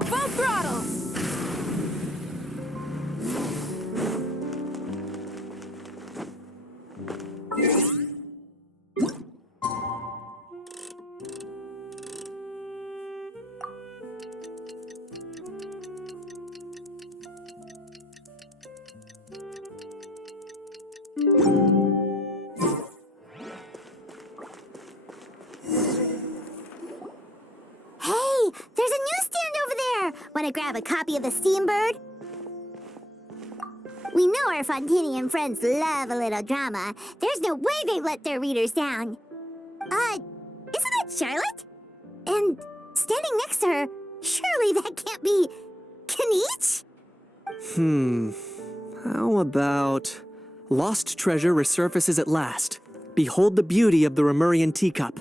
Full throttle! There's a newsstand over there! Want to grab a copy of the Steambird? We know our Fontanian friends love a little drama. There's no way they let their readers down. Isn't that Charlotte? And standing next to her, surely that can't be Kaniche? How about... Lost treasure resurfaces at last. Behold the beauty of the Remurian teacup.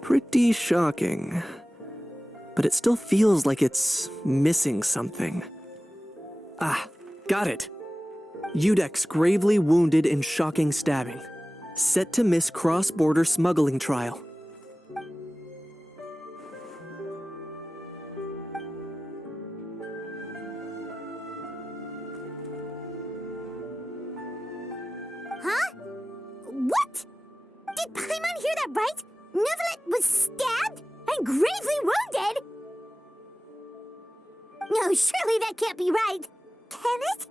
Pretty shocking. But it still feels like it's missing something. Ah, got it. Udex gravely wounded in shocking stabbing. Set to miss cross-border smuggling trial. Huh? What? Did Paimon hear that right? Neuvillette was stabbed and gravely wounded? No, surely that can't be right. Can it?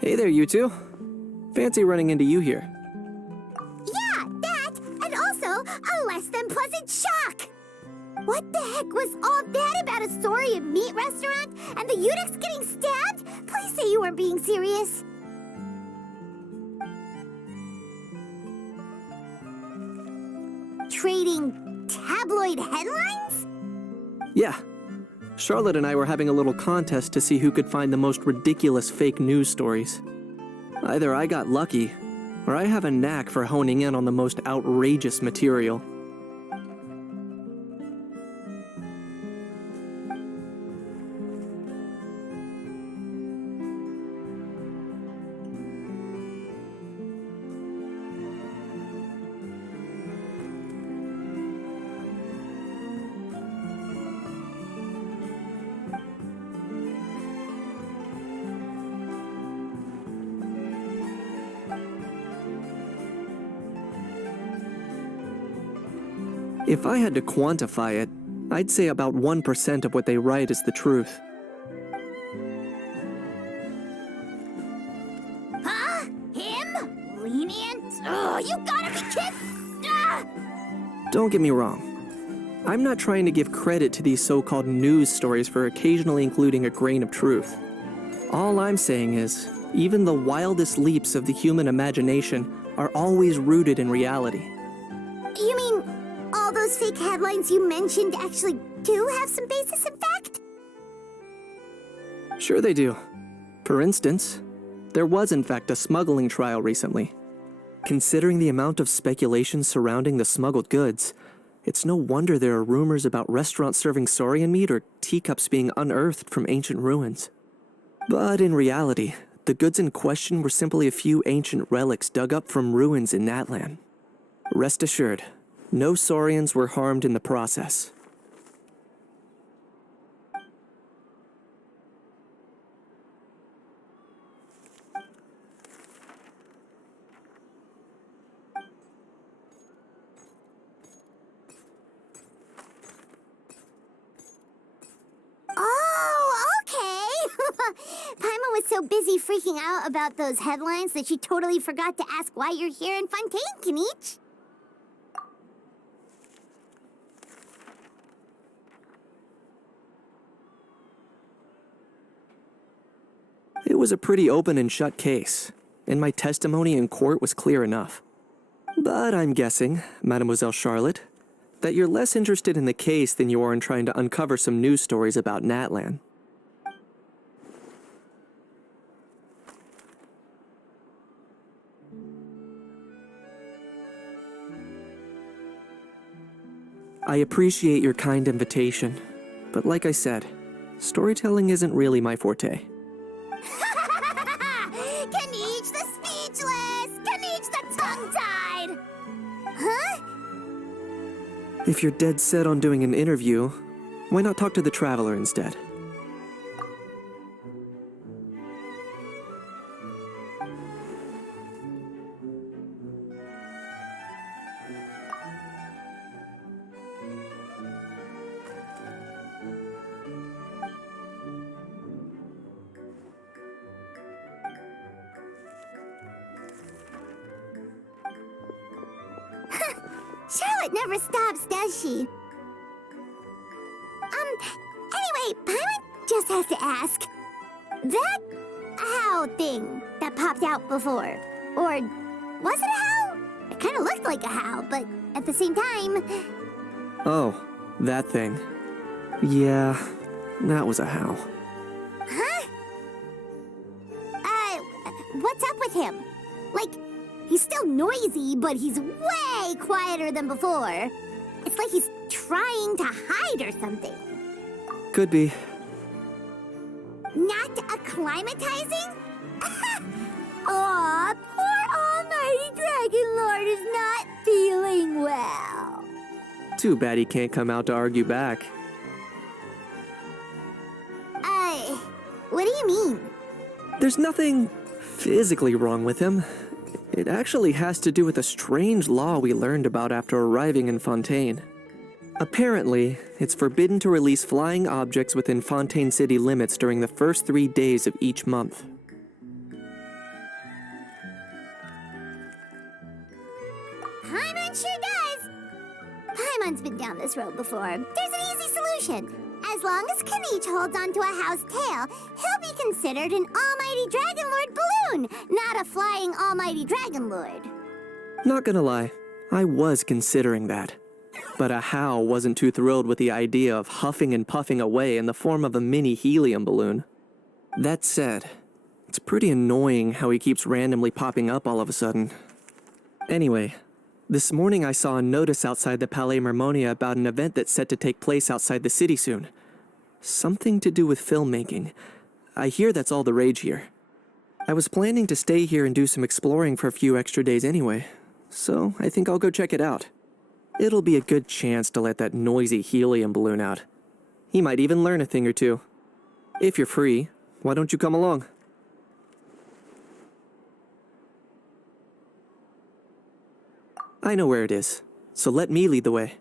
Hey there, you two. Fancy running into you here. Yeah, that, and also a less than pleasant shock. What the heck was all that about a story of meat restaurant and the Udex getting stabbed? Please say you weren't being serious. Trading tabloid headlines? Yeah. Charlotte and I were having a little contest to see who could find the most ridiculous fake news stories. Either I got lucky, or I have a knack for honing in on the most outrageous material. If I had to quantify it, I'd say about 1% of what they write is the truth. Huh? Him? Lenient? Oh, you gotta be kidding! Ah! Don't get me wrong. I'm not trying to give credit to these so-called news stories for occasionally including a grain of truth. All I'm saying is, even the wildest leaps of the human imagination are always rooted in reality. You mean all those fake headlines you mentioned actually do have some basis in fact? Sure they do. For instance, there was in fact a smuggling trial recently. Considering the amount of speculation surrounding the smuggled goods, it's no wonder there are rumors about restaurants serving saurian meat or teacups being unearthed from ancient ruins. But in reality, the goods in question were simply a few ancient relics dug up from ruins in Natlan. Rest assured, no saurians were harmed in the process. Oh, okay. Paimon was so busy freaking out about those headlines that she totally forgot to ask why you're here in Fontaine, Kinich. It was a pretty open and shut case, and my testimony in court was clear enough. But I'm guessing, Mademoiselle Charlotte, that you're less interested in the case than you are in trying to uncover some news stories about Natlan. I appreciate your kind invitation, but like I said, storytelling isn't really my forte. Kinich the speechless! Kinich the tongue-tied! Huh? If you're dead set on doing an interview, why not talk to the Traveler instead? Charlotte never stops, does she? Anyway, Paimon just has to ask. That how thing that popped out before, or was it a how? It kind of looked like a how, but at the same time... Oh, that thing. Yeah, that was a how. Huh? What's up with him? Like, he's still noisy, but he's way quieter than before. It's like he's trying to hide or something. Could be. Not acclimatizing? Aw, poor Almighty Dragon Lord is not feeling well. Too bad he can't come out to argue back. What do you mean? There's nothing physically wrong with him. It actually has to do with a strange law we learned about after arriving in Fontaine. Apparently, it's forbidden to release flying objects within Fontaine city limits during the first 3 days of each month. Paimon sure does. Paimon's been down this road before. There's an easy solution. As long as Kinich holds onto a house tail, he'll be considered an Almighty Dragon Lord balloon, not a flying Almighty Dragon Lord. Not gonna lie, I was considering that. But a How wasn't too thrilled with the idea of huffing and puffing away in the form of a mini helium balloon. That said, it's pretty annoying how he keeps randomly popping up all of a sudden. Anyway, this morning I saw a notice outside the Palais Mermonia about an event that's set to take place outside the city soon. Something to do with filmmaking. I hear that's all the rage here. I was planning to stay here and do some exploring for a few extra days anyway, so I think I'll go check it out. It'll be a good chance to let that noisy helium balloon out. He might even learn a thing or two. If you're free, why don't you come along? I know where it is, so let me lead the way.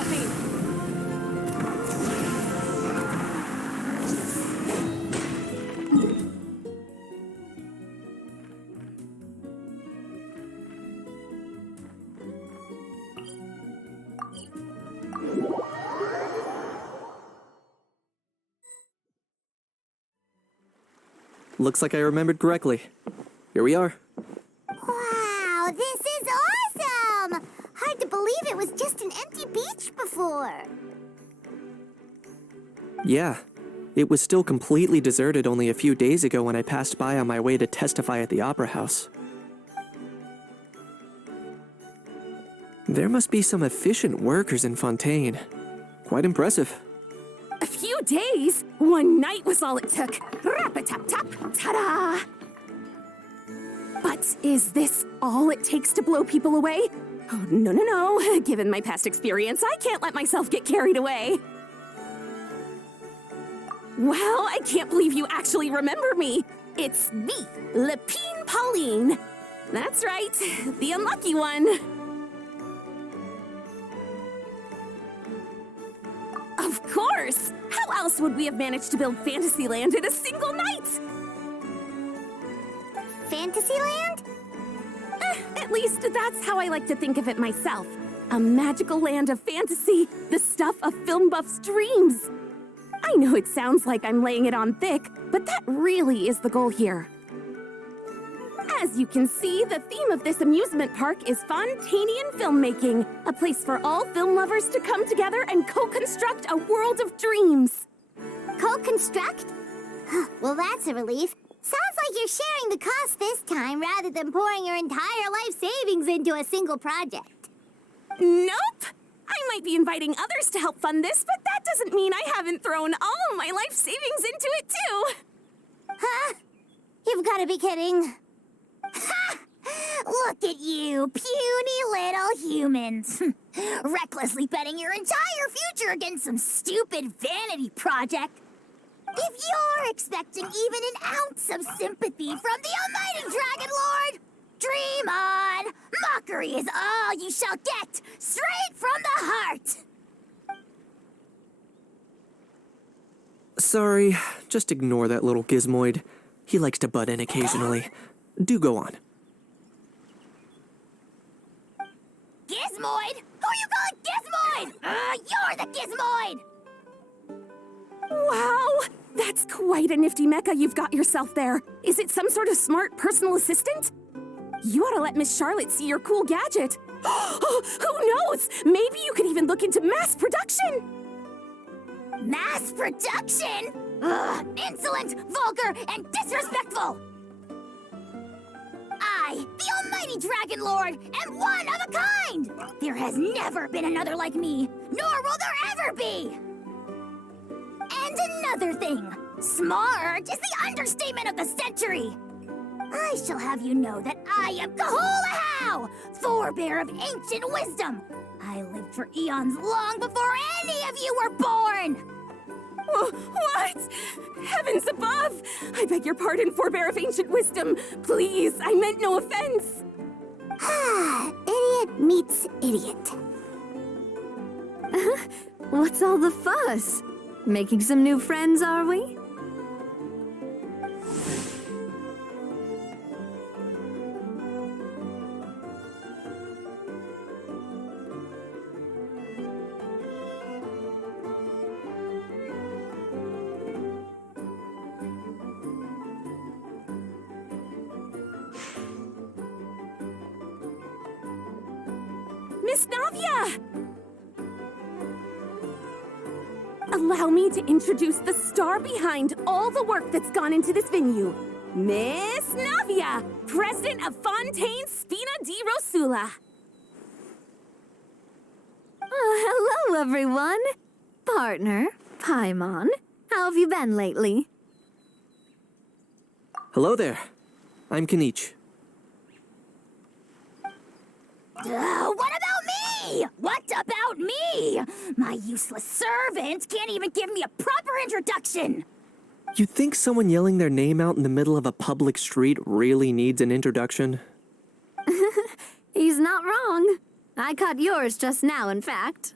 stop me! Looks like I remembered correctly. Here we are. Wow, this is awesome! Hard to believe it was just an empty beach before. Yeah, it was still completely deserted only a few days ago when I passed by on my way to testify at the Opera House. There must be some efficient workers in Fontaine. Quite impressive. A few days? One night was all it took. Rap-a-tap-tap, ta-da! But is this all it takes to blow people away? Oh, no, no, no. Given my past experience, I can't let myself get carried away. Well, I can't believe you actually remember me. It's me, Lepine Pauline. That's right, the unlucky one. Of course! How else would we have managed to build Fantasyland in a single night? Fantasyland? At least that's how I like to think of it myself. A magical land of fantasy, the stuff of film buffs' dreams. I know it sounds like I'm laying it on thick, but that really is the goal here. As you can see, the theme of this amusement park is Fontainian filmmaking, a place for all film lovers to come together and co-construct a world of dreams. Co-construct? Well, that's a relief. Sounds like you're sharing the cost this time rather than pouring your entire life savings into a single project. Nope! I might be inviting others to help fund this, but that doesn't mean I haven't thrown all of my life savings into it too. Huh? You've got to be kidding. Ha! Look at you, puny little humans. Recklessly betting your entire future against some stupid vanity project. If you're expecting even an ounce of sympathy from the almighty Dragon Lord, dream on! Mockery is all you shall get, straight from the heart! Sorry, just ignore that little gizmoid. He likes to butt in occasionally. Do go on. Gizmoid? Who you calling Gizmoid? You're the Gizmoid! Wow! That's quite a nifty mecha you've got yourself there. Is it some sort of smart personal assistant? You ought to let Miss Charlotte see your cool gadget. Who knows? Maybe you could even look into mass production. Mass production? Ugh, insolent, vulgar, and disrespectful! I, the almighty Dragon Lord, am one of a kind! There has never been another like me, nor will there ever be! And another thing, smart is the understatement of the century! I shall have you know that I am Kahulahau, forebear of ancient wisdom! I lived for eons long before any of you were born! What? Heavens above! I beg your pardon, forebear of ancient wisdom. Please, I meant no offense. Idiot meets idiot. What's all the fuss? Making some new friends, are we? Miss Navia! Allow me to introduce the star behind all the work that's gone into this venue. Miss Navia, president of Fontaine Spina di Rosula. Hello, everyone. Partner, Paimon, how have you been lately? Hello there. I'm Kanich. What about me? What about me? My useless servant can't even give me a proper introduction. You think someone yelling their name out in the middle of a public street really needs an introduction? He's not wrong. I caught yours just now, in fact.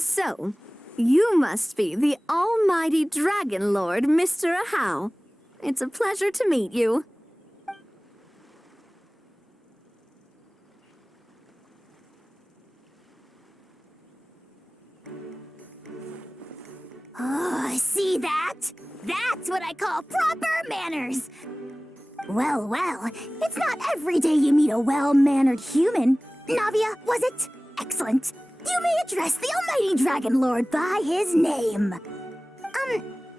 So, you must be the almighty Dragon Lord, Mr. Ahau. It's a pleasure to meet you. Oh, see that? That's what I call proper manners. Well, it's not every day you meet a well-mannered human. Navia, was it? Excellent. You may address the almighty Dragon Lord by his name.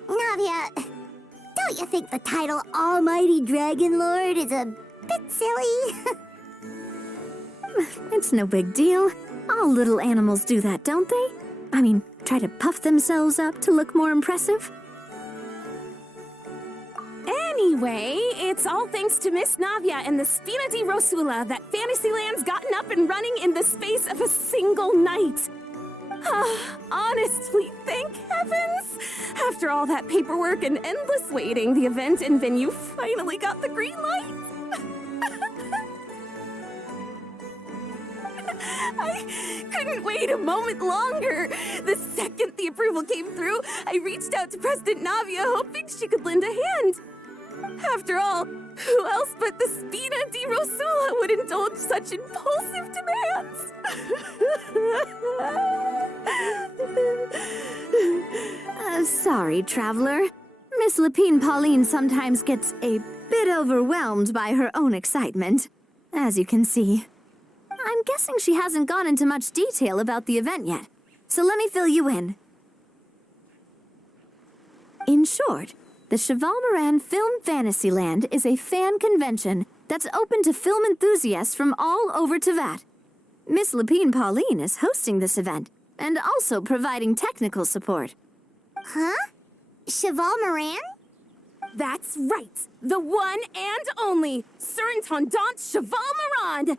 Navia, don't you think the title Almighty Dragon Lord is a bit silly? It's no big deal. All little animals do that, don't they? I mean, try to puff themselves up to look more impressive. Anyway, it's all thanks to Miss Navia and the Spina di Rosula that Fantasyland's gotten up and running in the space of a single night. Honestly, thank heavens! After all that paperwork and endless waiting, the event and venue finally got the green light. I couldn't wait a moment longer. The second the approval came through, I reached out to President Navia, hoping she could lend a hand. After all, who else but the Spina di Rosula would indulge such impulsive demands? Sorry, Traveler. Miss Lapine Pauline sometimes gets a bit overwhelmed by her own excitement, as you can see. I'm guessing she hasn't gone into much detail about the event yet, so let me fill you in. In short, the Cheval Moran Film Fantasyland is a fan convention that's open to film enthusiasts from all over Teyvat. Miss Lapine Pauline is hosting this event and also providing technical support. Huh? Cheval Moran? That's right, the one and only Surintendant Cheval Moran!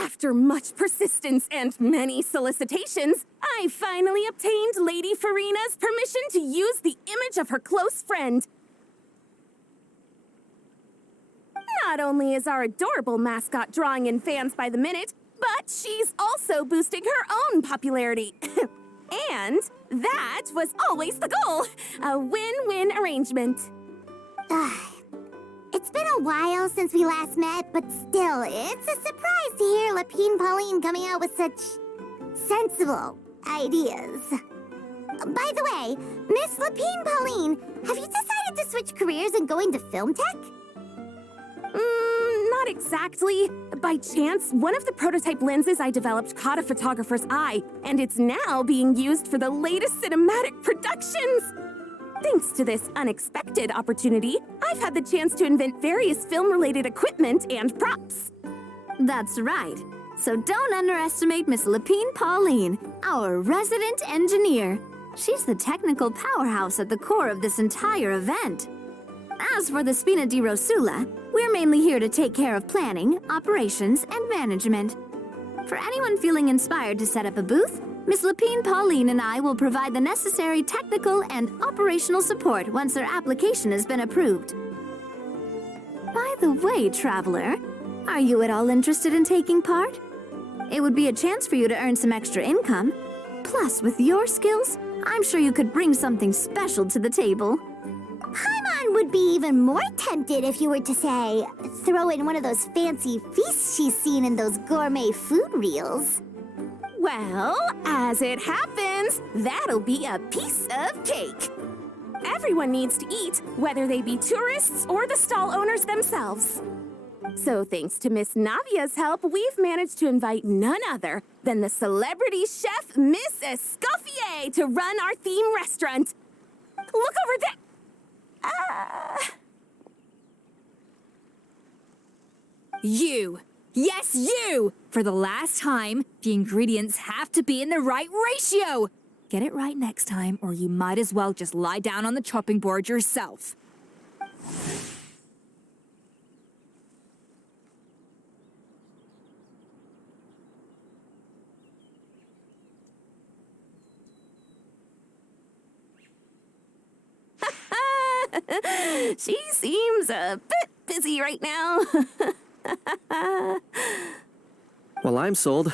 After much persistence and many solicitations, I finally obtained Lady Farina's permission to use the image of her close friend. Not only is our adorable mascot drawing in fans by the minute, but she's also boosting her own popularity. And that was always the goal, a win-win arrangement. It's been a while since we last met, but still, it's a surprise to hear Lapine Pauline coming out with such sensible ideas. By the way, Miss Lapine Pauline, have you decided to switch careers and go into film tech? Not exactly. By chance, one of the prototype lenses I developed caught a photographer's eye, and it's now being used for the latest cinematic productions. Thanks to this unexpected opportunity, I've had the chance to invent various film-related equipment and props. That's right. So don't underestimate Miss Lapine Pauline, our resident engineer. She's the technical powerhouse at the core of this entire event. As for the Spina di Rosula, we're mainly here to take care of planning, operations, and management. For anyone feeling inspired to set up a booth, Miss Lapine Pauline and I will provide the necessary technical and operational support once their application has been approved. By the way, Traveler, are you at all interested in taking part? It would be a chance for you to earn some extra income. Plus, with your skills, I'm sure you could bring something special to the table. Paimon would be even more tempted if you were to, say, throw in one of those fancy feasts she's seen in those gourmet food reels. Well, as it happens, that'll be a piece of cake. Everyone needs to eat, whether they be tourists or the stall owners themselves. So thanks to Miss Navia's help, we've managed to invite none other than the celebrity chef, Miss Escoffier, to run our theme restaurant. Look over there. You! Yes, you! For the last time, the ingredients have to be in the right ratio! Get it right next time, or you might as well just lie down on the chopping board yourself. She seems a bit busy right now. Well, I'm sold.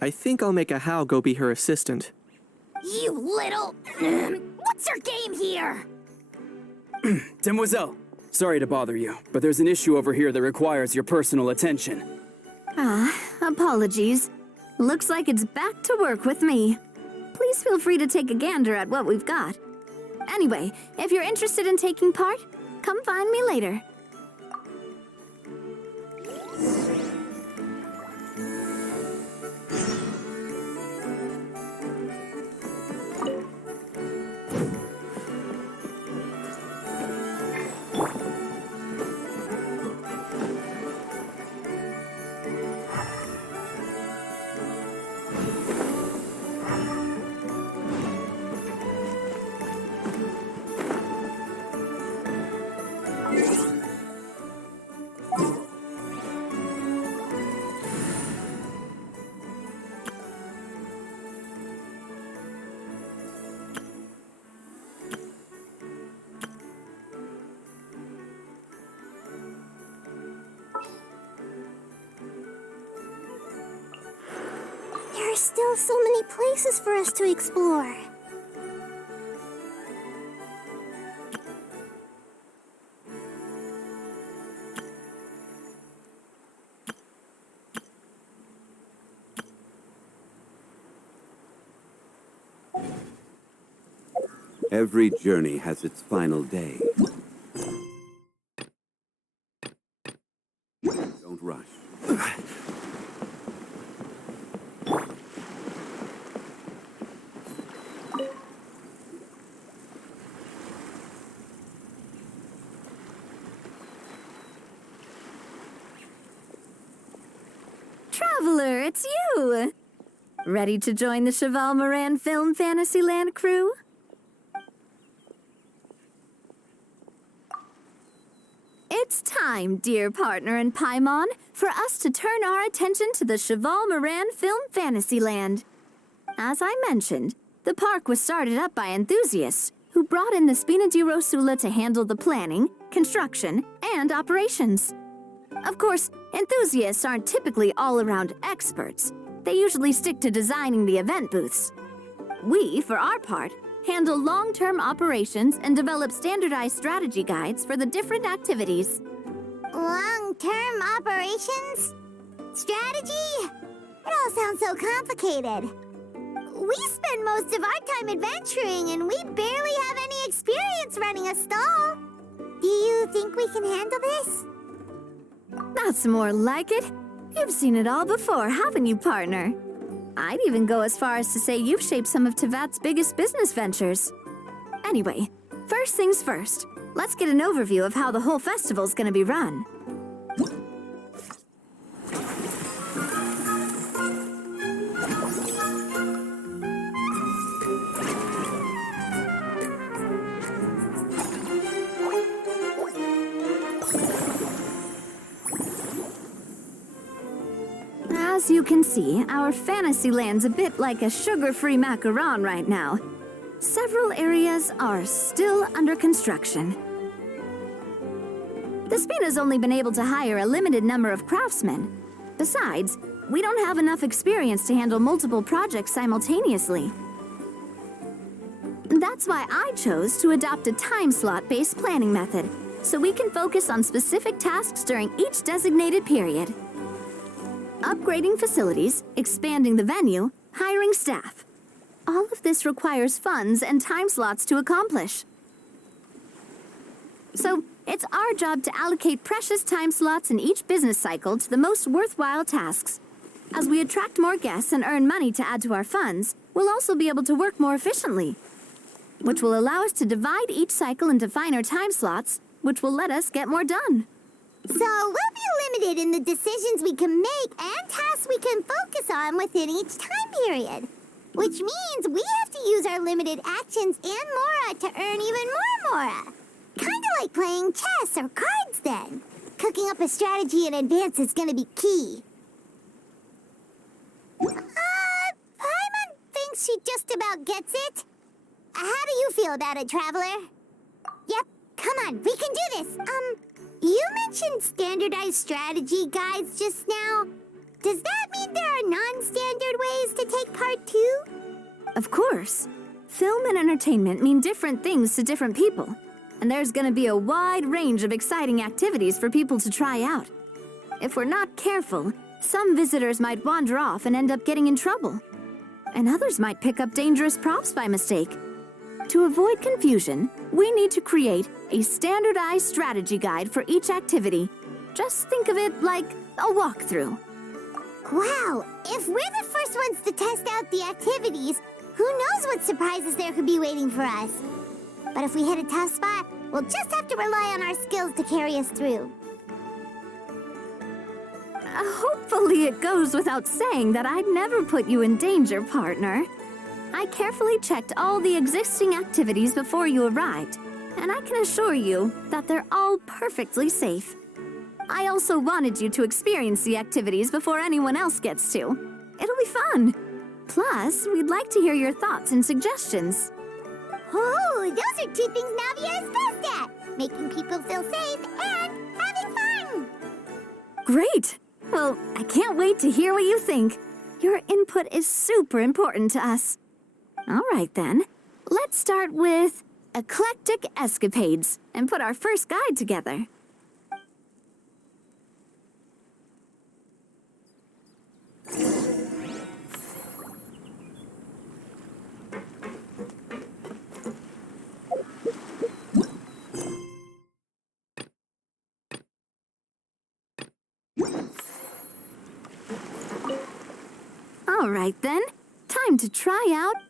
I think I'll make a How go be her assistant. You little... What's your game here? Demoiselle, sorry to bother you, but there's an issue over here that requires your personal attention. Apologies. Looks like it's back to work with me. Please feel free to take a gander at what we've got. Anyway, if you're interested in taking part, come find me later. There are still so many places for us to explore. Every journey has its final day. Don't rush. Traveler, it's you! Ready to join the Cheval Moran Film Fantasyland crew? It's time, dear partner in Paimon, for us to turn our attention to the Cheval Moran Film Fantasyland. As I mentioned, the park was started up by enthusiasts who brought in the Spina di Rosula to handle the planning, construction, and operations. Of course, enthusiasts aren't typically all-around experts. They usually stick to designing the event booths. We, for our part, handle long-term operations and develop standardized strategy guides for the different activities. Long-term operations? Strategy? It all sounds so complicated. We spend most of our time adventuring and we barely have any experience running a stall. Do you think we can handle this? That's more like it. You've seen it all before, haven't you, partner? I'd even go as far as to say you've shaped some of Tevat's biggest business ventures. Anyway, first things first. Let's get an overview of how the whole festival's gonna be run. As you can see, our Fantasyland's a bit like a sugar-free macaron right now. Several areas are still under construction. The Spina's only been able to hire a limited number of craftsmen. Besides, we don't have enough experience to handle multiple projects simultaneously. That's why I chose to adopt a time slot-based planning method, so we can focus on specific tasks during each designated period. Upgrading facilities, expanding the venue, hiring staff. All of this requires funds and time slots to accomplish. So, it's our job to allocate precious time slots in each business cycle to the most worthwhile tasks. As we attract more guests and earn money to add to our funds, we'll also be able to work more efficiently, which will allow us to divide each cycle into finer time slots, which will let us get more done. So we'll be limited in the decisions we can make and tasks we can focus on within each time period. Which means we have to use our limited actions and Mora to earn even more Mora. Kinda like playing chess or cards then. Cooking up a strategy in advance is gonna be key. Paimon thinks she just about gets it. How do you feel about it, Traveler? Yep, come on, we can do this. You mentioned standardized strategy guides just now. Does that mean there are non-standard ways to take part too? Of course. Film and entertainment mean different things to different people, and there's gonna be a wide range of exciting activities for people to try out. If we're not careful, some visitors might wander off and end up getting in trouble, and others might pick up dangerous props by mistake. To avoid confusion, we need to create a standardized strategy guide for each activity. Just think of it like a walkthrough. Wow, if we're the first ones to test out the activities, who knows what surprises there could be waiting for us? But if we hit a tough spot, we'll just have to rely on our skills to carry us through. Hopefully it goes without saying that I'd never put you in danger, partner. I carefully checked all the existing activities before you arrived, and I can assure you that they're all perfectly safe. I also wanted you to experience the activities before anyone else gets to. It'll be fun. Plus, we'd like to hear your thoughts and suggestions. Oh, those are two things Navia is best at. Making people feel safe and having fun. Great! Well, I can't wait to hear what you think. Your input is super important to us. All right then, let's start with eclectic escapades and put our first guide together. All right then, time to try out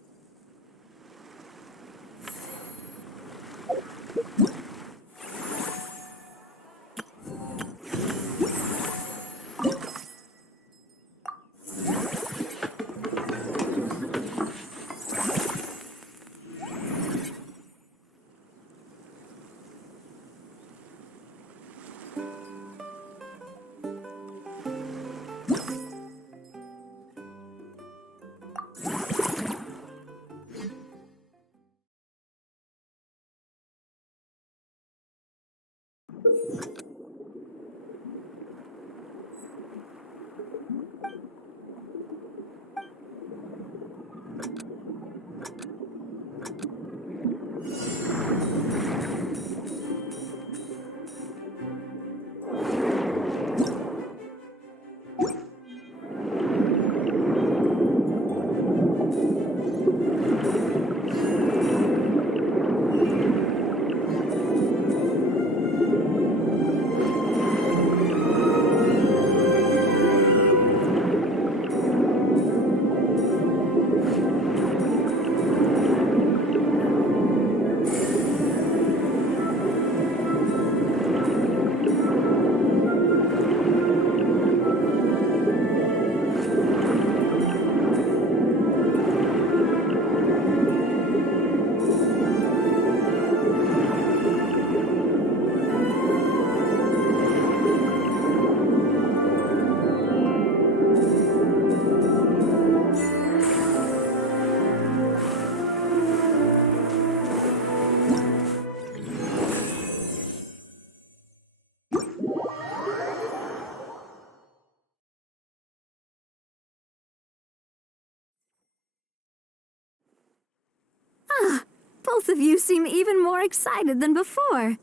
both of you seem even more excited than before.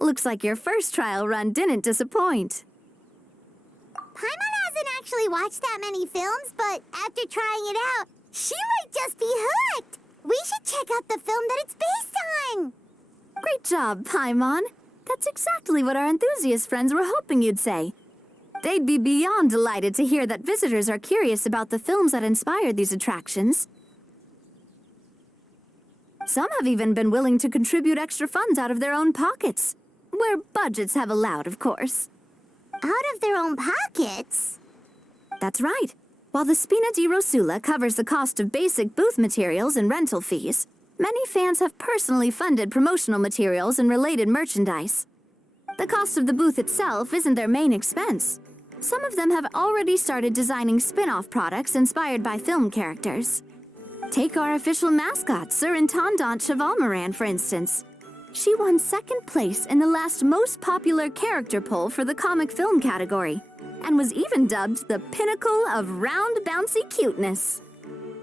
Looks like your first trial run didn't disappoint. Paimon hasn't actually watched that many films, but after trying it out, she might just be hooked. We should check out the film that it's based on. Great job, Paimon. That's exactly what our enthusiast friends were hoping you'd say. They'd be beyond delighted to hear that visitors are curious about the films that inspired these attractions. Some have even been willing to contribute extra funds out of their own pockets. Where budgets have allowed, of course. Out of their own pockets? That's right. While the Spina di Rosula covers the cost of basic booth materials and rental fees, many fans have personally funded promotional materials and related merchandise. The cost of the booth itself isn't their main expense. Some of them have already started designing spin-off products inspired by film characters. Take our official mascot, Sir Intendant Chevalmoran, for instance. She won second place in the last most popular character poll for the comic film category, and was even dubbed the pinnacle of round, bouncy cuteness.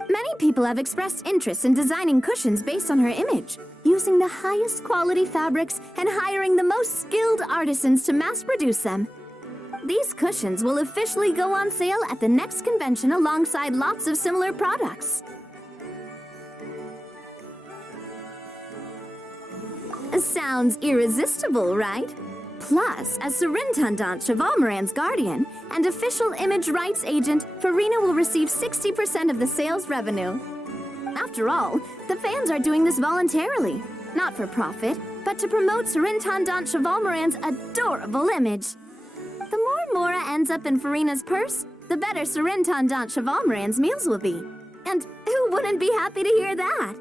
Many people have expressed interest in designing cushions based on her image, using the highest quality fabrics and hiring the most skilled artisans to mass produce them. These cushions will officially go on sale at the next convention alongside lots of similar products. Sounds irresistible, right? Plus, as Surintendant Chevalmoran's guardian and official image rights agent, Farina will receive 60% of the sales revenue. After all, the fans are doing this voluntarily, not for profit, but to promote Surintendant Chevalmoran's adorable image. The more Mora ends up in Farina's purse, the better Surintendant Chevalmoran's meals will be. And who wouldn't be happy to hear that?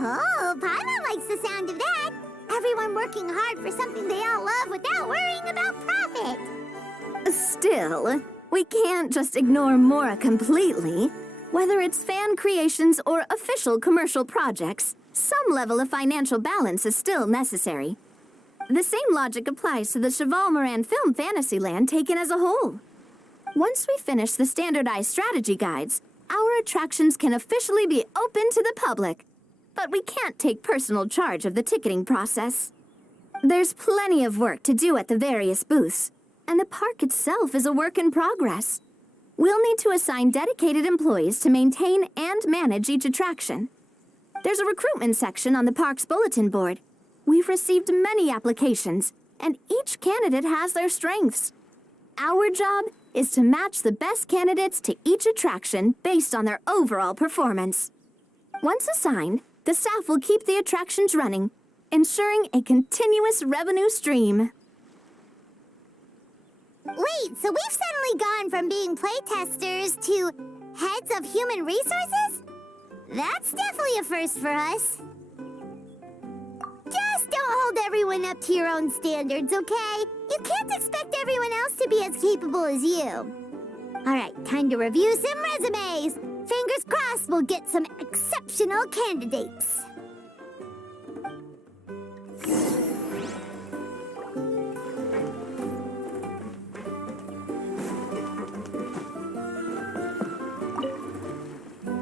Oh, Paimon likes the sound of that. Everyone working hard for something they all love without worrying about profit. Still, we can't just ignore Mora completely. Whether it's fan creations or official commercial projects, some level of financial balance is still necessary. The same logic applies to the Chevalmoran Film Fantasyland taken as a whole. Once we finish the standardized strategy guides, our attractions can officially be open to the public. But we can't take personal charge of the ticketing process. There's plenty of work to do at the various booths, and the park itself is a work in progress. We'll need to assign dedicated employees to maintain and manage each attraction. There's a recruitment section on the park's bulletin board. We've received many applications, and each candidate has their strengths. Our job is to match the best candidates to each attraction based on their overall performance. Once assigned, the staff will keep the attractions running, ensuring a continuous revenue stream. Wait, so we've suddenly gone from being playtesters to heads of human resources? That's definitely a first for us. Just don't hold everyone up to your own standards, okay? You can't expect everyone else to be as capable as you. All right, time to review some resumes. Fingers crossed we'll get some exceptional candidates.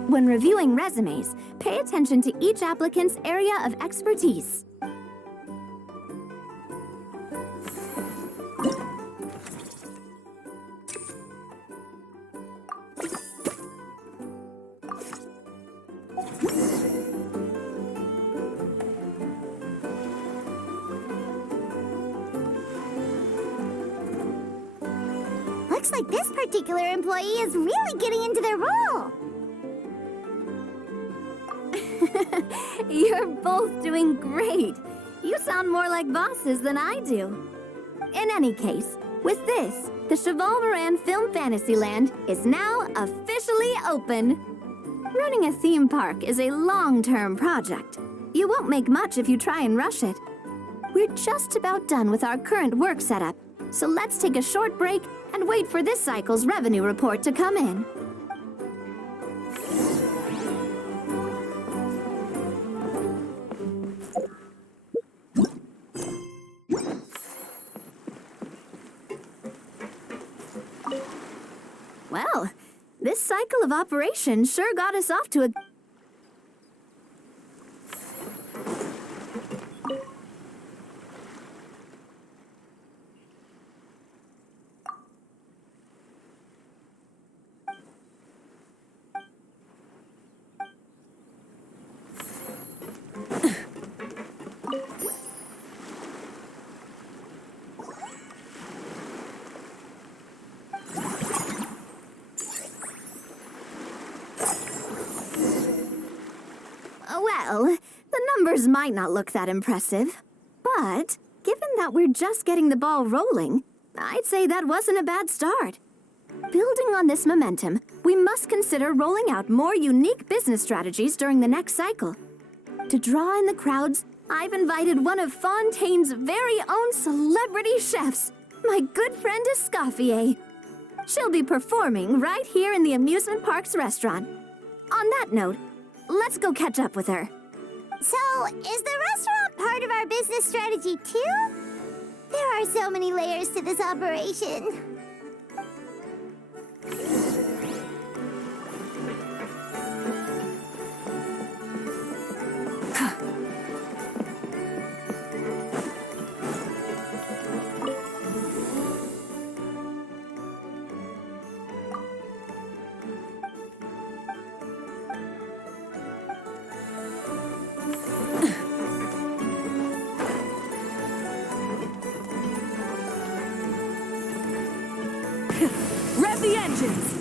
When reviewing resumes, pay attention to each applicant's area of expertise. Looks like this particular employee is really getting into their role. You're both doing great. You sound more like bosses than I do. In any case, with this, the Chevalmoran Film Fantasyland is now officially open. Running a theme park is a long-term project. You won't make much if you try and rush it. We're just about done with our current work setup, so let's take a short break and wait for this cycle's revenue report to come in. Well, this cycle of operation sure got us off to a... Well, the numbers might not look that impressive, but given that we're just getting the ball rolling, I'd say that wasn't a bad start. Building on this momentum, we must consider rolling out more unique business strategies during the next cycle. To draw in the crowds, I've invited one of Fontaine's very own celebrity chefs, my good friend Escoffier. She'll be performing right here in the amusement park's restaurant. On that note, let's go catch up with her. So, is the restaurant part of our business strategy too? There are so many layers to this operation. Rev the engines!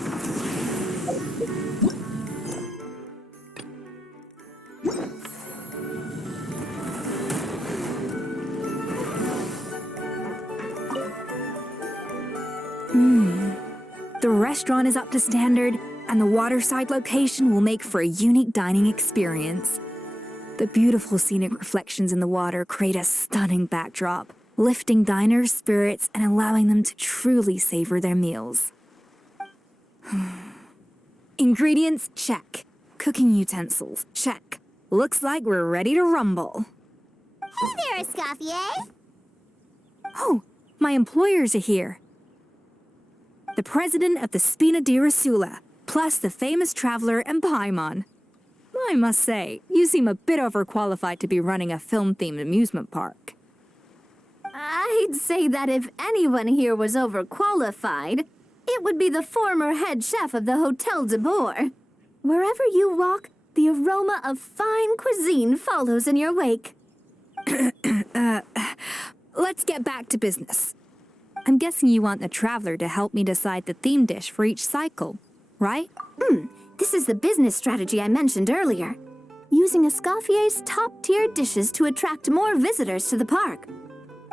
The restaurant is up to standard, and the waterside location will make for a unique dining experience. The beautiful scenic reflections in the water create a stunning backdrop, lifting diners' spirits and allowing them to truly savor their meals. Ingredients, check. Cooking utensils, check. Looks like we're ready to rumble. Hey there, Escoffier. Oh, my employers are here. The president of the Spina di Rasula, plus the famous traveler and Paimon. I must say, you seem a bit overqualified to be running a film-themed amusement park. I'd say that if anyone here was overqualified, it would be the former head chef of the Hotel de Boer. Wherever you walk, the aroma of fine cuisine follows in your wake. Let's get back to business. I'm guessing you want the traveler to help me decide the theme dish for each cycle, right? This is the business strategy I mentioned earlier. Using Escoffier's top-tier dishes to attract more visitors to the park.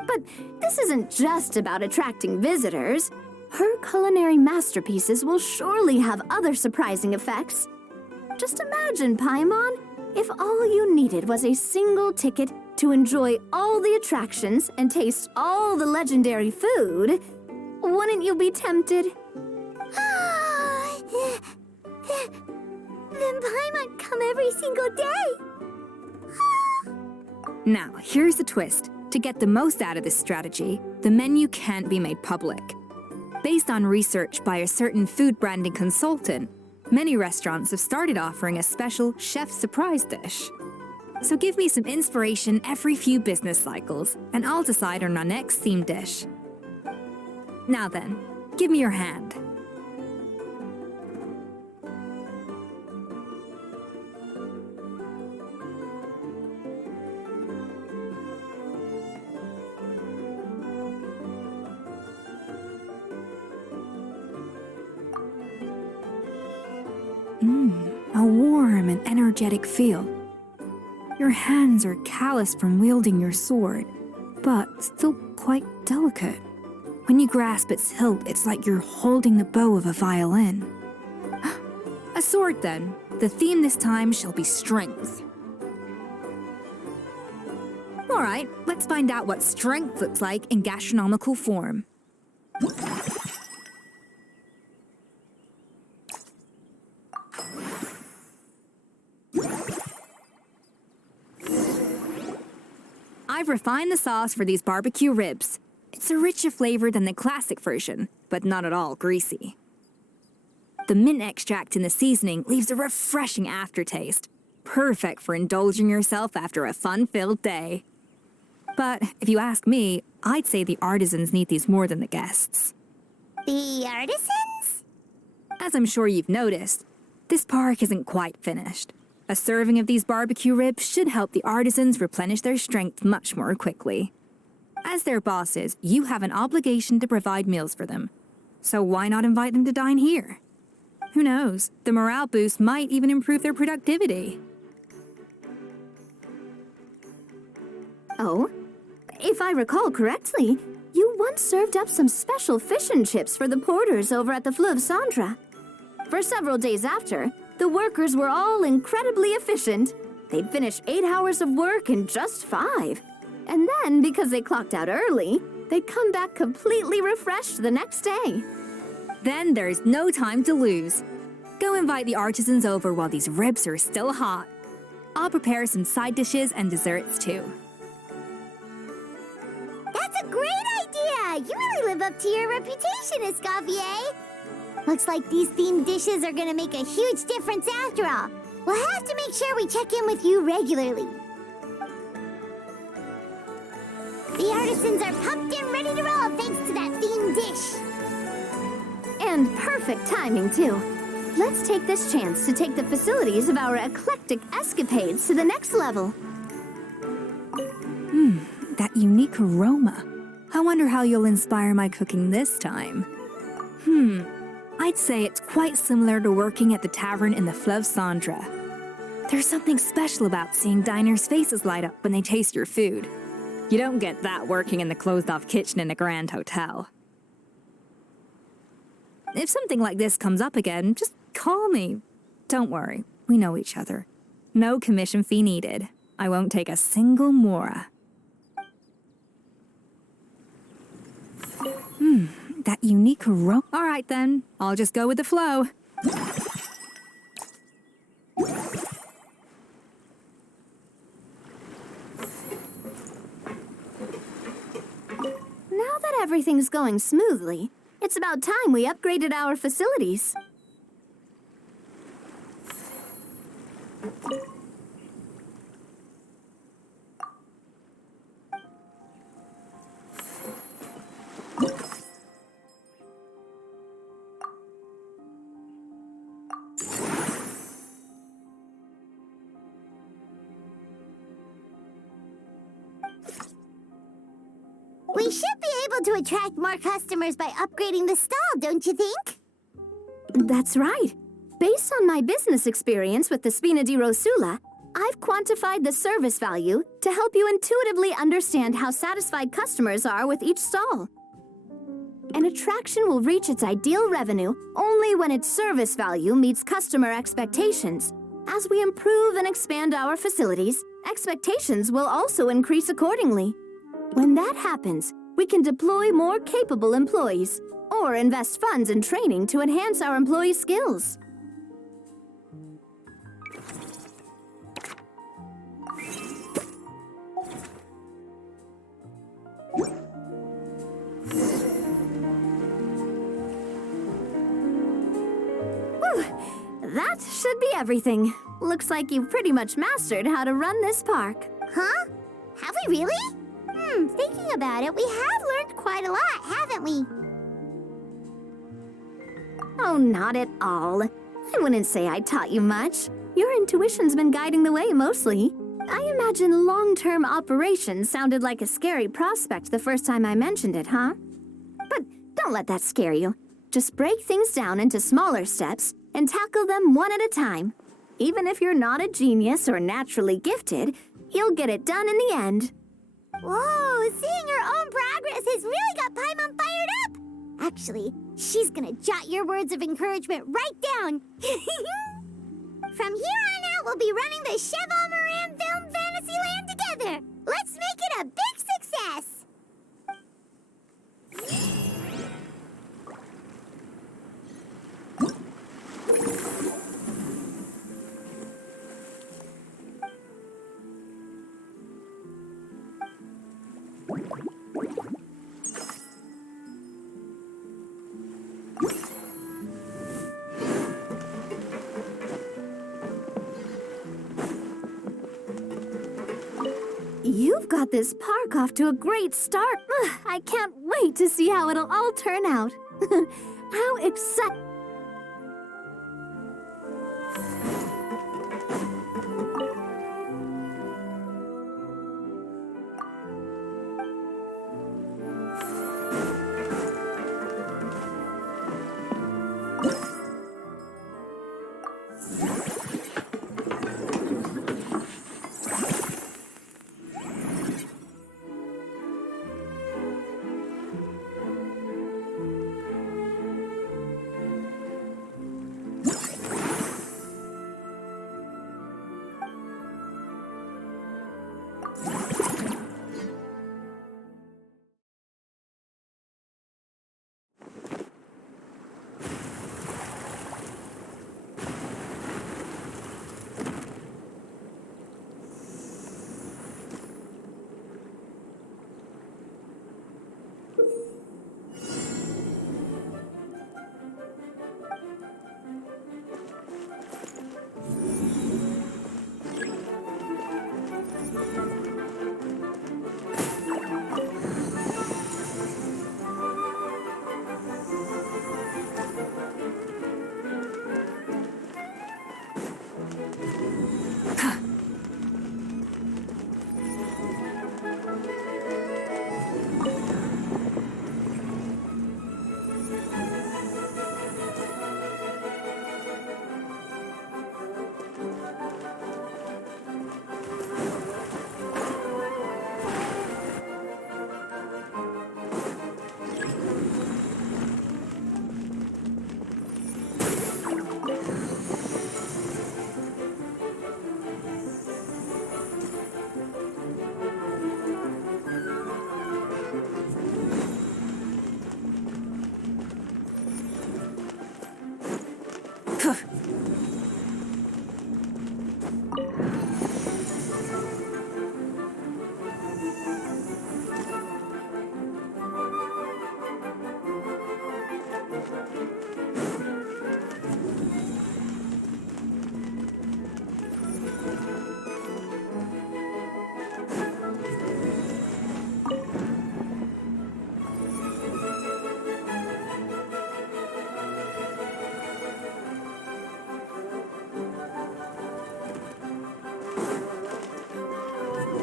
But this isn't just about attracting visitors. Her culinary masterpieces will surely have other surprising effects. Just imagine, Paimon, if all you needed was a single ticket to enjoy all the attractions and taste all the legendary food. Wouldn't you be tempted? Then Paimon come every single day. Now, here's the twist. To get the most out of this strategy, the menu can't be made public. Based on research by a certain food branding consultant, many restaurants have started offering a special chef surprise dish. So give me some inspiration every few business cycles, and I'll decide on our next theme dish. Now then, give me your hand. A warm and energetic feel. Your hands are calloused from wielding your sword, but still quite delicate. When you grasp its hilt, it's like you're holding the bow of a violin. A sword, then. The theme this time shall be strength. All right, let's find out what strength looks like in gastronomical form. I've refined the sauce for these barbecue ribs. It's a richer flavor than the classic version, but not at all greasy. The mint extract in the seasoning leaves a refreshing aftertaste, perfect for indulging yourself after a fun-filled day. But if you ask me, I'd say the artisans need these more than the guests. The artisans? As I'm sure you've noticed, this park isn't quite finished. A serving of these barbecue ribs should help the artisans replenish their strength much more quickly. As their bosses, you have an obligation to provide meals for them. So why not invite them to dine here? Who knows, the morale boost might even improve their productivity. Oh, if I recall correctly, you once served up some special fish and chips for the porters over at the Fleuve Centre. For several days after, the workers were all incredibly efficient. They'd finish 8 hours of work in just 5. And then, because they clocked out early, they'd come back completely refreshed the next day. Then there's no time to lose. Go invite the artisans over while these ribs are still hot. I'll prepare some side dishes and desserts too. That's a great idea! You really live up to your reputation, Escoffier. Looks like these themed dishes are gonna make a huge difference after all. We'll have to make sure we check in with you regularly. The artisans are pumped and ready to roll thanks to that themed dish. And perfect timing, too. Let's take this chance to take the facilities of our eclectic escapades to the next level. That unique aroma. I wonder how you'll inspire my cooking this time. I'd say it's quite similar to working at the tavern in the Fleuve Cendre. There's something special about seeing diners' faces light up when they taste your food. You don't get that working in the closed-off kitchen in a grand hotel. If something like this comes up again, just call me. Don't worry, we know each other. No commission fee needed. I won't take a single mora. That unique aroma. All right then, I'll just go with the flow. Now that everything's going smoothly, it's about time we upgraded our facilities. We should be able to attract more customers by upgrading the stall, don't you think? That's right. Based on my business experience with the Spina di Rosula, I've quantified the service value to help you intuitively understand how satisfied customers are with each stall. An attraction will reach its ideal revenue only when its service value meets customer expectations. As we improve and expand our facilities, expectations will also increase accordingly. When that happens, we can deploy more capable employees or invest funds in training to enhance our employees' skills. Whew, that should be everything. Looks like you've pretty much mastered how to run this park. Huh? Have we really? Thinking about it, we have learned quite a lot, haven't we? Oh, not at all. I wouldn't say I taught you much. Your intuition's been guiding the way mostly. I imagine long-term operations sounded like a scary prospect the first time I mentioned it, huh? But don't let that scare you. Just break things down into smaller steps and tackle them one at a time. Even if you're not a genius or naturally gifted, you'll get it done in the end. Whoa, seeing your own progress has really got Paimon fired up! Actually, she's gonna jot your words of encouragement right down. From here on out, we'll be running the Cheval Moran Film Fantasyland together. Let's make it a big success! You've got this park off to a great start. Ugh, I can't wait to see how it'll all turn out. How exciting!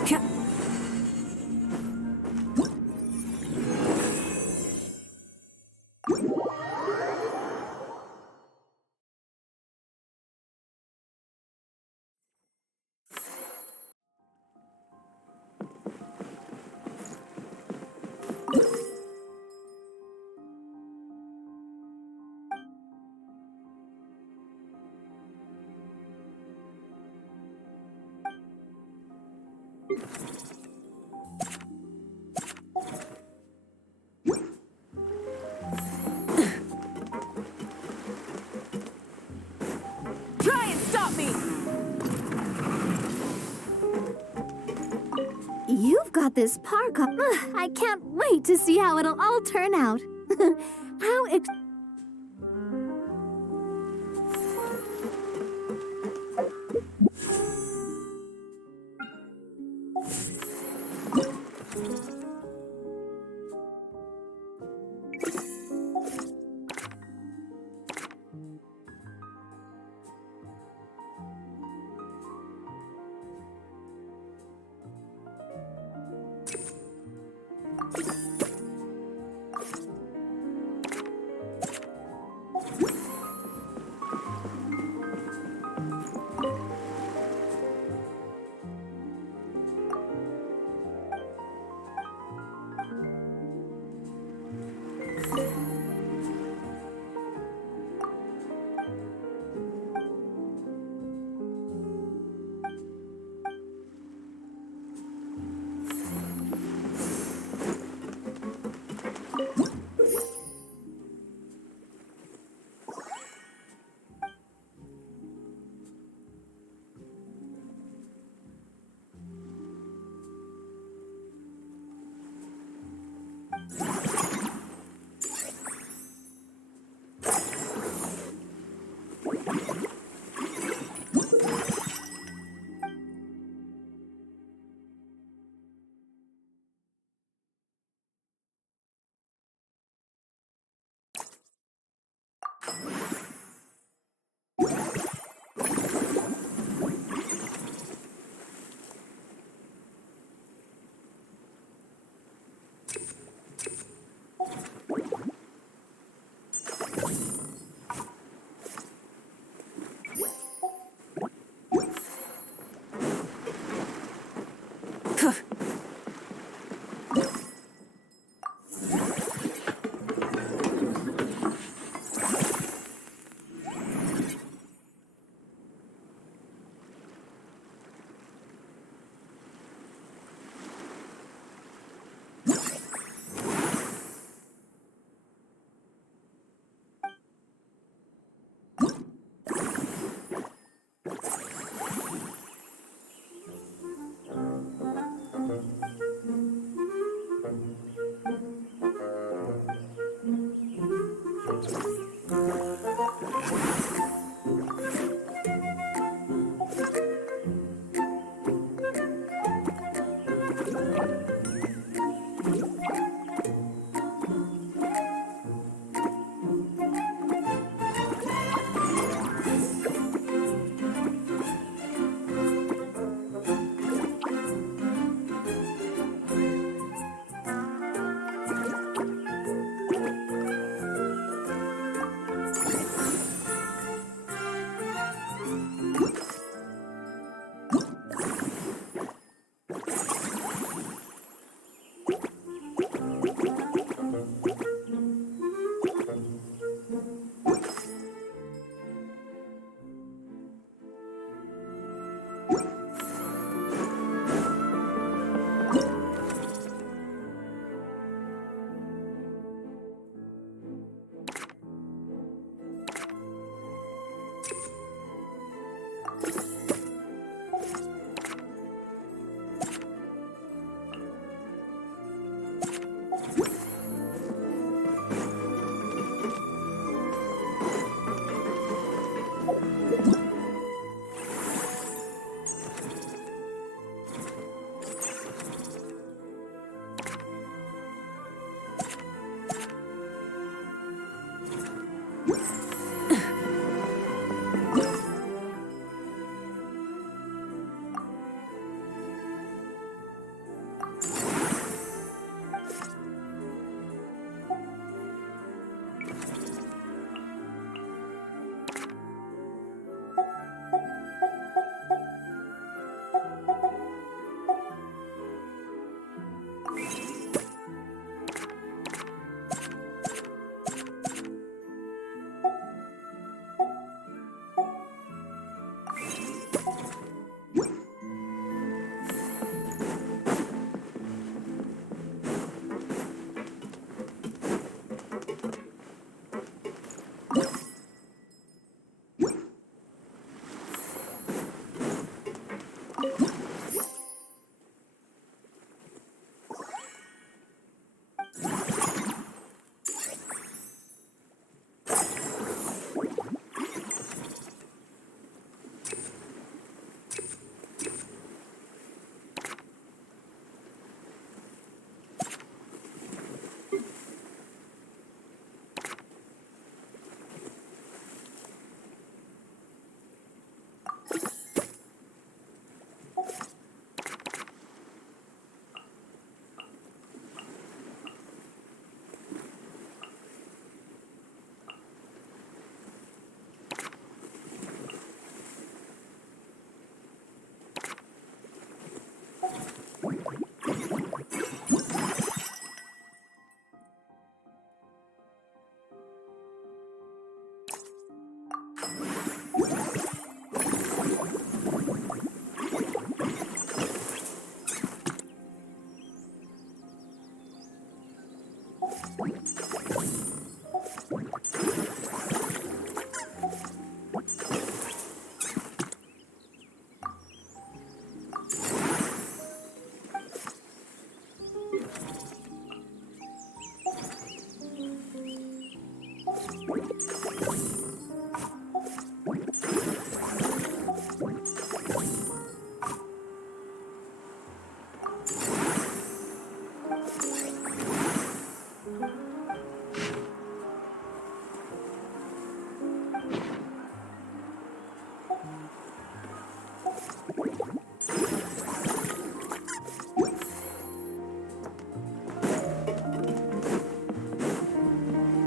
Try and stop me! You've got this park up. I can't wait to see how it'll all turn out. How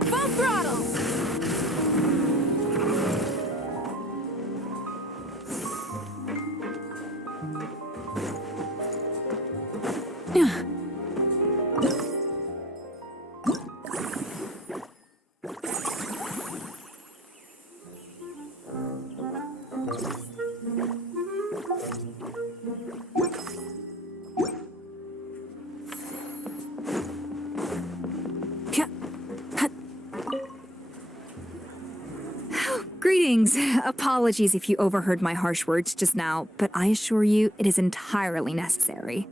Full throttle! Greetings. Apologies if you overheard my harsh words just now, but I assure you it is entirely necessary.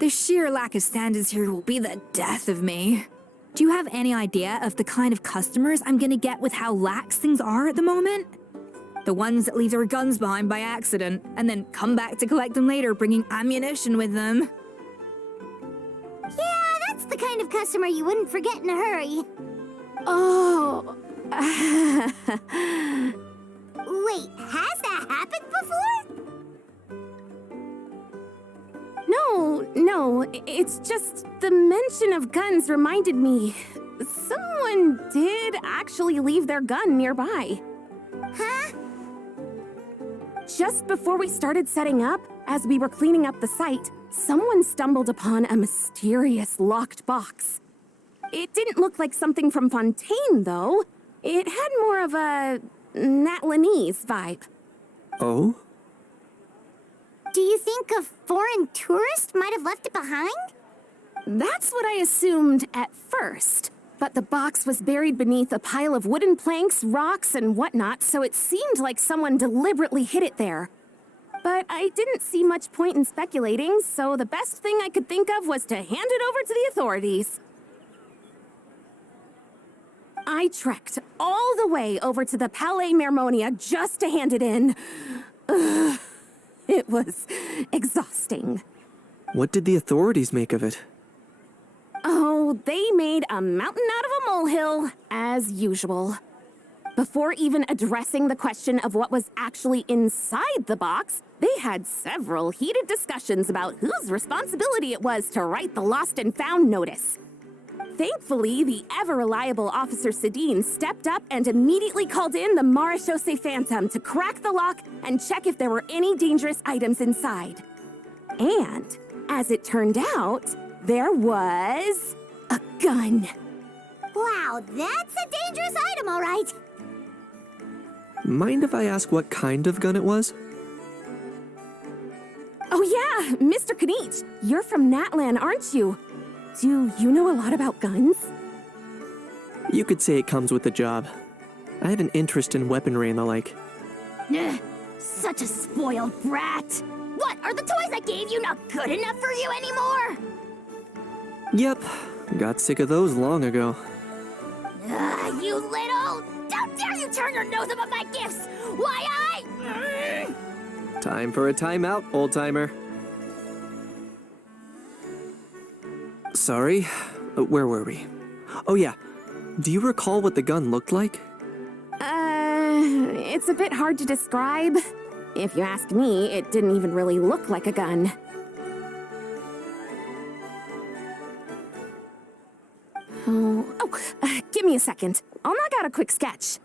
The sheer lack of standards here will be the death of me. Do you have any idea of the kind of customers I'm gonna get with how lax things are at the moment? The ones that leave their guns behind by accident and then come back to collect them later bringing ammunition with them. Yeah, that's the kind of customer you wouldn't forget in a hurry. Oh. Wait, has that happened before? No, it's just the mention of guns reminded me. Someone did actually leave their gun nearby. Huh? Just before we started setting up, as we were cleaning up the site, someone stumbled upon a mysterious locked box. It didn't look like something from Fontaine, though. It had more of a Natlanese vibe. Oh? Do you think a foreign tourist might have left it behind? That's what I assumed at first. But the box was buried beneath a pile of wooden planks, rocks, and whatnot, so it seemed like someone deliberately hid it there. But I didn't see much point in speculating, so the best thing I could think of was to hand it over to the authorities. I trekked all the way over to the Palais Mermonia just to hand it in. Ugh, it was exhausting. What did the authorities make of it? Oh, they made a mountain out of a molehill, as usual. Before even addressing the question of what was actually inside the box, they had several heated discussions about whose responsibility it was to write the lost and found notice. Thankfully, the ever-reliable Officer Sedine stepped up and immediately called in the Marechaussee Phantom to crack the lock and check if there were any dangerous items inside. And, as it turned out, there was a gun. Wow, that's a dangerous item, all right. Mind if I ask what kind of gun it was? Oh yeah, Mr. Kanich, you're from Natlan, aren't you? Do you know a lot about guns? You could say it comes with the job. I have an interest in weaponry and the like. Ugh, such a spoiled brat. What, are the toys I gave you not good enough for you anymore? Yep, got sick of those long ago. Ugh, you little... How dare you turn your nose up at my gifts? Why Time for a timeout, old-timer. Sorry, where were we? Oh yeah, do you recall what the gun looked like? It's a bit hard to describe. If you ask me, it didn't even really look like a gun. Give me a second. I'll knock out a quick sketch.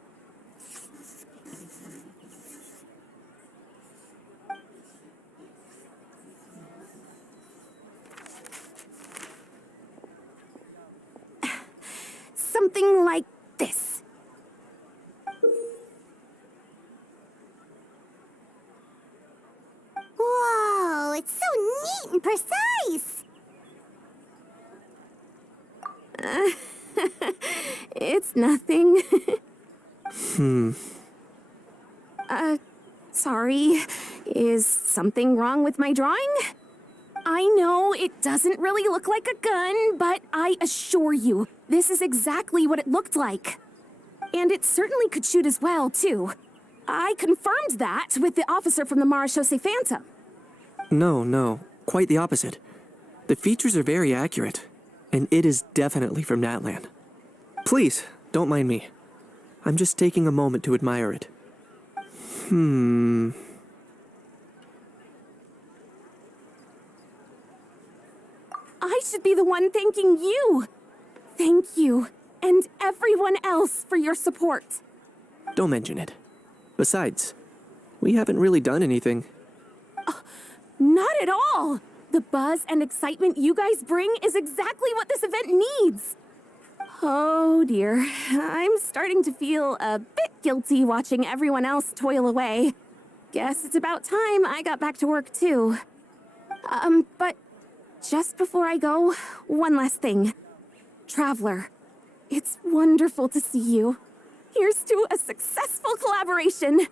Something like this. Whoa, it's so neat and precise. It's nothing. Sorry. Is something wrong with my drawing? I know it doesn't really look like a gun, but I assure you, this is exactly what it looked like. And it certainly could shoot as well, too. I confirmed that with the officer from the Marechaussee Phantom. No, quite the opposite. The features are very accurate, and it is definitely from Natlan. Please, don't mind me. I'm just taking a moment to admire it. I should be the one thanking you. Thank you, and everyone else for your support. Don't mention it. Besides, we haven't really done anything. Not at all. The buzz and excitement you guys bring is exactly what this event needs. Oh dear, I'm starting to feel a bit guilty watching everyone else toil away. Guess it's about time I got back to work too. But just before I go, one last thing. Traveler, it's wonderful to see you. Here's to a successful collaboration.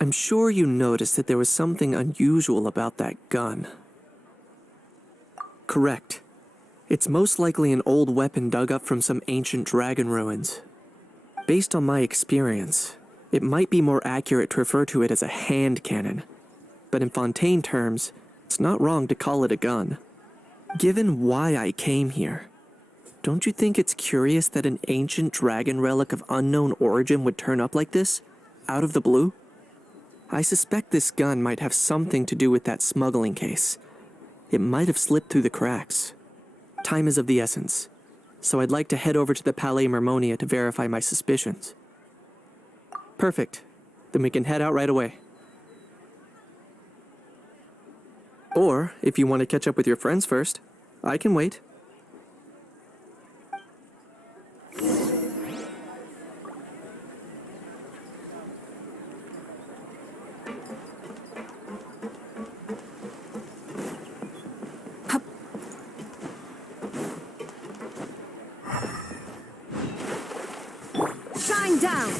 I'm sure you noticed that there was something unusual about that gun. Correct. It's most likely an old weapon dug up from some ancient dragon ruins. Based on my experience, it might be more accurate to refer to it as a hand cannon. But in Fontaine terms, it's not wrong to call it a gun. Given why I came here, don't you think it's curious that an ancient dragon relic of unknown origin would turn up like this, out of the blue? I suspect this gun might have something to do with that smuggling case. It might have slipped through the cracks. Time is of the essence, so I'd like to head over to the Palais Mermonia to verify my suspicions. Perfect. Then we can head out right away. Or, if you want to catch up with your friends first, I can wait. Shine down!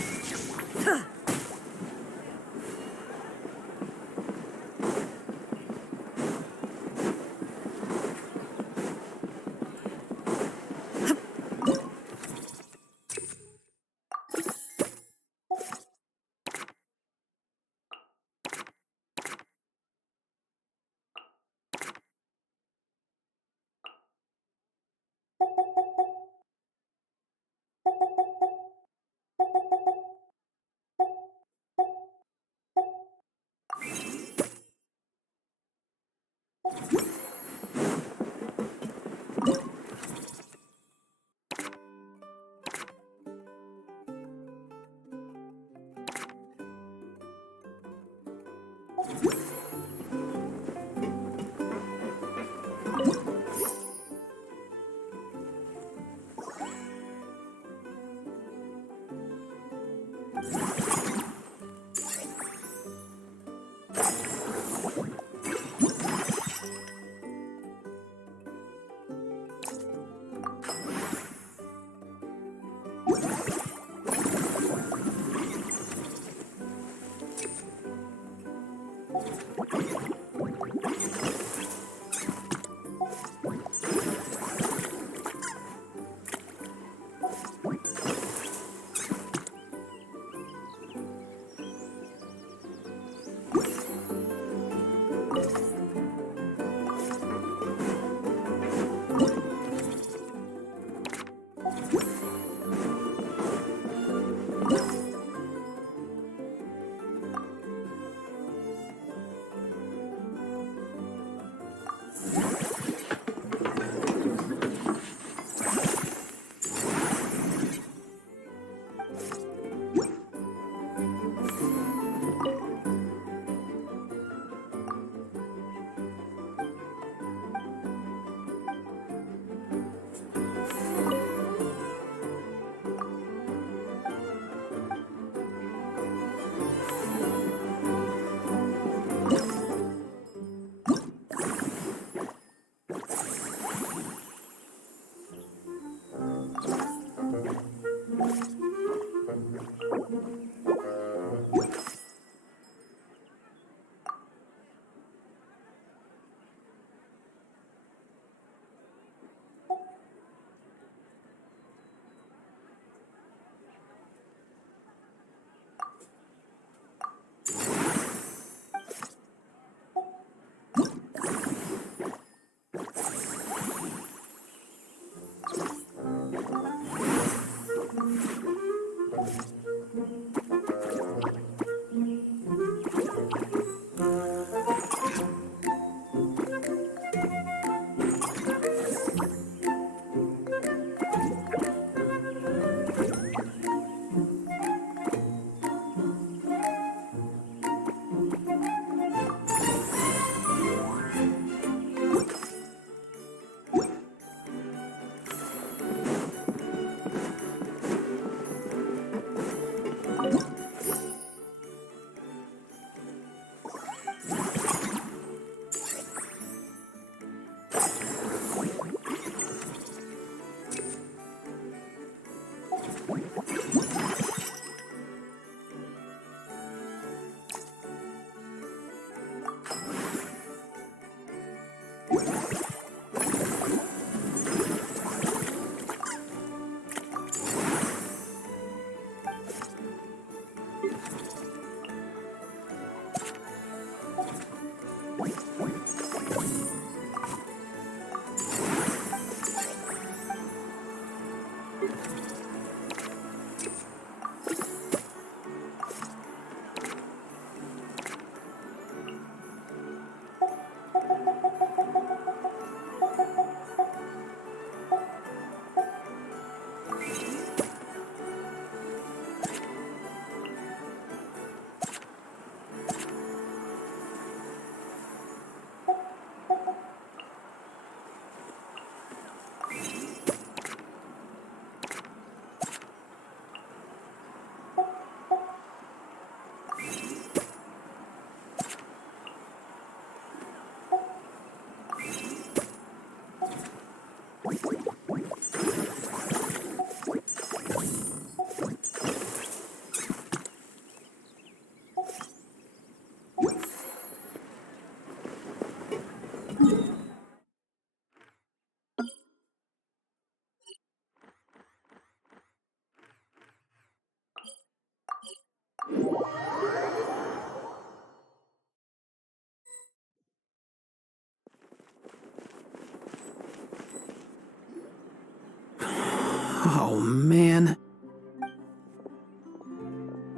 Oh, man.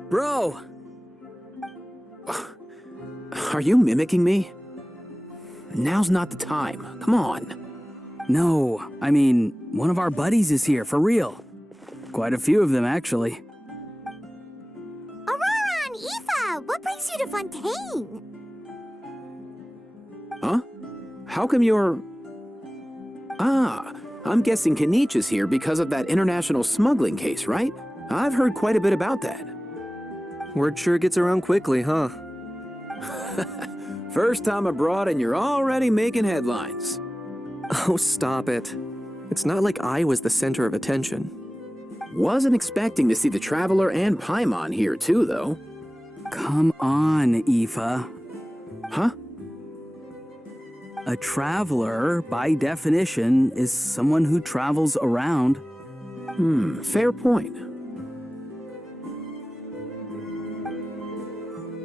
Bro! Are you mimicking me? Now's not the time. Come on. No, I mean, one of our buddies is here, for real. Quite a few of them, actually. Aurora and Aoife, what brings you to Fontaine? Huh? How come you're... Ah, I'm guessing Kanich is here because of that international smuggling case, right? I've heard quite a bit about that. Word sure gets around quickly, huh? First time abroad and you're already making headlines. Oh, stop it. It's not like I was the center of attention. Wasn't expecting to see the Traveler and Paimon here too, though. Come on, Aoife. Huh? A traveler, by definition, is someone who travels around. Fair point.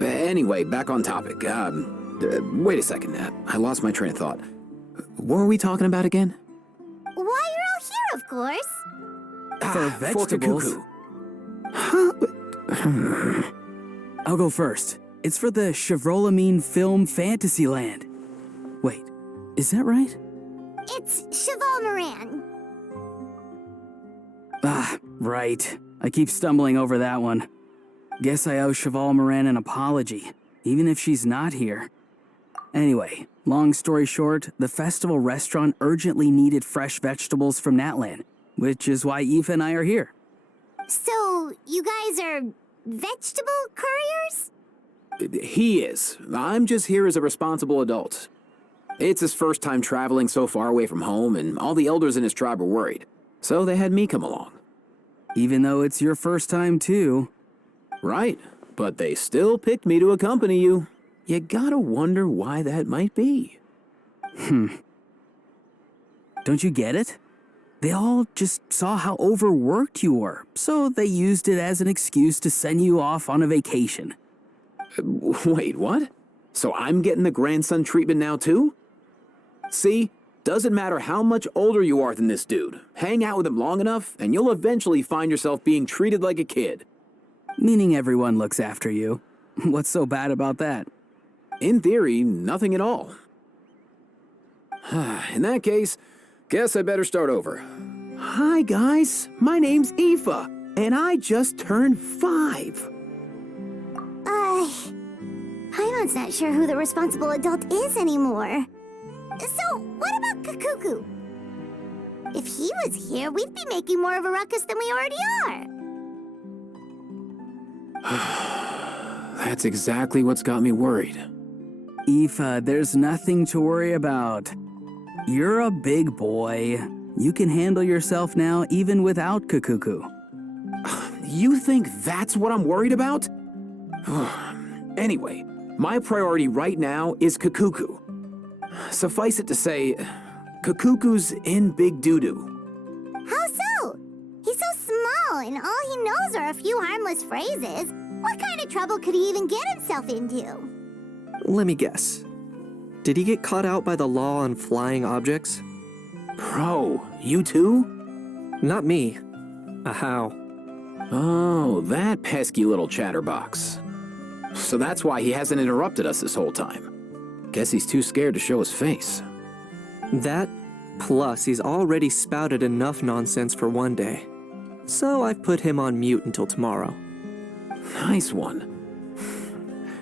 Anyway, back on topic. Wait a second. I lost my train of thought. What were we talking about again? Why you're all here, of course. For vegetables. I'll go first. It's for the Chevrolamine Film Fantasyland. Wait, is that right? It's Cheval Moran. Ah, right. I keep stumbling over that one. Guess I owe Cheval Moran an apology, even if she's not here. Anyway, long story short, the festival restaurant urgently needed fresh vegetables from Natlan, which is why Aoife and I are here. So, you guys are vegetable couriers? He is. I'm just here as a responsible adult. It's his first time traveling so far away from home, and all the elders in his tribe were worried. So they had me come along. Even though it's your first time too. Right, but they still picked me to accompany you. You gotta wonder why that might be. Don't you get it? They all just saw how overworked you were, so they used it as an excuse to send you off on a vacation. Wait, what? So I'm getting the grandson treatment now too? See, doesn't matter how much older you are than this dude. Hang out with him long enough, and you'll eventually find yourself being treated like a kid. Meaning everyone looks after you. What's so bad about that? In theory, nothing at all. In that case, guess I better start over. Hi guys, my name's Aoife, and I just turned 5. Paimon's not sure who the responsible adult is anymore. So, what about Kakuku? If he was here, we'd be making more of a ruckus than we already are. That's exactly what's got me worried. Aoife, there's nothing to worry about. You're a big boy. You can handle yourself now even without Kakuku. You think that's what I'm worried about? Anyway, my priority right now is Kakuku. Suffice it to say, Kakuku's in big doo-doo. How so? He's so small, and all he knows are a few harmless phrases. What kind of trouble could he even get himself into? Let me guess. Did he get caught out by the law on flying objects? Bro, you too? Not me. How? Oh, that pesky little chatterbox. So that's why he hasn't interrupted us this whole time. Guess he's too scared to show his face. That, plus he's already spouted enough nonsense for one day. So I've put him on mute until tomorrow. Nice one.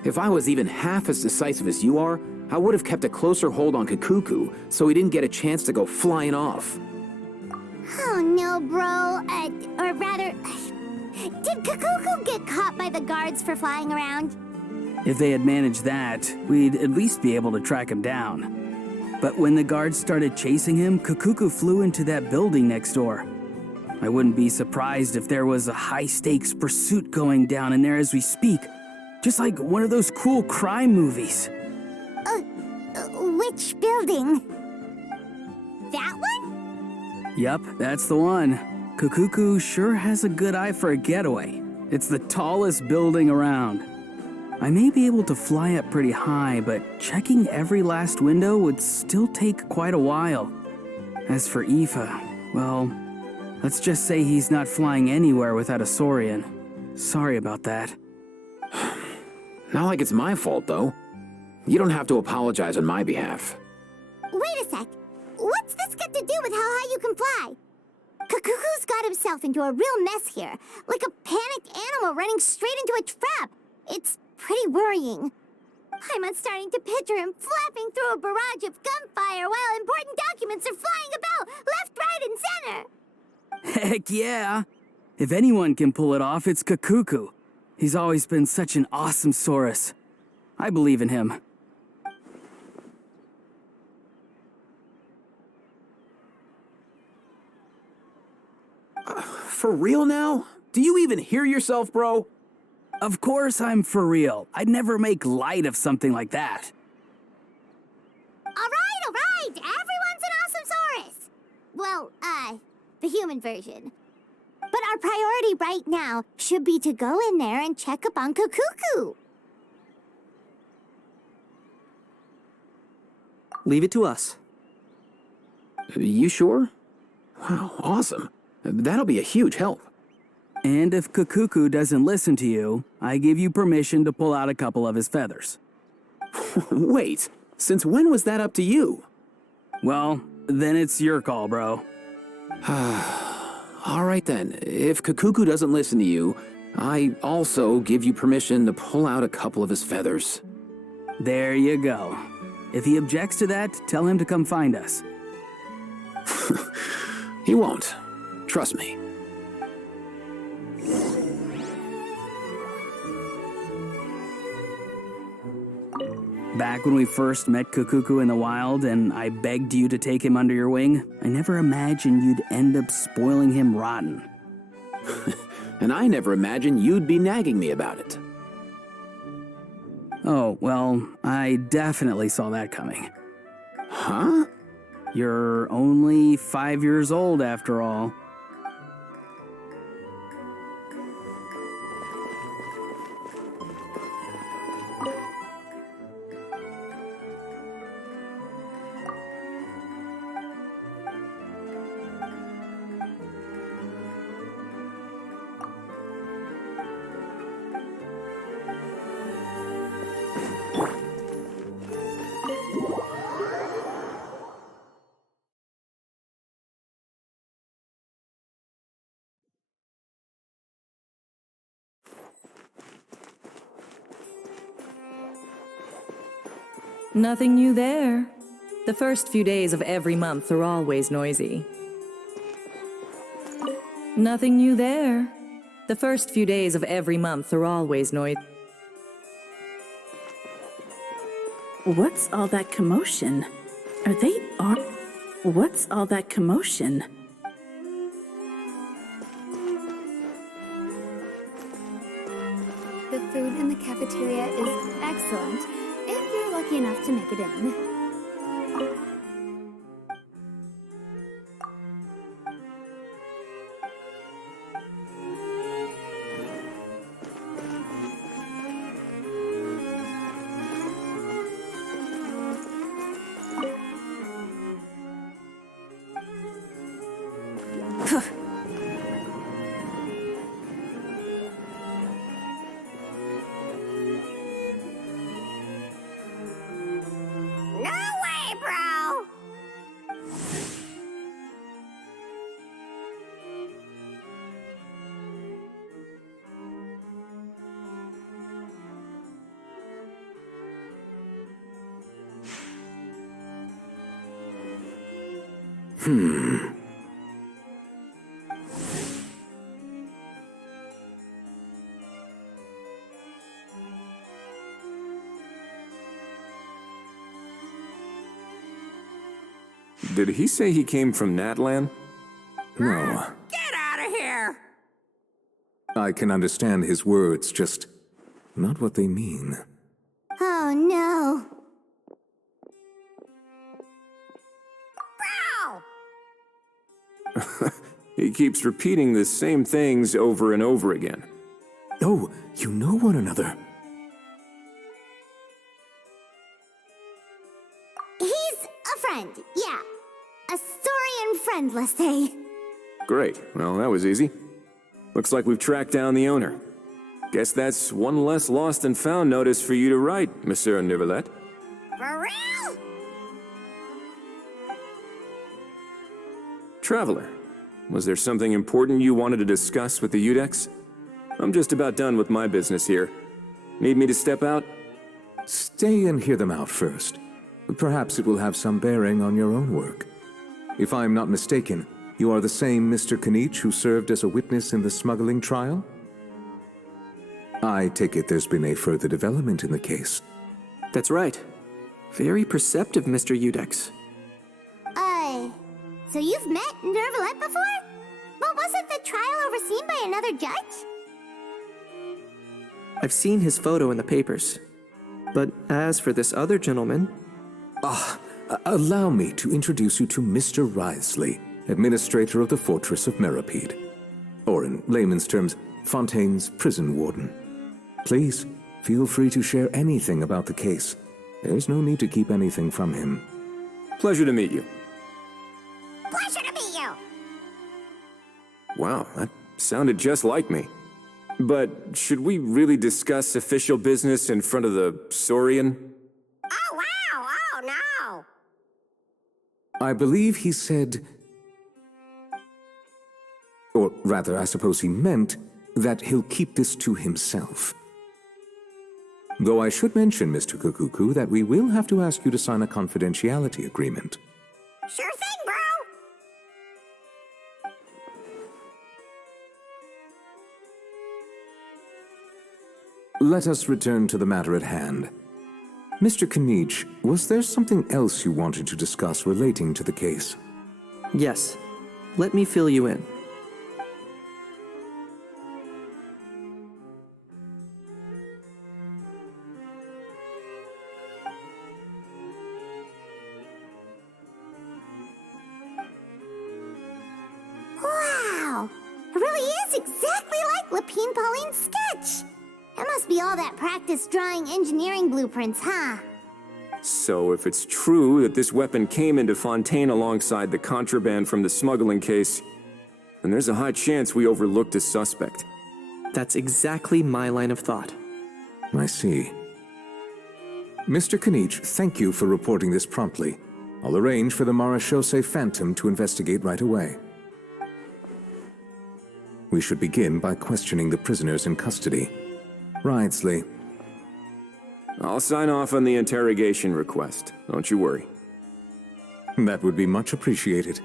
If I was even half as decisive as you are, I would have kept a closer hold on Kakuku so he didn't get a chance to go flying off. Oh no, bro. Or rather, did Kakuku get caught by the guards for flying around? If they had managed that, we'd at least be able to track him down. But when the guards started chasing him, Kakuku flew into that building next door. I wouldn't be surprised if there was a high-stakes pursuit going down in there as we speak. Just like one of those cool crime movies. Which building? That one? Yup, that's the one. Kakuku sure has a good eye for a getaway. It's the tallest building around. I may be able to fly up pretty high, but checking every last window would still take quite a while. As for Aoife, well, Let's just say he's not flying anywhere without a Saurian. Sorry about that. Not like it's my fault, though. You don't have to apologize on my behalf. Wait a sec. What's this got to do with how high you can fly? Kakuku's got himself into a real mess here, like a panicked animal running straight into a trap. It's pretty worrying. I'm starting to picture him flapping through a barrage of gunfire while important documents are flying about left, right, and center. Heck yeah! If anyone can pull it off, it's Kakuku. He's always been such an awesome Saurus. I believe in him. For real now? Do you even hear yourself, bro? Of course I'm for real. I'd never make light of something like that. All right. Everyone's an awesome Saurus. Well, the human version. But our priority right now should be to go in there and check up on Kakuku. Leave it to us. You sure? Wow, awesome. That'll be a huge help. And if Kakuku doesn't listen to you, I give you permission to pull out a couple of his feathers. Wait, since when was that up to you? Well, then it's your call, bro. All right then, if Kakuku doesn't listen to you, I also give you permission to pull out a couple of his feathers. There you go. If he objects to that, tell him to come find us. He won't. Trust me. Back when we first met Kakuku in the wild and I begged you to take him under your wing, I never imagined you'd end up spoiling him rotten. And I never imagined you'd be nagging me about it. Oh, well, I definitely saw that coming. Huh? You're only 5 years old after all. Nothing new there. The first few days of every month are always noisy. Nothing new there. The first few days of every month are always noisy. What's all that commotion? What's all that commotion? The food in the cafeteria is excellent, if you're lucky enough to make it in. Did he say he came from Natlan? No. Get out of here! I can understand his words, just not what they mean. Oh no. He keeps repeating the same things over and over again. Oh, you know one another. He's a friend, yeah. A Saurian friend, let's say. Great. Well, that was easy. Looks like we've tracked down the owner. Guess that's one less lost and found notice for you to write, Monsieur Neuvillette. For real? Traveler, was there something important you wanted to discuss with the Udex? I'm just about done with my business here. Need me to step out? Stay and hear them out first. Perhaps it will have some bearing on your own work. If I am not mistaken, you are the same Mr. Kanich who served as a witness in the smuggling trial? I take it there's been a further development in the case. That's right. Very perceptive, Mr. Udex. So you've met Neuvillette before? But wasn't the trial overseen by another judge? I've seen his photo in the papers. But as for this other gentleman... Allow me to introduce you to Mr. Wriothesley, administrator of the Fortress of Meripede. Or in layman's terms, Fontaine's prison warden. Please, feel free to share anything about the case. There's no need to keep anything from him. Pleasure to meet you. Pleasure to meet you! Wow, that sounded just like me. But should we really discuss official business in front of the Saurian? Oh, wow! Oh, no! I believe he said... Or rather, I suppose he meant that he'll keep this to himself. Though I should mention, Mr. Kukuku, that we will have to ask you to sign a confidentiality agreement. Sure thing, bro! Let us return to the matter at hand. Mr. Kanich, was there something else you wanted to discuss relating to the case? Yes. Let me fill you in. Wow! It really is exactly like Lapine Pauline's sketch! That must be all that practice drawing engineering blueprints, huh? So if it's true that this weapon came into Fontaine alongside the contraband from the smuggling case, then there's a high chance we overlooked a suspect. That's exactly my line of thought. I see. Mr. Kanich, thank you for reporting this promptly. I'll arrange for the Marechaussee Phantom to investigate right away. We should begin by questioning the prisoners in custody. Wriothesley. I'll sign off on the interrogation request. Don't you worry. That would be much appreciated.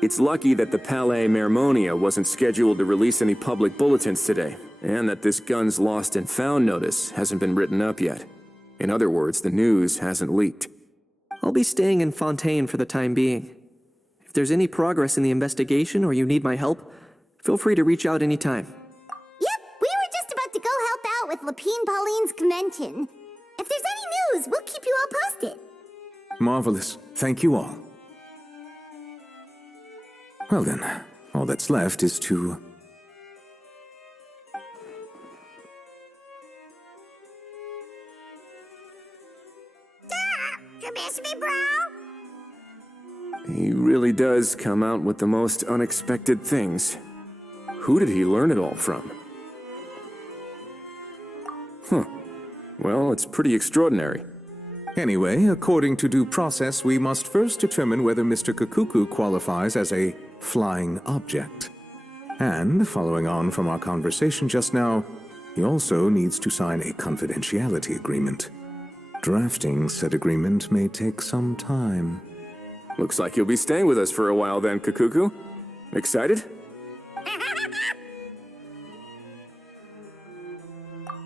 It's lucky that the Palais Mermonia wasn't scheduled to release any public bulletins today, and that this gun's lost and found notice hasn't been written up yet. In other words, the news hasn't leaked. I'll be staying in Fontaine for the time being. If there's any progress in the investigation or you need my help, feel free to reach out anytime. Yep, we were just about to go help out with Lapine Pauline's convention. If there's any news, we'll keep you all posted. Marvelous. Thank you all. Well then, all that's left is to... You miss me, bro? He really does come out with the most unexpected things. Who did he learn it all from? Well, it's pretty extraordinary. Anyway, according to due process, we must first determine whether Mr. Kukuku qualifies as a flying object. And, following on from our conversation just now, he also needs to sign a confidentiality agreement. Drafting said agreement may take some time. Looks like you'll be staying with us for a while then, Kukuku. Excited?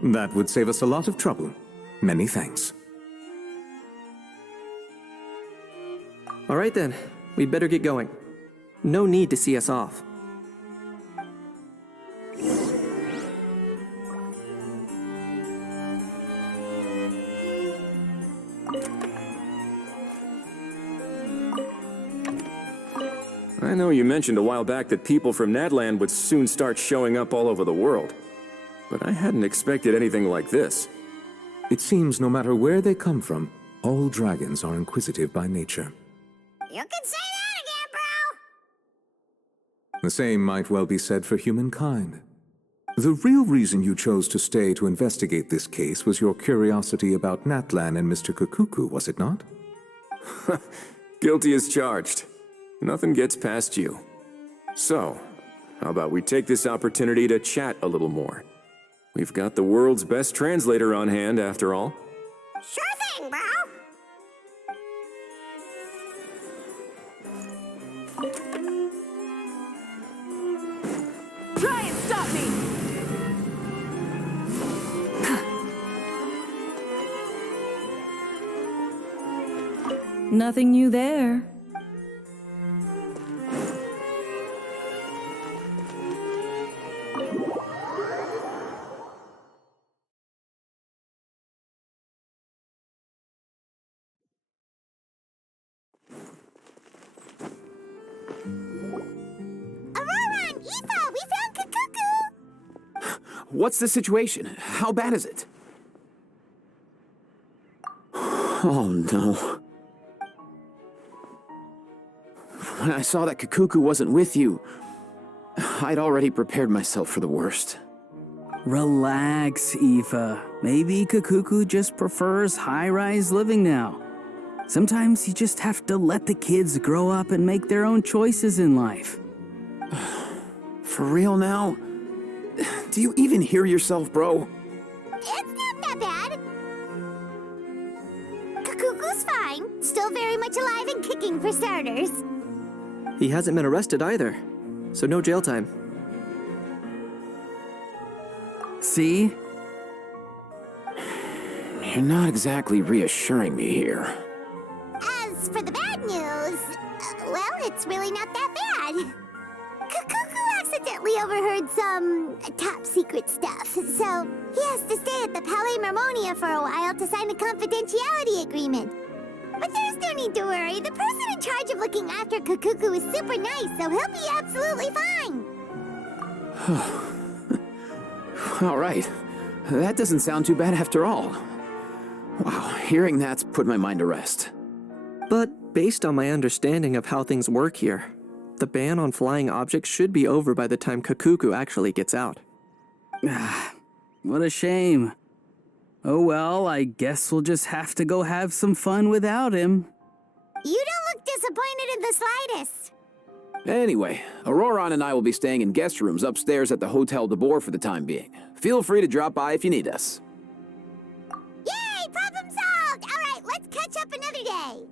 That would save us a lot of trouble. Many thanks. All right then, we'd better get going. No need to see us off. I know you mentioned a while back that people from Nadland would soon start showing up all over the world. But I hadn't expected anything like this. It seems no matter where they come from, all dragons are inquisitive by nature. You can say that again, The same might well be said for humankind. The real reason you chose to stay to investigate this case was your curiosity about Natlan and Mr. Kukuku, was it not? Guilty as charged. Nothing gets past you. So, how about we take this opportunity to chat a little more? We've got the world's best translator on hand, after all. Sure thing, bro. Try and stop me! Nothing new there. What's the situation? How bad is it? Oh no. When I saw that Kukuku wasn't with you, I'd already prepared myself for the worst. Relax, Aoife. Maybe Kukuku just prefers high-rise living now. Sometimes you just have to let the kids grow up and make their own choices in life. For real now? Do you even hear yourself, bro? It's not that bad. Kukuku's fine. Still very much alive and kicking for starters. He hasn't been arrested either, so no jail time. See? You're not exactly reassuring me here. As for the bad news, well, it's really not that bad. Kukuku accidentally overheard some top-secret stuff, so he has to stay at the Palais Mermonia for a while to sign a confidentiality agreement. But there's no need to worry. The person in charge of looking after Kukuku is super nice, so he'll be absolutely fine. All right. That doesn't sound too bad after all. Wow, hearing that's put my mind to rest. But based on my understanding of how things work here, the ban on flying objects should be over by the time Kukuku actually gets out. What a shame. Oh well, I guess we'll just have to go have some fun without him. You don't look disappointed in the slightest. Anyway, Auroron and I will be staying in guest rooms upstairs at the Hotel de Boer for the time being. Feel free to drop by if you need us. Yay! Problem solved! All right, let's catch up another day.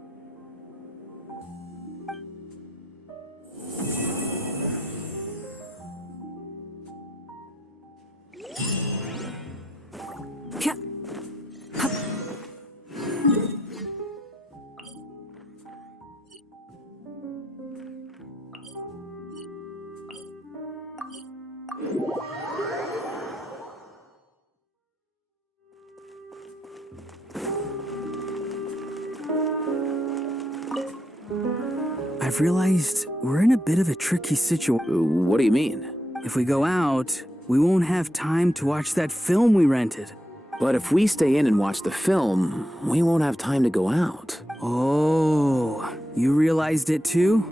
I've realized we're in a bit of a tricky situation. What do you mean? If we go out, we won't have time to watch that film we rented. But if we stay in and watch the film, we won't have time to go out. Oh, you realized it too?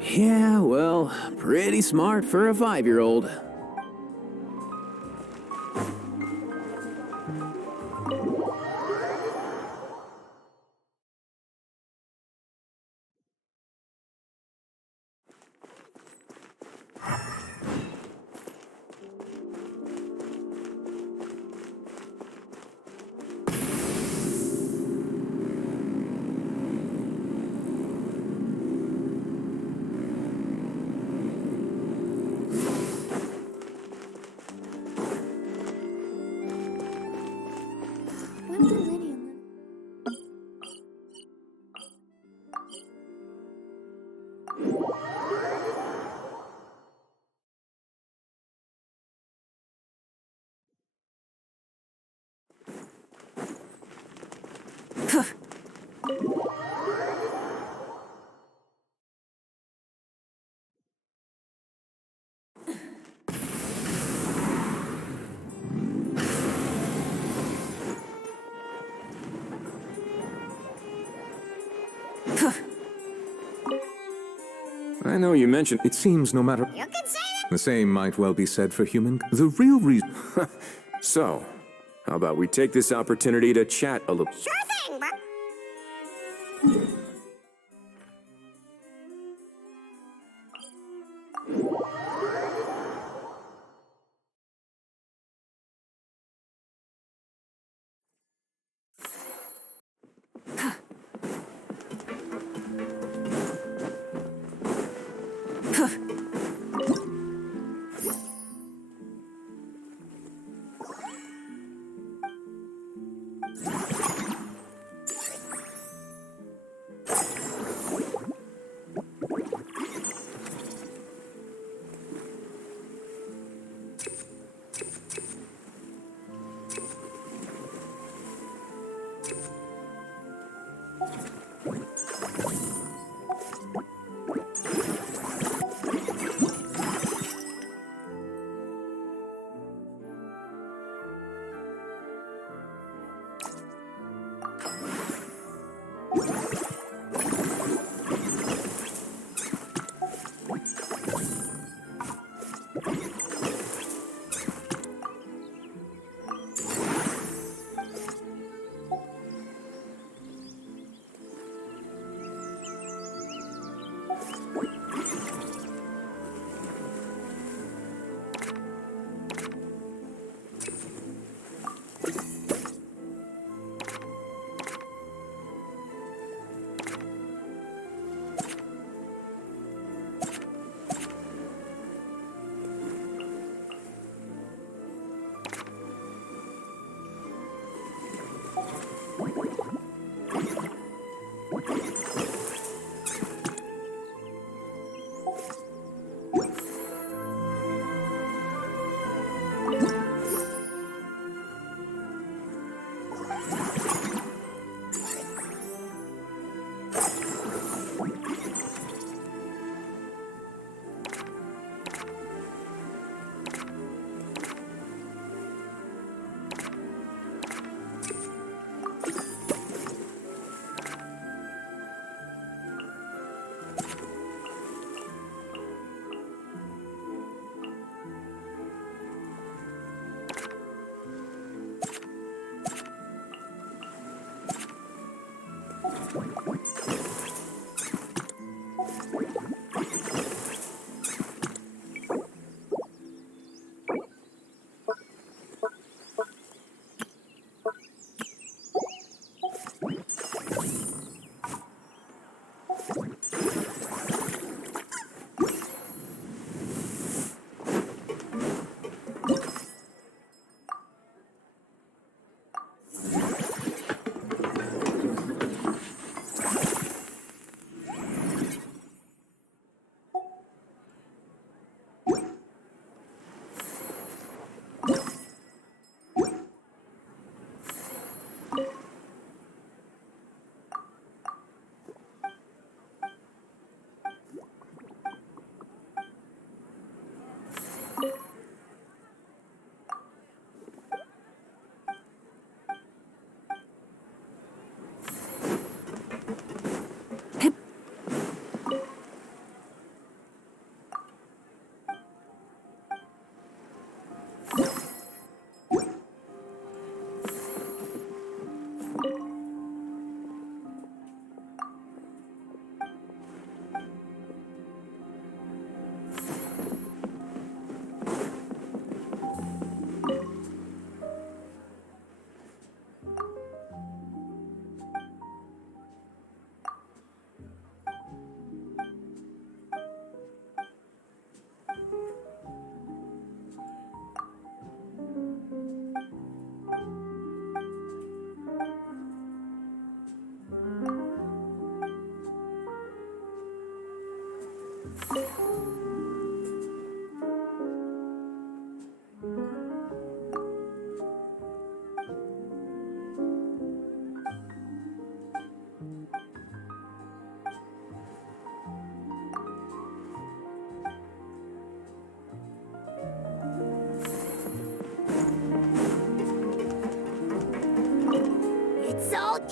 Yeah, well, pretty smart for a 5-year-old. I know you mentioned... It seems no matter... You can say that. The same might well be said for human... The real reason... So, how about we take this opportunity to chat a little... Sure thing, bro.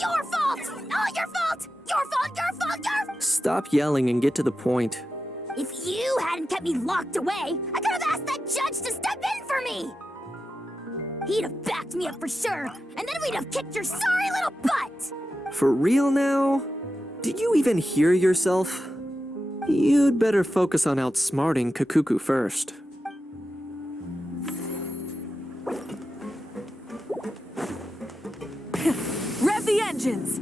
Your fault! All your fault! Your fault, your fault, your... Stop yelling and get to the point. If you hadn't kept me locked away, I could have asked that judge to step in for me! He'd have backed me up for sure, and then we'd have kicked your sorry little butt! For real now? Did you even hear yourself? You'd better focus on outsmarting Kakuku first. Rev the engines!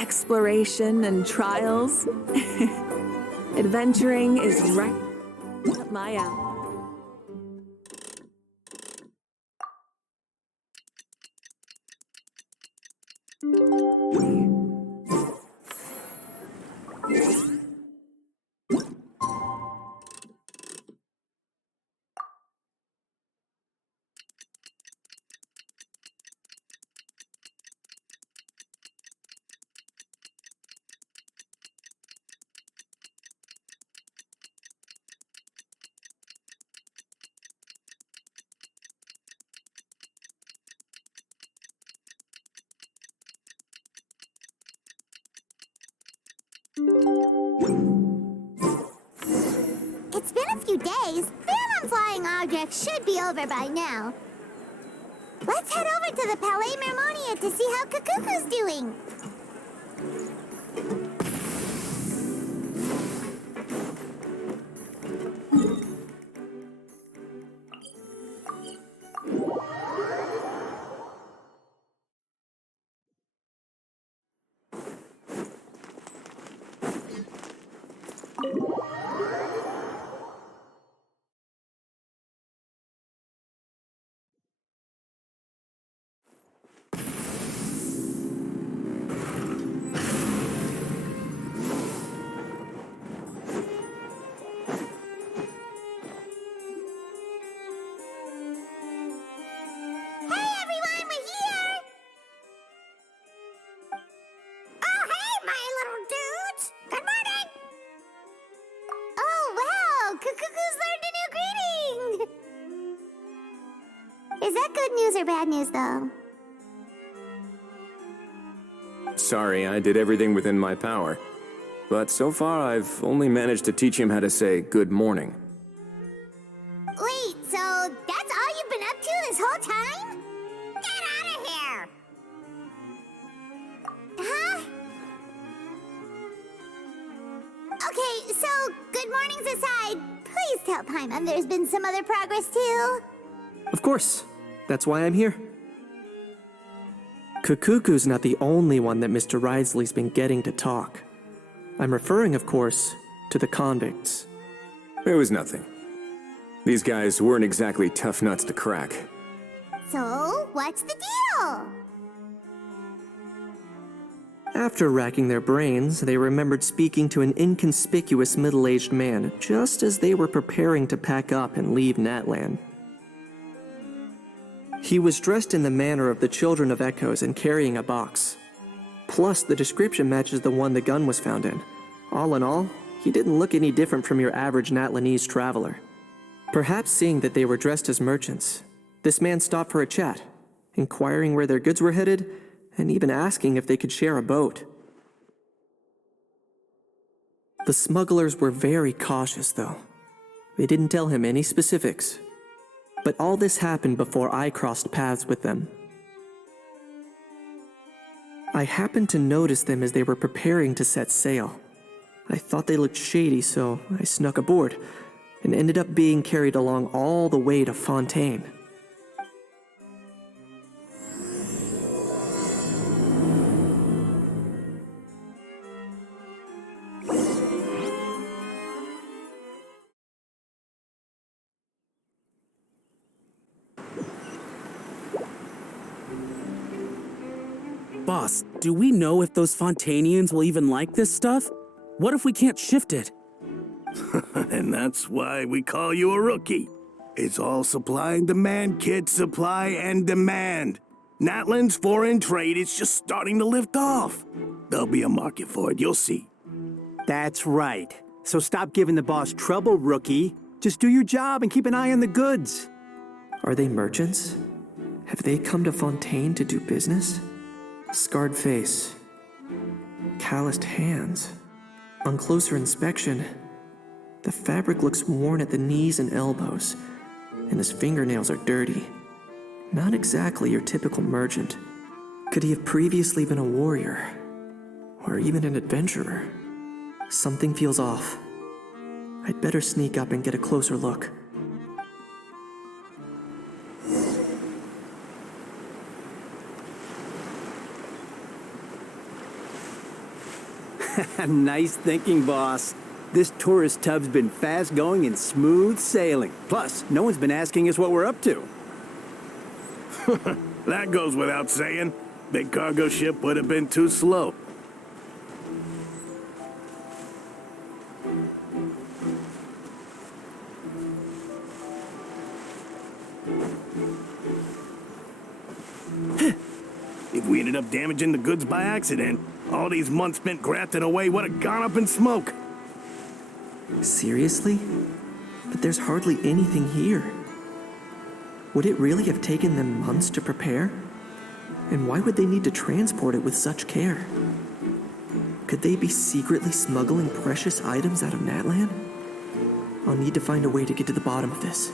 Exploration and trials. Adventuring is right up my alley. It's been a few days. Ban on flying objects should be over by now. Let's head over to the Palais Mermonia to see how Kakuku's doing. Is that good news or bad news, though? Sorry, I did everything within my power. But so far, I've only managed to teach him how to say good morning. Wait, so that's all you've been up to this whole time? Get out of here! Huh? Okay, so good mornings aside, please tell Paimon there's been some other progress too. Of course. That's why I'm here. Kakuku's not the only one that Mr. Ridesley's been getting to talk. I'm referring, of course, to the convicts. It was nothing. These guys weren't exactly tough nuts to crack. So, what's the deal? After racking their brains, they remembered speaking to an inconspicuous middle-aged man just as they were preparing to pack up and leave Natlan. He was dressed in the manner of the Children of Echoes and carrying a box. Plus, the description matches the one the gun was found in. All in all, he didn't look any different from your average Natlanese traveler. Perhaps seeing that they were dressed as merchants, this man stopped for a chat, inquiring where their goods were headed, and even asking if they could share a boat. The smugglers were very cautious, though. They didn't tell him any specifics. But all this happened before I crossed paths with them. I happened to notice them as they were preparing to set sail. I thought they looked shady, so I snuck aboard, and ended up being carried along all the way to Fontaine. Boss, do we know if those Fontainians will even like this stuff? What if we can't shift it? And that's why we call you a rookie. It's all supply and demand, kid. Supply and demand. Natlan's foreign trade is just starting to lift off. There'll be a market for it, you'll see. That's right. So stop giving the boss trouble, rookie. Just do your job and keep an eye on the goods. Are they merchants? Have they come to Fontaine to do business? Scarred face, calloused hands. On closer inspection, the fabric looks worn at the knees and elbows, and his fingernails are dirty. Not exactly your typical merchant. Could he have previously been a warrior? Or even an adventurer? Something feels off. I'd better sneak up and get a closer look. Nice thinking, boss. This tourist tub's been fast going and smooth sailing. Plus, no one's been asking us what we're up to. That goes without saying. Big cargo ship would have been too slow. If we ended up damaging the goods by accident, all these months spent grafting away would have gone up in smoke. Seriously? But there's hardly anything here. Would it really have taken them months to prepare? And why would they need to transport it with such care? Could they be secretly smuggling precious items out of Natlan? I'll need to find a way to get to the bottom of this.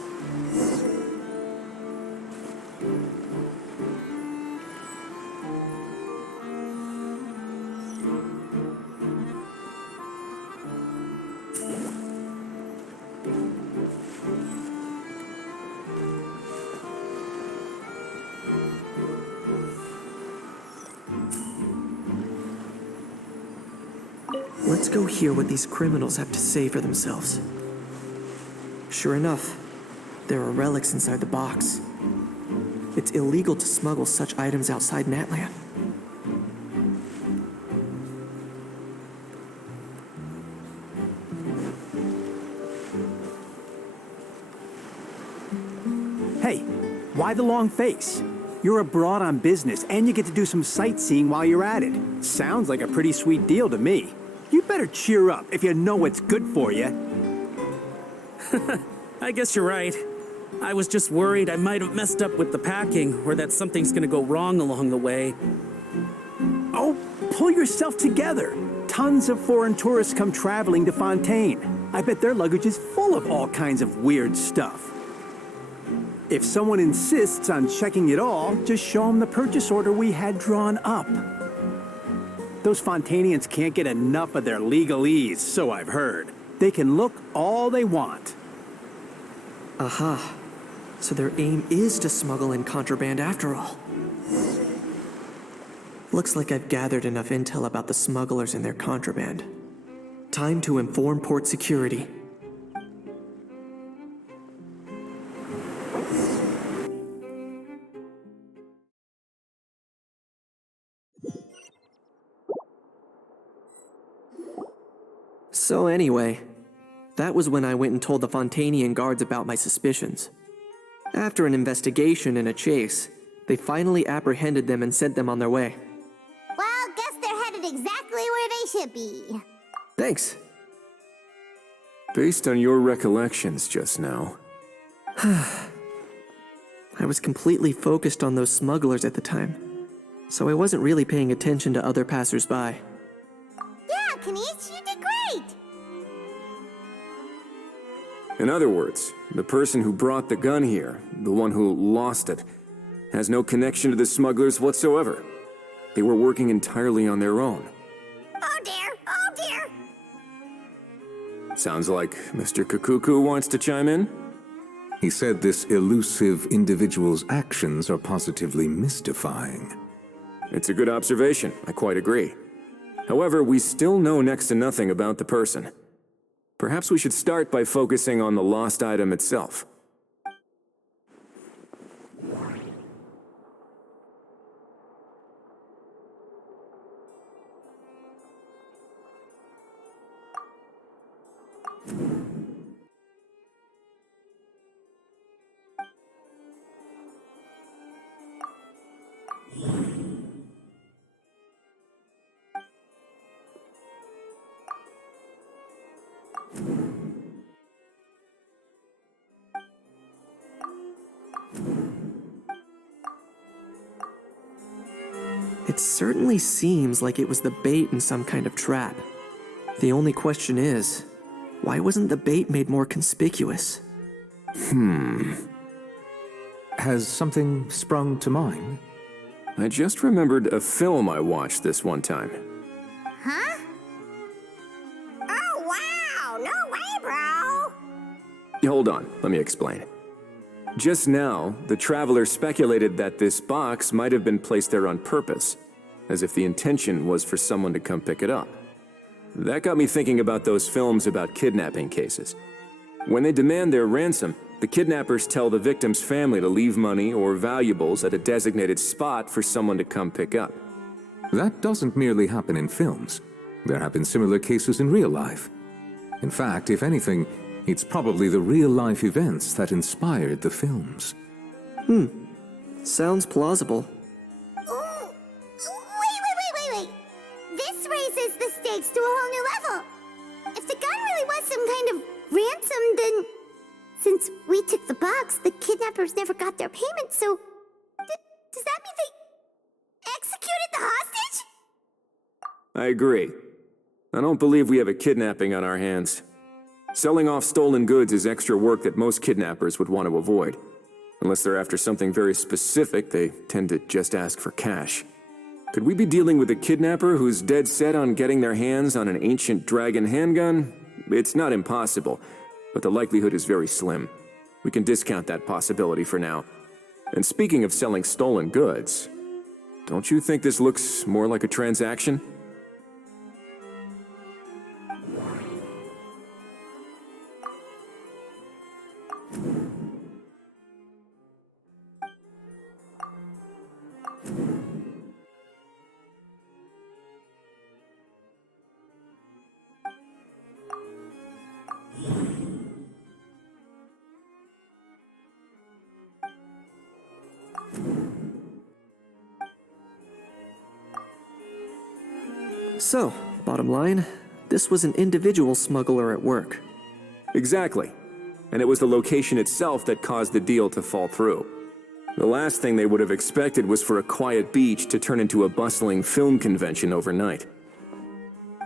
Let's go hear what these criminals have to say for themselves. Sure enough, there are relics inside the box. It's illegal to smuggle such items outside Natlan. Hey, why the long face? You're abroad on business, and you get to do some sightseeing while you're at it. Sounds like a pretty sweet deal to me. You better cheer up if you know what's good for you. I guess you're right. I was just worried I might have messed up with the packing, or that something's gonna go wrong along the way. Oh, pull yourself together. Tons of foreign tourists come traveling to Fontaine. I bet their luggage is full of all kinds of weird stuff. If someone insists on checking it all, just show them the purchase order we had drawn up. Those Fontainians can't get enough of their legalese, so I've heard. They can look all they want. Aha. So their aim is to smuggle in contraband after all. Looks like I've gathered enough intel about the smugglers and their contraband. Time to inform port security. So anyway, that was when I went and told the Fontainian guards about my suspicions. After an investigation and a chase, they finally apprehended them and sent them on their way. Well, guess they're headed exactly where they should be. Thanks. Based on your recollections just now. I was completely focused on those smugglers at the time, so I wasn't really paying attention to other passersby. Yeah, Kanish, you did great! In other words, the person who brought the gun here, the one who lost it, has no connection to the smugglers whatsoever. They were working entirely on their own. Oh dear, oh dear! Sounds like Mr. Kakuku wants to chime in? He said this elusive individual's actions are positively mystifying. It's a good observation, I quite agree. However, we still know next to nothing about the person. Perhaps we should start by focusing on the lost item itself. It certainly seems like it was the bait in some kind of trap. The only question is, why wasn't the bait made more conspicuous? Has something sprung to mind? I just remembered a film I watched this one time. Huh? Oh, wow! No way, bro! Hold on, let me explain. Just now, the traveler speculated that this box might have been placed there on purpose, as if the intention was for someone to come pick it up. That got me thinking about those films about kidnapping cases. When they demand their ransom, the kidnappers tell the victim's family to leave money or valuables at a designated spot for someone to come pick up. That doesn't merely happen in films. There have been similar cases in real life. In fact, if anything, it's probably the real-life events that inspired the films. Sounds plausible. Ooh. Wait. This raises the stakes to a whole new level. If the gun really was some kind of ransom, then since we took the box, the kidnappers never got their payment, so does that mean they executed the hostage? I agree. I don't believe we have a kidnapping on our hands. Selling off stolen goods is extra work that most kidnappers would want to avoid. Unless they're after something very specific, they tend to just ask for cash. Could we be dealing with a kidnapper who's dead set on getting their hands on an ancient dragon handgun? It's not impossible, but the likelihood is very slim. We can discount that possibility for now. And speaking of selling stolen goods, don't you think this looks more like a transaction? So, bottom line, this was an individual smuggler at work. Exactly. And it was the location itself that caused the deal to fall through. The last thing they would have expected was for a quiet beach to turn into a bustling film convention overnight.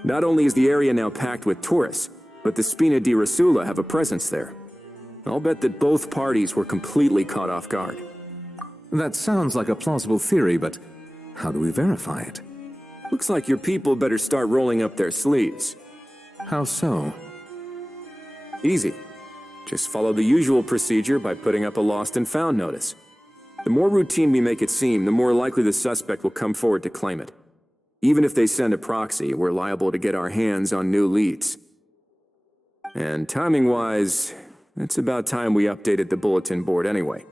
Not only is the area now packed with tourists, but the Spina di Rosula have a presence there. I'll bet that both parties were completely caught off guard. That sounds like a plausible theory, but how do we verify it? Looks like your people better start rolling up their sleeves. How so? Easy. Just follow the usual procedure by putting up a lost and found notice. The more routine we make it seem, the more likely the suspect will come forward to claim it. Even if they send a proxy, we're liable to get our hands on new leads. And timing-wise, it's about time we updated the bulletin board anyway.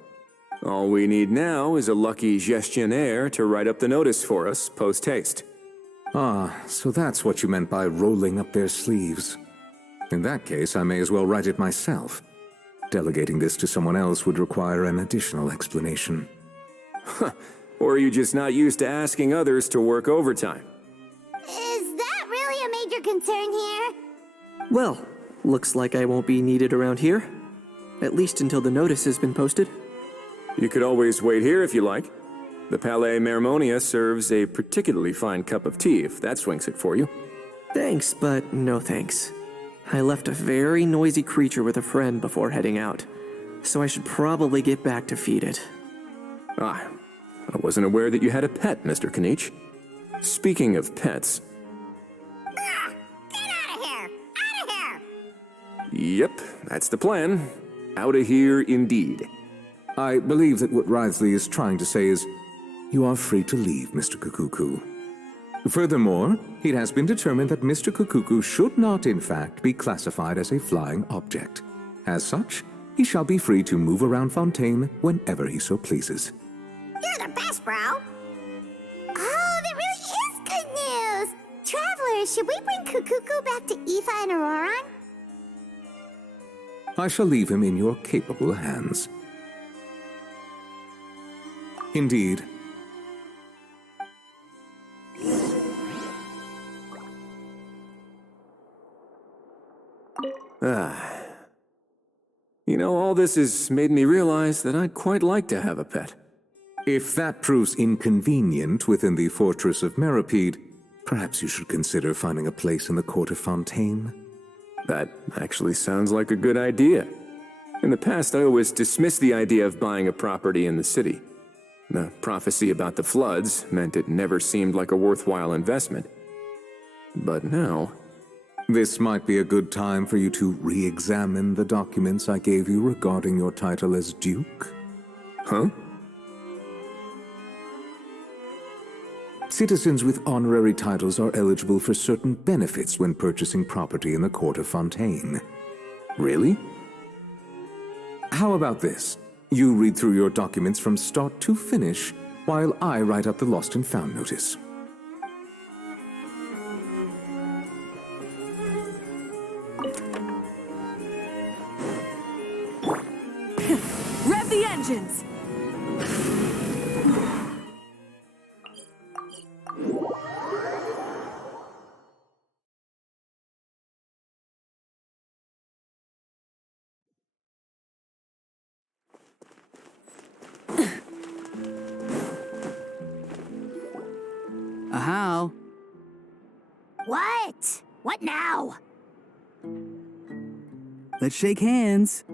All we need now is a lucky gestionnaire to write up the notice for us post-haste. Ah, so that's what you meant by rolling up their sleeves. In that case, I may as well write it myself. Delegating this to someone else would require an additional explanation. Or are you just not used to asking others to work overtime? Is that really a major concern here? Well, looks like I won't be needed around here. At least until the notice has been posted. You could always wait here if you like. The Palais Mermonia serves a particularly fine cup of tea, if that swings it for you. Thanks, but no thanks. I left a very noisy creature with a friend before heading out, so I should probably get back to feed it. Ah, I wasn't aware that you had a pet, Mr. Kanich. Speaking of pets... Get out of here! Out of here! Yep, that's the plan. Out of here indeed. I believe that what Wriothesley is trying to say is, you are free to leave, Mr. Kukuku. Furthermore, it has been determined that Mr. Kukuku should not, in fact, be classified as a flying object. As such, he shall be free to move around Fontaine whenever he so pleases. You're the best, bro! Oh, that really is good news! Travelers, should we bring Kukuku back to Aoife and Auroran? I shall leave him in your capable hands. Indeed. You know, all this has made me realize that I'd quite like to have a pet. If that proves inconvenient within the fortress of Meripede, perhaps you should consider finding a place in the court of Fontaine. That actually sounds like a good idea. In the past, I always dismissed the idea of buying a property in the city. The prophecy about the floods meant it never seemed like a worthwhile investment. But now... This might be a good time for you to re-examine the documents I gave you regarding your title as Duke. Huh? Citizens with honorary titles are eligible for certain benefits when purchasing property in the court of Fontaine. Really? How about this? You read through your documents from start to finish, while I write up the lost and found notice. Rev the engines! How? What? What now? Let's shake hands.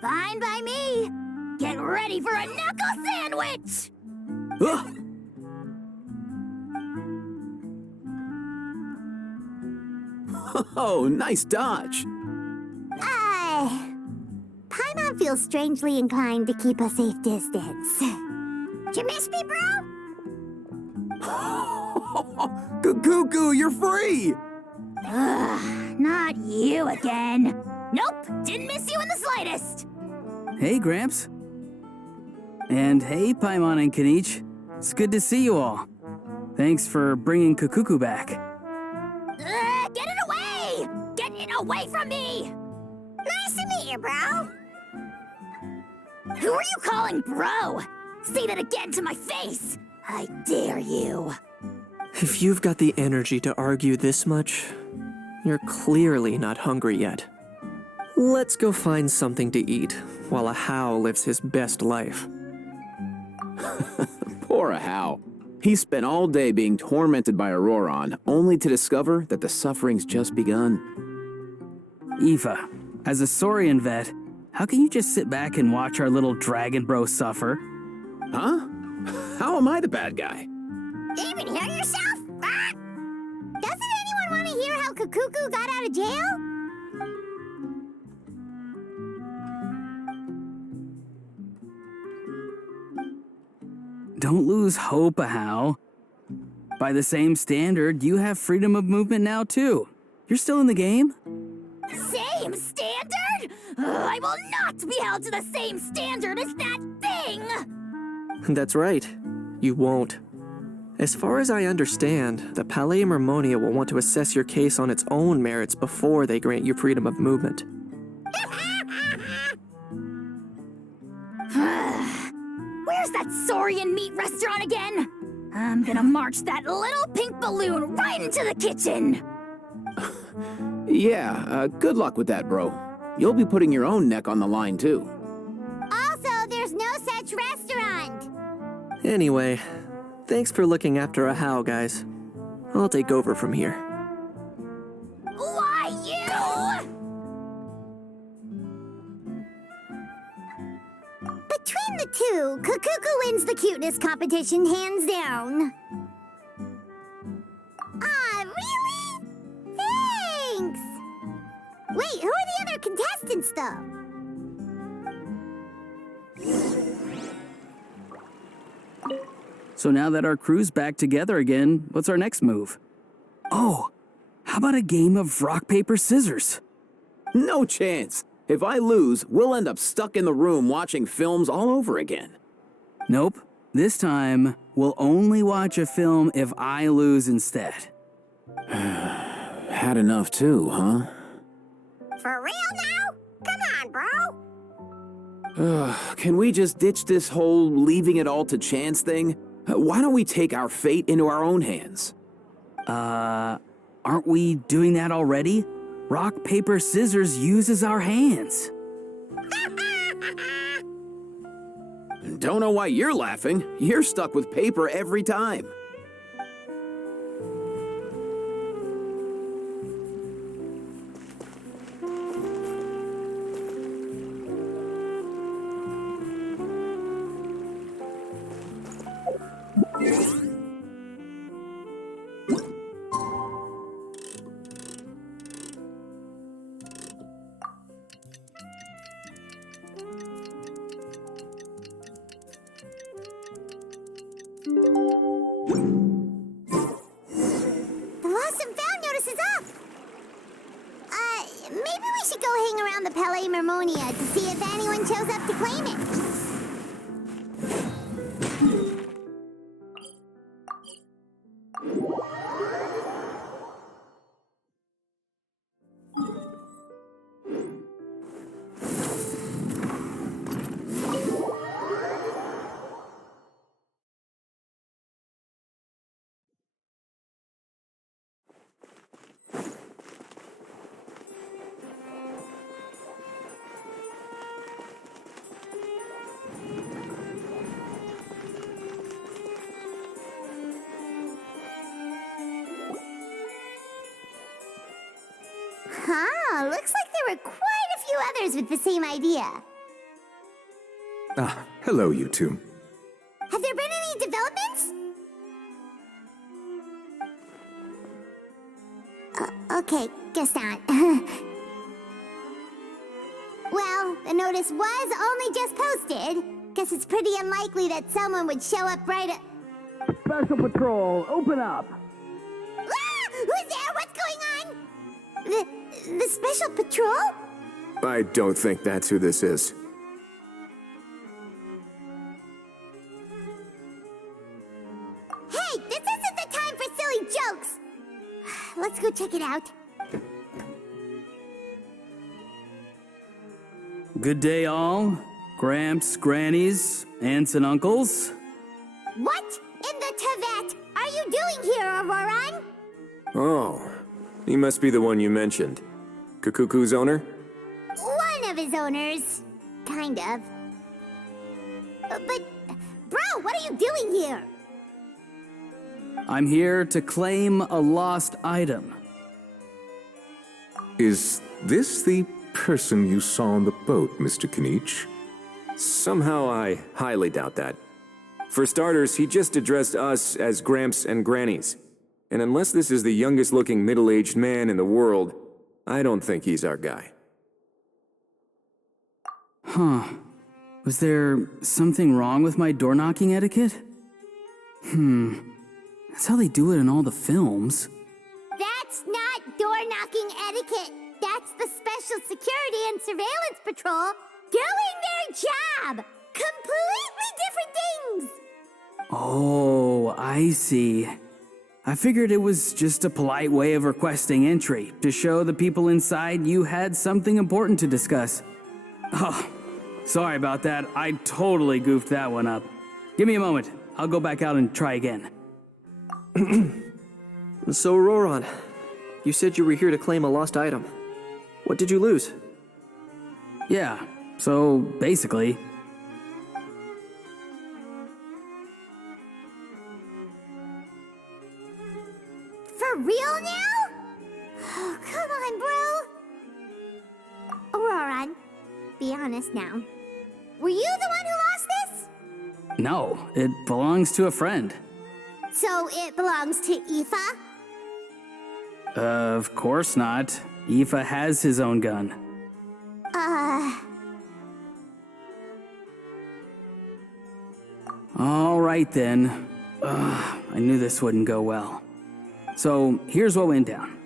Fine by me. Get ready for a knuckle sandwich! Ugh. Oh, nice dodge. Paimon feels strangely inclined to keep a safe distance. Did you miss me, bro? Cuckoo, you're free! Ugh, not you again. Nope, didn't miss you in the slightest. Hey, Gramps. And hey, Paimon and Kanich. It's good to see you all. Thanks for bringing Kukuku back. Get it away! Get it away from me! Nice to meet you, bro. Who are you calling bro? Say that again to my face. I dare you. If you've got the energy to argue this much, you're clearly not hungry yet. Let's go find something to eat while Ahau lives his best life. Poor Ahau. He spent all day being tormented by Auroron, only to discover that the suffering's just begun. Eva, as a Saurian vet, how can you just sit back and watch our little dragon bro suffer? Huh? How am I the bad guy? Even hear yourself? Ah! Doesn't anyone want to hear how Kukuku got out of jail? Don't lose hope, Ahau. By the same standard, you have freedom of movement now, too. You're still in the game? Same standard? I will not be held to the same standard as that thing! That's right. You won't. As far as I understand, the Palais Mermonia will want to assess your case on its own merits before they grant you freedom of movement. Where's that Saurian meat restaurant again? I'm gonna march that little pink balloon right into the kitchen! Yeah, good luck with that, bro. You'll be putting your own neck on the line, too. Also, there's no such restaurant. Anyway, thanks for looking after Ahau, guys. I'll take over from here. Why, you? Between the two, Kukuku wins the cuteness competition hands down. Ah, really? Thanks! Wait, who are the other contestants, though? So now that our crew's back together again, what's our next move? Oh, how about a game of rock, paper, scissors? No chance. If I lose, we'll end up stuck in the room watching films all over again. Nope. This time, we'll only watch a film if I lose instead. Had enough too, huh? For real now? Come on, bro. Can we just ditch this whole leaving it all to chance thing? Why don't we take our fate into our own hands? Aren't we doing that already? Rock, paper, scissors uses our hands. Don't know why you're laughing. You're stuck with paper every time. The lost and found notice is up! Maybe we should go hang around the Palais Mermonia to see if anyone shows up to claim it. Huh, looks like there were quite a few others with the same idea. Ah, hello, you two. Have there been any developments? Okay, guess not. Well, the notice was only just posted. Guess it's pretty unlikely that someone would show up right at... Special Patrol, open up! Ah! Who's there? What's going on? The Special Patrol? I don't think that's who this is. Hey, this isn't the time for silly jokes! Let's go check it out. Good day, all. Gramps, grannies, aunts, and uncles. What in the Tevet are are you doing here, Auroran? Oh, he must be the one you mentioned. Kakuku's owner? One of his owners. Kind of. But, bro, what are you doing here? I'm here to claim a lost item. Is this the person you saw on the boat, Mr. Kinich? Somehow I highly doubt that. For starters, he just addressed us as Gramps and Grannies. And unless this is the youngest looking middle-aged man in the world, I don't think he's our guy. Huh. Was there something wrong with my door-knocking etiquette? That's how they do it in all the films. That's not door-knocking etiquette. That's the Special Security and Surveillance Patrol doing their job. Completely different things. Oh, I see. I figured it was just a polite way of requesting entry, to show the people inside you had something important to discuss. Oh, sorry about that. I totally goofed that one up. Give me a moment. I'll go back out and try again. So, Roran, you said you were here to claim a lost item. What did you lose? Yeah, so basically... For real now? Oh, come on, bro. Auroran, be honest now. Were you the one who lost this? No, it belongs to a friend. So it belongs to Aoife? Of course not. Aoife has his own gun. All right then. I knew this wouldn't go well. So here's what went down.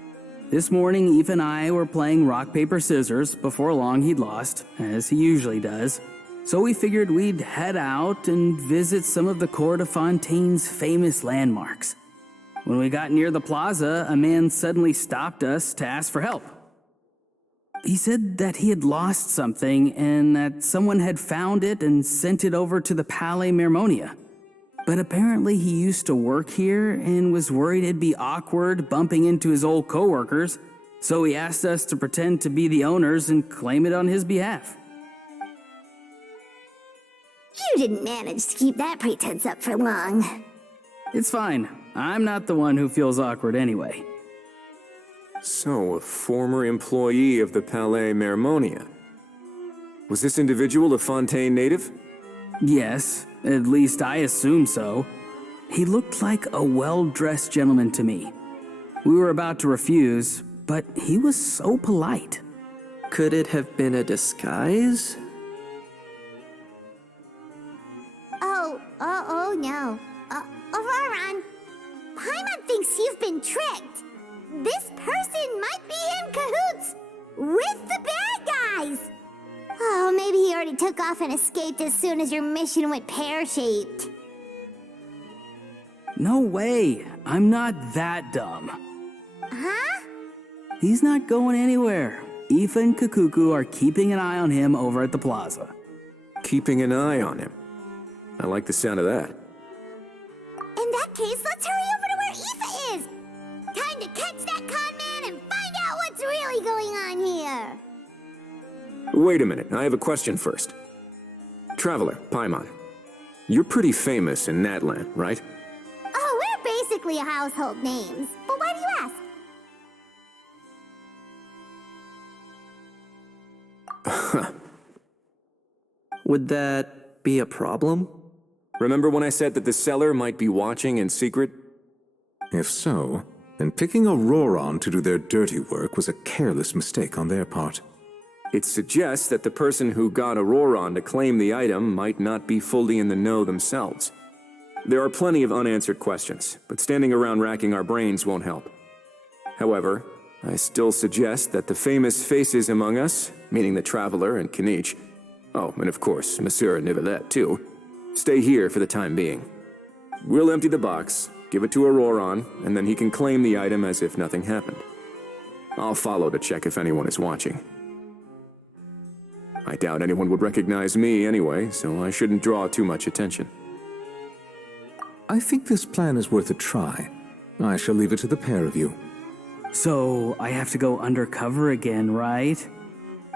This morning, Aoife and I were playing rock, paper, scissors. Before long, he'd lost, as he usually does. So we figured we'd head out and visit some of the Cour de Fontaine's famous landmarks. When we got near the plaza, a man suddenly stopped us to ask for help. He said that he had lost something and that someone had found it and sent it over to the Palais Mermonia. But apparently he used to work here and was worried it'd be awkward bumping into his old coworkers, so he asked us to pretend to be the owners and claim it on his behalf. You didn't manage to keep that pretense up for long. It's fine. I'm not the one who feels awkward anyway. So, a former employee of the Palais Mermonia. Was this individual a Fontaine native? Yes, at least I assume so. He looked like a well-dressed gentleman to me. We were about to refuse, but he was so polite. Could it have been a disguise? Oh no. Auroran, Paimon thinks you've been tricked. This person might be in cahoots with the bad guys. Oh, maybe he already took off and escaped as soon as your mission went pear-shaped. No way. I'm not that dumb. Huh? He's not going anywhere. Aoife and Kakuku are keeping an eye on him over at the plaza. Keeping an eye on him. I like the sound of that. In that case, let's hurry over to where Aoife is. Time to catch that con man and find out what's really going on here. Wait a minute, I have a question first. Traveler, Paimon, you're pretty famous in Natlan, right? Oh, we're basically household names. But why do you ask? Would that be a problem? Remember when I said that the seller might be watching in secret? If so, then picking Auroran to do their dirty work was a careless mistake on their part. It suggests that the person who got Auroran to claim the item might not be fully in the know themselves. There are plenty of unanswered questions, but standing around racking our brains won't help. However, I still suggest that the famous faces among us, meaning the Traveler and Kinich, oh, and of course, Monsieur Nivelet too, stay here for the time being. We'll empty the box, give it to Auroran, and then he can claim the item as if nothing happened. I'll follow to check if anyone is watching. I doubt anyone would recognize me anyway, so I shouldn't draw too much attention. I think this plan is worth a try. I shall leave it to the pair of you. So, I have to go undercover again, right?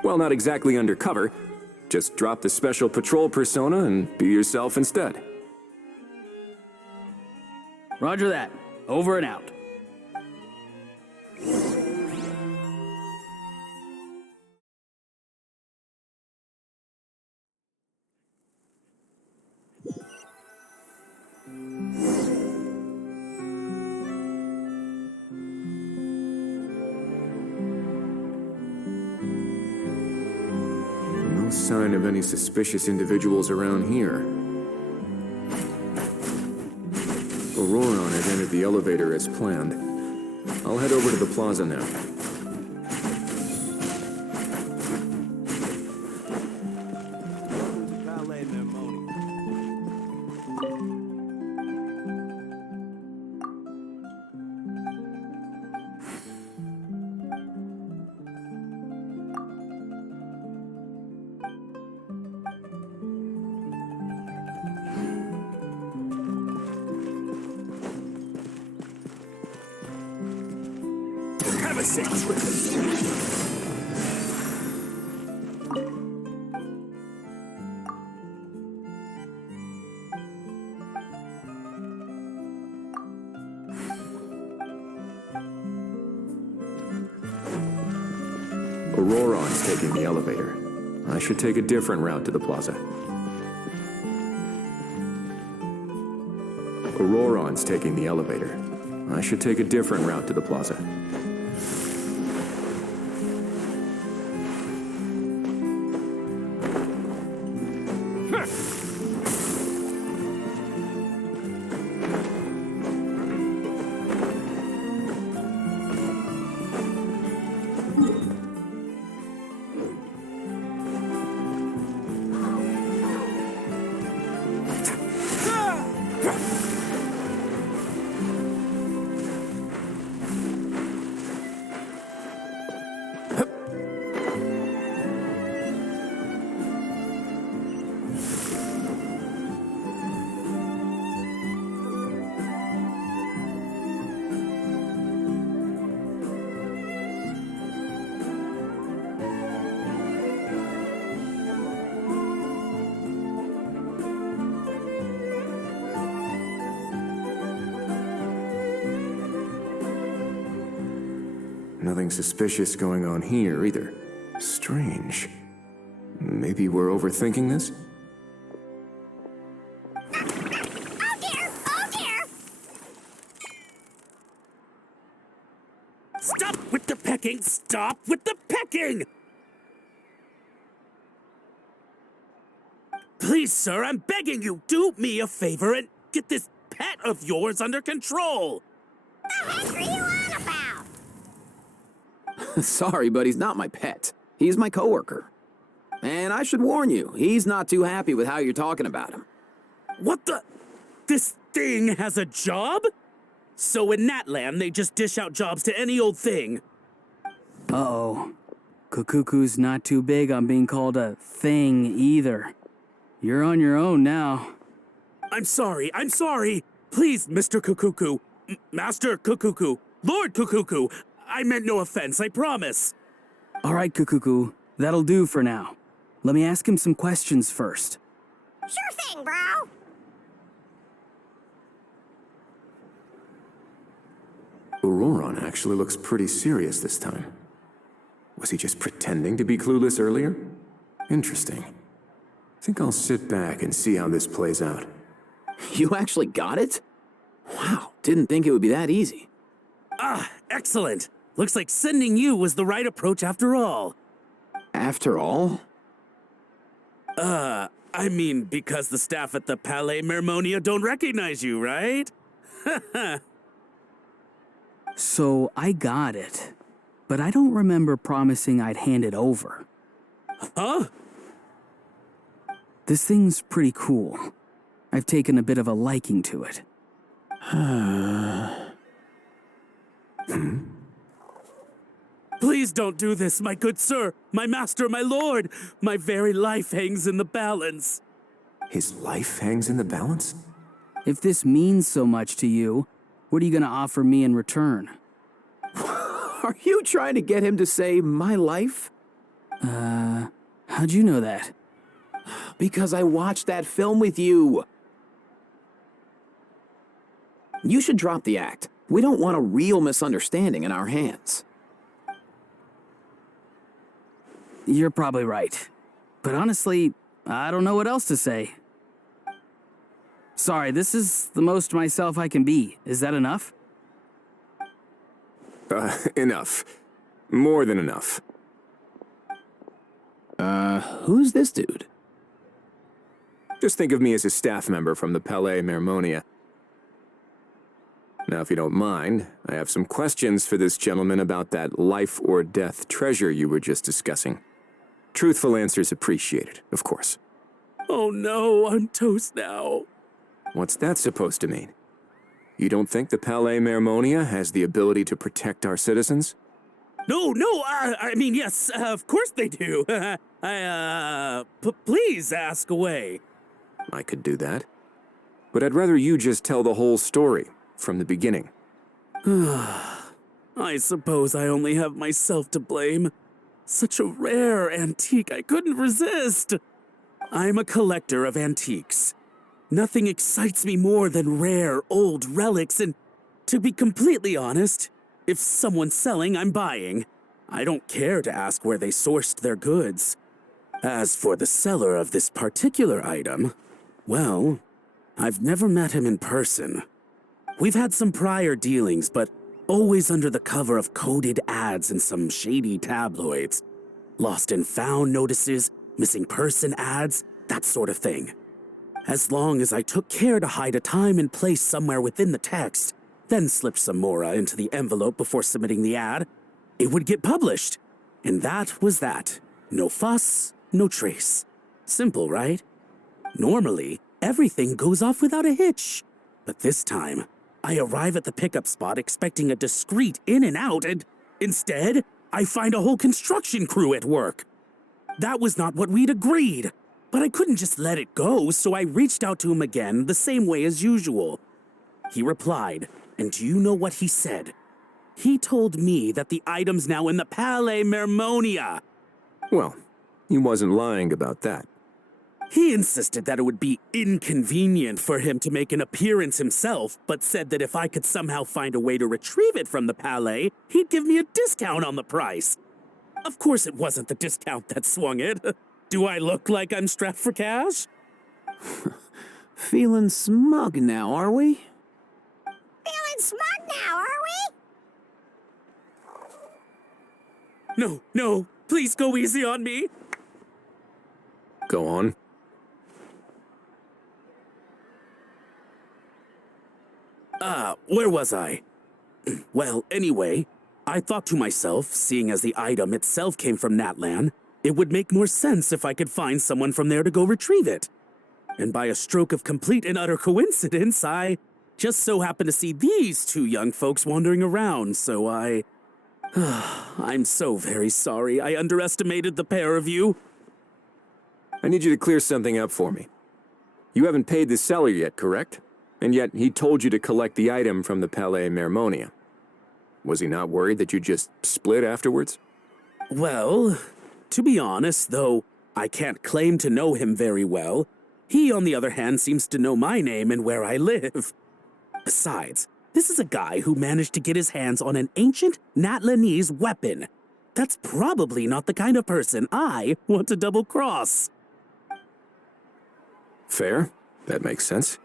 Well, not exactly undercover. Just drop the special patrol persona and be yourself instead. Roger that. Over and out. No sign of any suspicious individuals around here. Auroron had entered the elevator as planned. I'll head over to the plaza now. Have a seat. Auroron's taking the elevator. I should take a different route to the plaza. Auroron's taking the elevator. I should take a different route to the plaza. Nothing suspicious going on here, either. Strange. Maybe we're overthinking this? Oh dear! Oh dear! Stop with the pecking! Stop with the pecking! Please, sir, I'm begging you, do me a favor and get this pet of yours under control! The heck are you on about? Sorry, but he's not my pet. He's my coworker. And I should warn you, he's not too happy with how you're talking about him. What the? This thing has a job? So in Natland, they just dish out jobs to any old thing. Uh-oh. Kukuku's not too big on being called a thing either. You're on your own now. I'm sorry. Please, Mr. Kukuku. Master Kukuku. Lord Kukuku. I meant no offense, I promise. All right, Kukuku. That'll do for now. Let me ask him some questions first. Sure thing, bro. Auroron actually looks pretty serious this time. Was he just pretending to be clueless earlier? Interesting. Think I'll sit back and see how this plays out. You actually got it? Wow, didn't think it would be that easy. Ah, excellent. Looks like sending you was the right approach after all. After all? I mean, because the staff at the Palais Mermonia don't recognize you, right? So I got it, but I don't remember promising I'd hand it over. Huh? This thing's pretty cool. I've taken a bit of a liking to it. Please don't do this, my good sir, my master, my lord. My very life hangs in the balance. His life hangs in the balance? If this means so much to you, what are you gonna offer me in return? Are you trying to get him to say my life? How'd you know that? Because I watched that film with you. You should drop the act. We don't want a real misunderstanding in our hands. You're probably right. But honestly, I don't know what else to say. Sorry, this is the most myself I can be. Is that enough? Enough. More than enough. Who's this dude? Just think of me as a staff member from the Palais Mermonia. Now, if you don't mind, I have some questions for this gentleman about that life or death treasure you were just discussing. Truthful answers appreciated, of course. Oh no, I'm toast now. What's that supposed to mean? You don't think the Palais Mermonia has the ability to protect our citizens? No, I mean, yes, of course they do. Please ask away. I could do that. But I'd rather you just tell the whole story, from the beginning. I suppose I only have myself to blame. Such a rare antique, I couldn't resist. I'm a collector of antiques. Nothing excites me more than rare, old relics, and to be completely honest, if someone's selling, I'm buying. I don't care to ask where they sourced their goods. As for the seller of this particular item, well, I've never met him in person. We've had some prior dealings, but always under the cover of coded ads in some shady tabloids. Lost and found notices, missing person ads, that sort of thing. As long as I took care to hide a time and place somewhere within the text, then slipped some mora into the envelope before submitting the ad, it would get published. And that was that. No fuss, no trace. Simple, right? Normally, everything goes off without a hitch. But this time, I arrive at the pickup spot expecting a discreet in and out, and instead, I find a whole construction crew at work. That was not what we'd agreed. But I couldn't just let it go, so I reached out to him again the same way as usual. He replied, and do you know what he said? He told me that the item's now in the Palais Mermonia. Well, he wasn't lying about that. He insisted that it would be inconvenient for him to make an appearance himself, but said that if I could somehow find a way to retrieve it from the Palais, he'd give me a discount on the price. Of course it wasn't the discount that swung it. Do I look like I'm strapped for cash? Feeling smug now, are we? Feeling smug now, are we? No, please go easy on me. Go on. Where was I? Well, anyway, I thought to myself, seeing as the item itself came from Natlan, it would make more sense if I could find someone from there to go retrieve it. And by a stroke of complete and utter coincidence, I just so happened to see these two young folks wandering around, so I'm so very sorry I underestimated the pair of you. I need you to clear something up for me. You haven't paid the seller yet, correct? And yet he told you to collect the item from the Palais Mermonia. Was he not worried that you just split afterwards? Well, to be honest, though I can't claim to know him very well, he, on the other hand, seems to know my name and where I live. Besides, this is a guy who managed to get his hands on an ancient Natlanese weapon. That's probably not the kind of person I want to double-cross. Fair. That makes sense.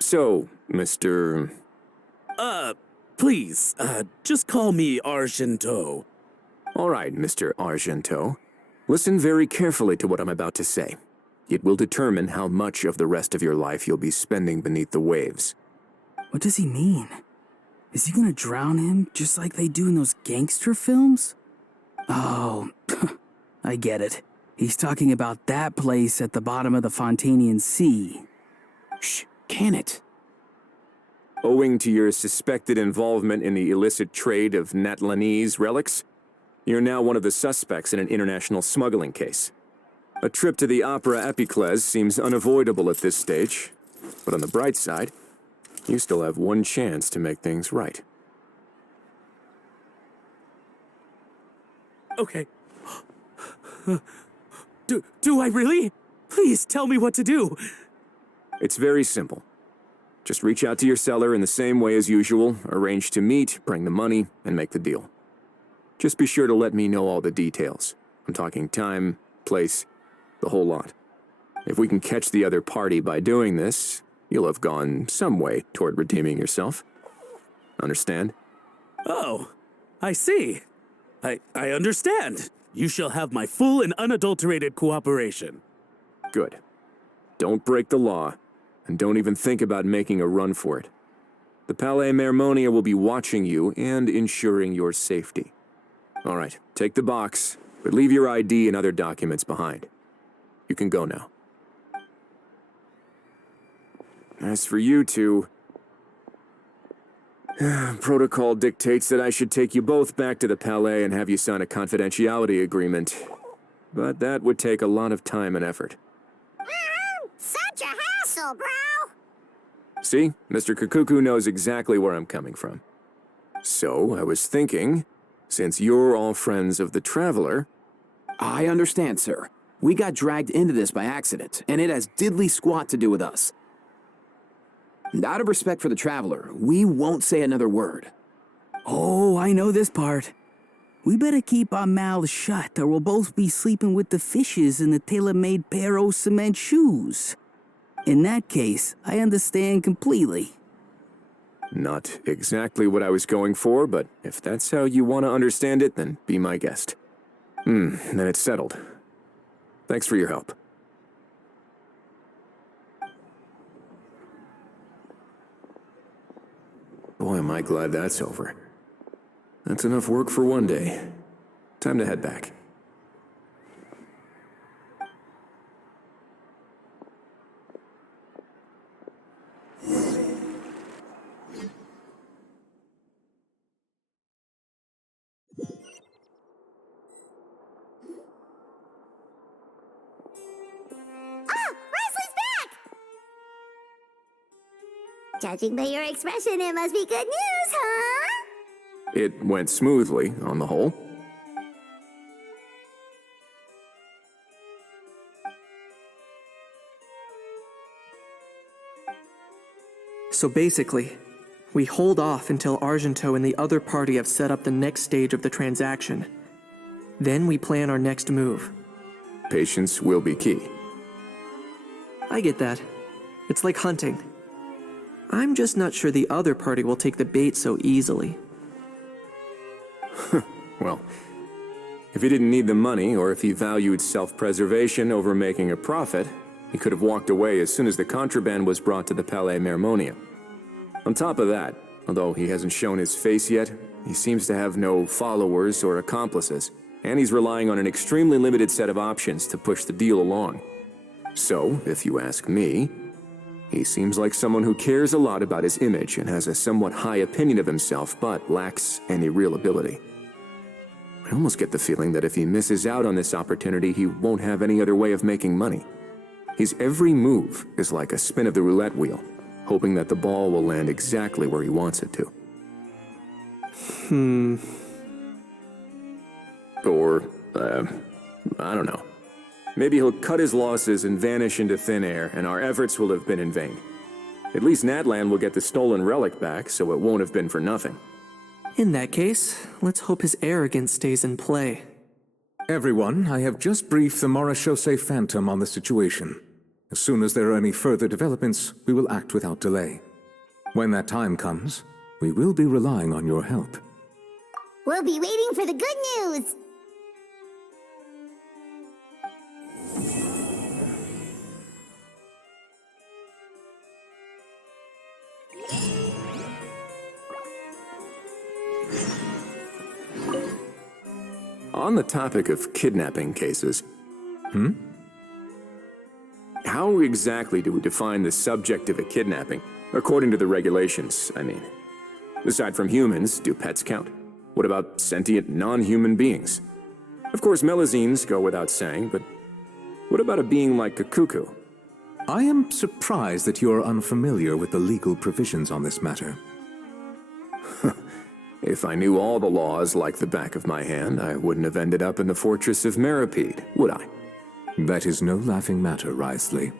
So, Mr. Please, just call me Argento. All right, Mr. Argento. Listen very carefully to what I'm about to say. It will determine how much of the rest of your life you'll be spending beneath the waves. What does he mean? Is he gonna drown him just like they do in those gangster films? Oh, I get it. He's talking about that place at the bottom of the Fontanian Sea. Shh, can it? Owing to your suspected involvement in the illicit trade of Natlanese relics, you're now one of the suspects in an international smuggling case. A trip to the Opera Epiclese seems unavoidable at this stage, But on the bright side, you still have one chance to make things right. Okay. Do I really? Please tell me what to do. It's very simple. Just reach out to your seller in the same way as usual, arrange to meet, bring the money, and make the deal. Just be sure to let me know all the details. I'm talking time, place, the whole lot. If we can catch the other party by doing this, you'll have gone some way toward redeeming yourself. Understand? Oh, I see. I understand. You shall have my full and unadulterated cooperation. Good. Don't break the law, and don't even think about making a run for it. The Palais Mermonia will be watching you and ensuring your safety. All right, take the box, but leave your ID and other documents behind. You can go now. As for you two, protocol dictates that I should take you both back to the Palais and have you sign a confidentiality agreement. But that would take a lot of time and effort. Such a hassle, bro! See, Mr. Kikuku knows exactly where I'm coming from. So, I was thinking, since you're all friends of the Traveler... I understand, sir. We got dragged into this by accident, and it has diddly squat to do with us. And out of respect for the Traveler, we won't say another word. Oh, I know this part. We better keep our mouths shut, or we'll both be sleeping with the fishes in the tailor-made pair of cement shoes. In that case, I understand completely. Not exactly what I was going for, but if that's how you want to understand it, then be my guest. Then it's settled. Thanks for your help. Boy, am I glad that's over. That's enough work for one day. Time to head back. Judging by your expression, it must be good news, huh? It went smoothly, on the whole. So basically, we hold off until Argento and the other party have set up the next stage of the transaction. Then we plan our next move. Patience will be key. I get that. It's like hunting. I'm just not sure the other party will take the bait so easily. Well, if he didn't need the money, or if he valued self-preservation over making a profit, he could have walked away as soon as the contraband was brought to the Palais Mermonia. On top of that, although he hasn't shown his face yet, he seems to have no followers or accomplices, and he's relying on an extremely limited set of options to push the deal along. So, if you ask me, he seems like someone who cares a lot about his image and has a somewhat high opinion of himself, but lacks any real ability. I almost get the feeling that if he misses out on this opportunity, he won't have any other way of making money. His every move is like a spin of the roulette wheel, hoping that the ball will land exactly where he wants it to. Or, I don't know. Maybe he'll cut his losses and vanish into thin air, and our efforts will have been in vain. At least Natlan will get the stolen relic back, so it won't have been for nothing. In that case, let's hope his arrogance stays in play. Everyone, I have just briefed the Marechaussee Phantom on the situation. As soon as there are any further developments, we will act without delay. When that time comes, we will be relying on your help. We'll be waiting for the good news! On the topic of kidnapping cases... How exactly do we define the subject of a kidnapping? According to the regulations, I mean. Aside from humans, do pets count? What about sentient, non-human beings? Of course, Melazines go without saying, but what about a being like Kikuku? I am surprised that you are unfamiliar with the legal provisions on this matter. If I knew all the laws like the back of my hand, I wouldn't have ended up in the fortress of Meripede, would I? That is no laughing matter, Wriothesley.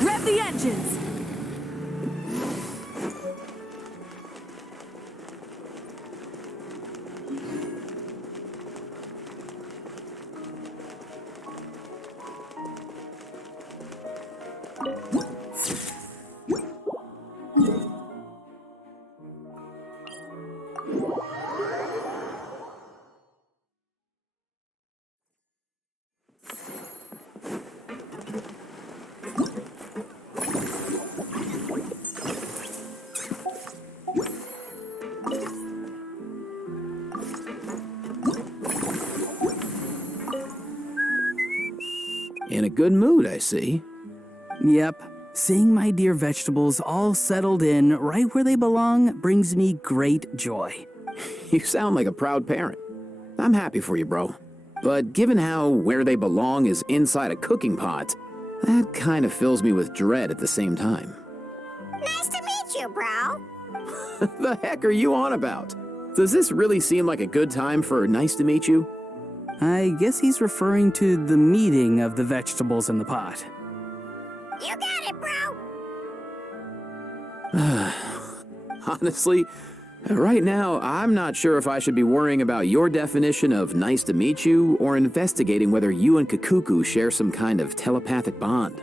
Rev the engines! In a good mood, I see. Yep. Seeing my dear vegetables all settled in right where they belong brings me great joy. You sound like a proud parent. I'm happy for you, bro. But given how where they belong is inside a cooking pot, that kind of fills me with dread at the same time. Nice to meet you, bro. The heck are you on about? Does this really seem like a good time for nice to meet you? I guess he's referring to the meeting of the vegetables in the pot. You got it, bro. Honestly, right now, I'm not sure if I should be worrying about your definition of nice to meet you or investigating whether you and Kakuku share some kind of telepathic bond.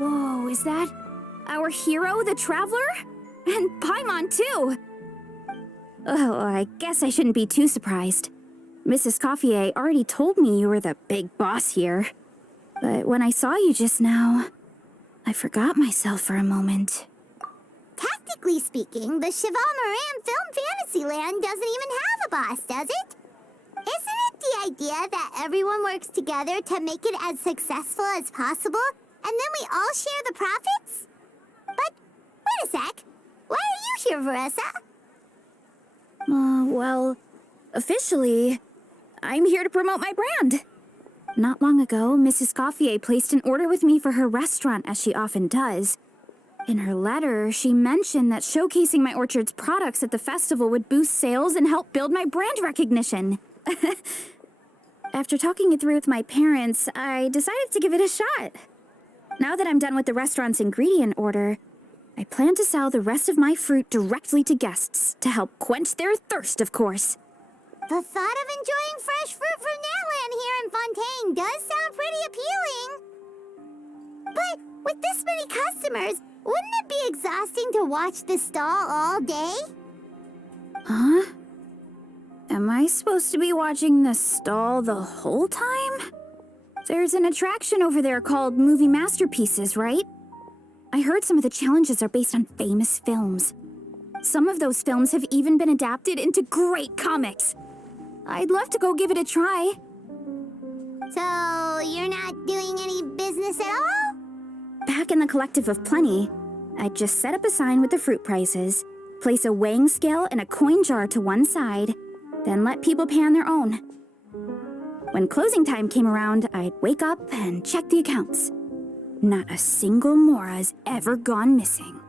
Whoa, is that our hero, the Traveler? And Paimon, too! Oh, I guess I shouldn't be too surprised. Mrs. Coiffier already told me you were the big boss here. But when I saw you just now, I forgot myself for a moment. Technically speaking, the Cheval Moran Film Fantasyland doesn't even have a boss, does it? Isn't it the idea that everyone works together to make it as successful as possible, and then we all share the profits? But, wait a sec. Why are you here, Veressa? Well, officially, I'm here to promote my brand. Not long ago, Mrs. Coiffier placed an order with me for her restaurant, as she often does. In her letter, she mentioned that showcasing my orchard's products at the festival would boost sales and help build my brand recognition. After talking it through with my parents, I decided to give it a shot. Now that I'm done with the restaurant's ingredient order, I plan to sell the rest of my fruit directly to guests to help quench their thirst, of course. The thought of enjoying fresh fruit from Natland here in Fontaine does sound pretty appealing. But with this many customers, wouldn't it be exhausting to watch this stall all day? Huh? Am I supposed to be watching the stall the whole time? There's an attraction over there called Movie Masterpieces, right? I heard some of the challenges are based on famous films. Some of those films have even been adapted into great comics. I'd love to go give it a try. So, you're not doing any business at all? Back in the Collective of Plenty, I'd just set up a sign with the fruit prices, place a weighing scale and a coin jar to one side, then let people pay on their own. When closing time came around, I'd wake up and check the accounts. Not a single Mora's ever gone missing.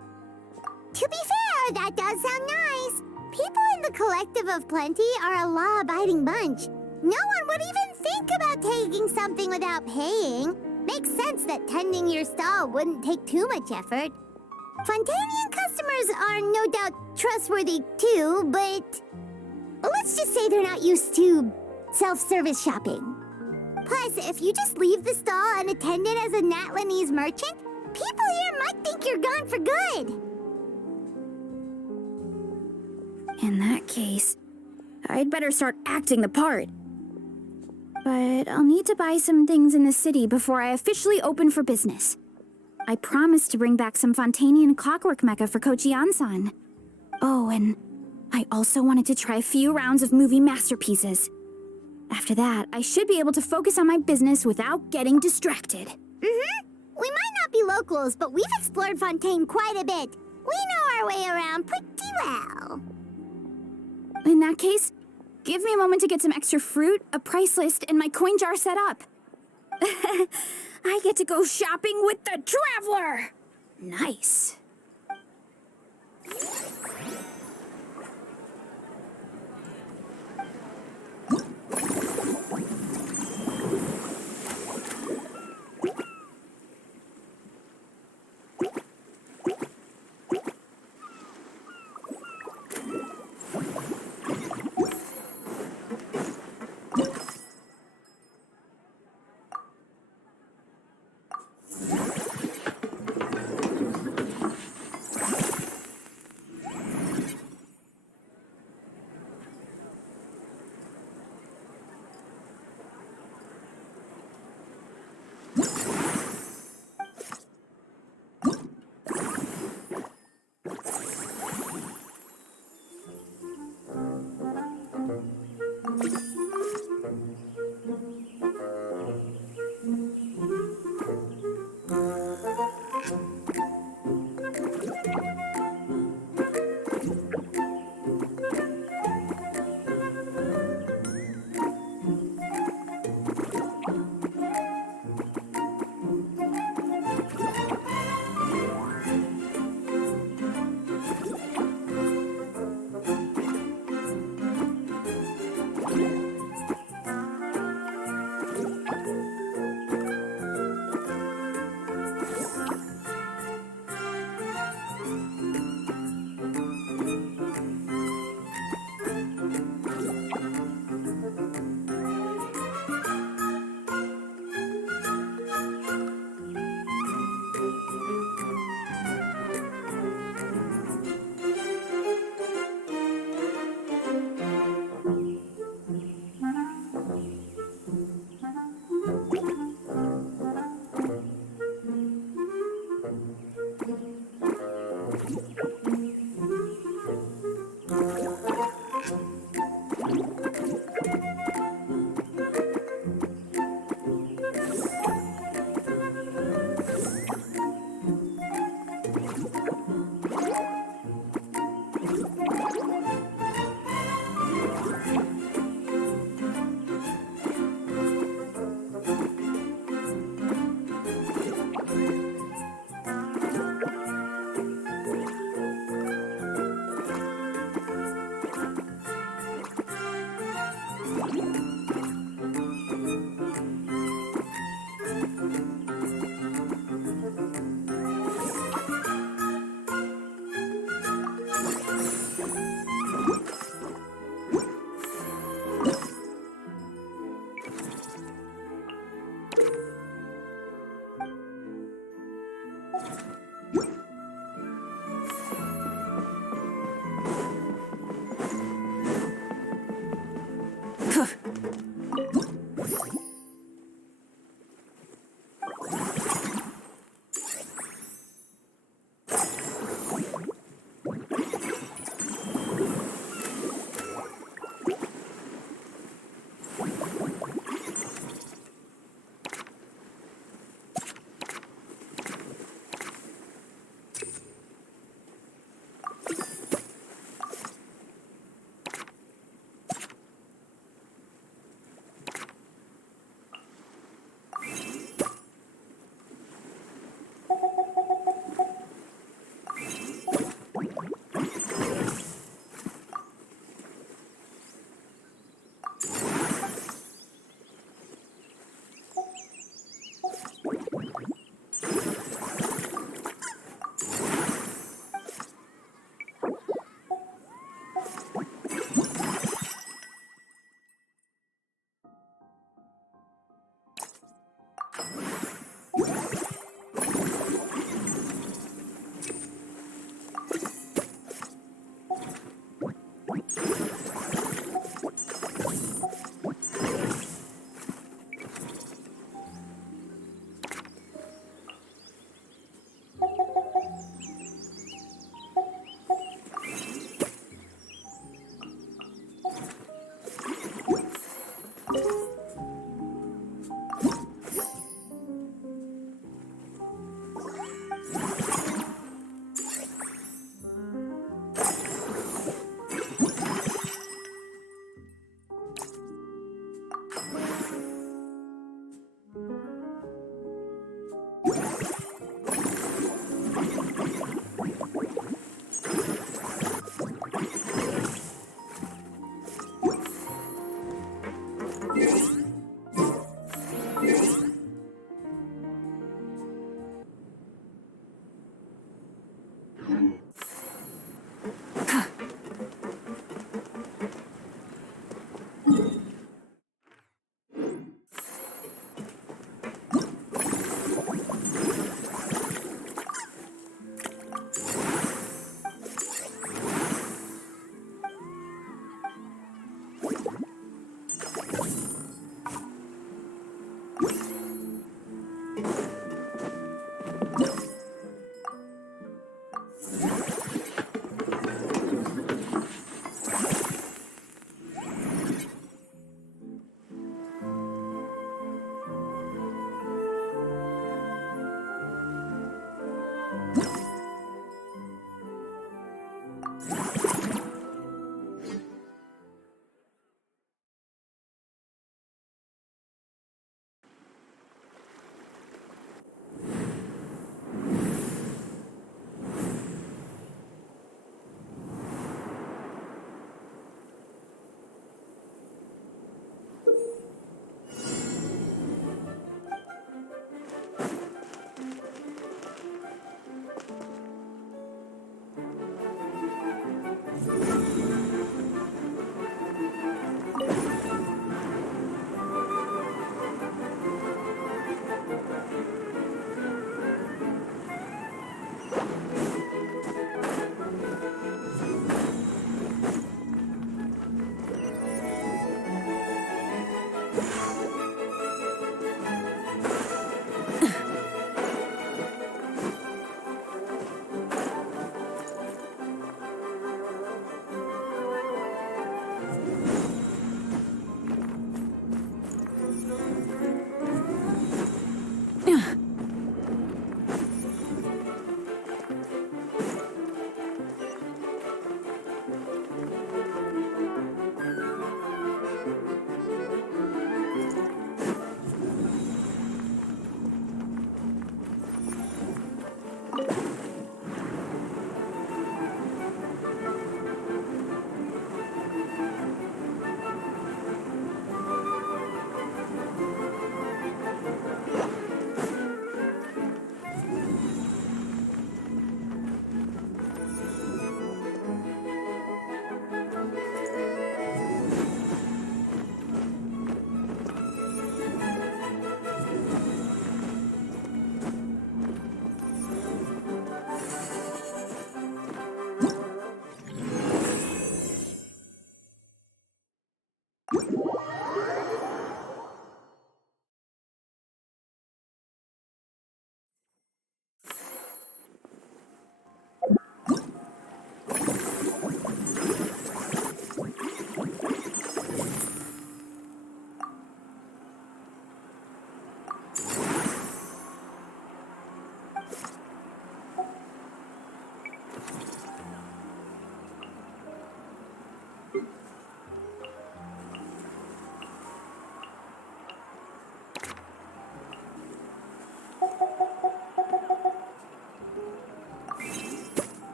To be fair, that does sound nice. People in the Collective of Plenty are a law-abiding bunch. No one would even think about taking something without paying. Makes sense that tending your stall wouldn't take too much effort. Fontanian customers are no doubt trustworthy too, but let's just say they're not used to self-service shopping. Plus, if you just leave the stall unattended as a Natlanese merchant, people here might think you're gone for good. In that case, I'd better start acting the part. But I'll need to buy some things in the city before I officially open for business. I promised to bring back some Fontanian clockwork mecha for Kochi-an-san. Oh, and I also wanted to try a few rounds of movie masterpieces. After that, I should be able to focus on my business without getting distracted. Mm-hmm. We might not be locals, but we've explored Fontaine quite a bit. We know our way around pretty well. In that case, give me a moment to get some extra fruit, a price list, and my coin jar set up. I get to go shopping with the Traveler! Nice.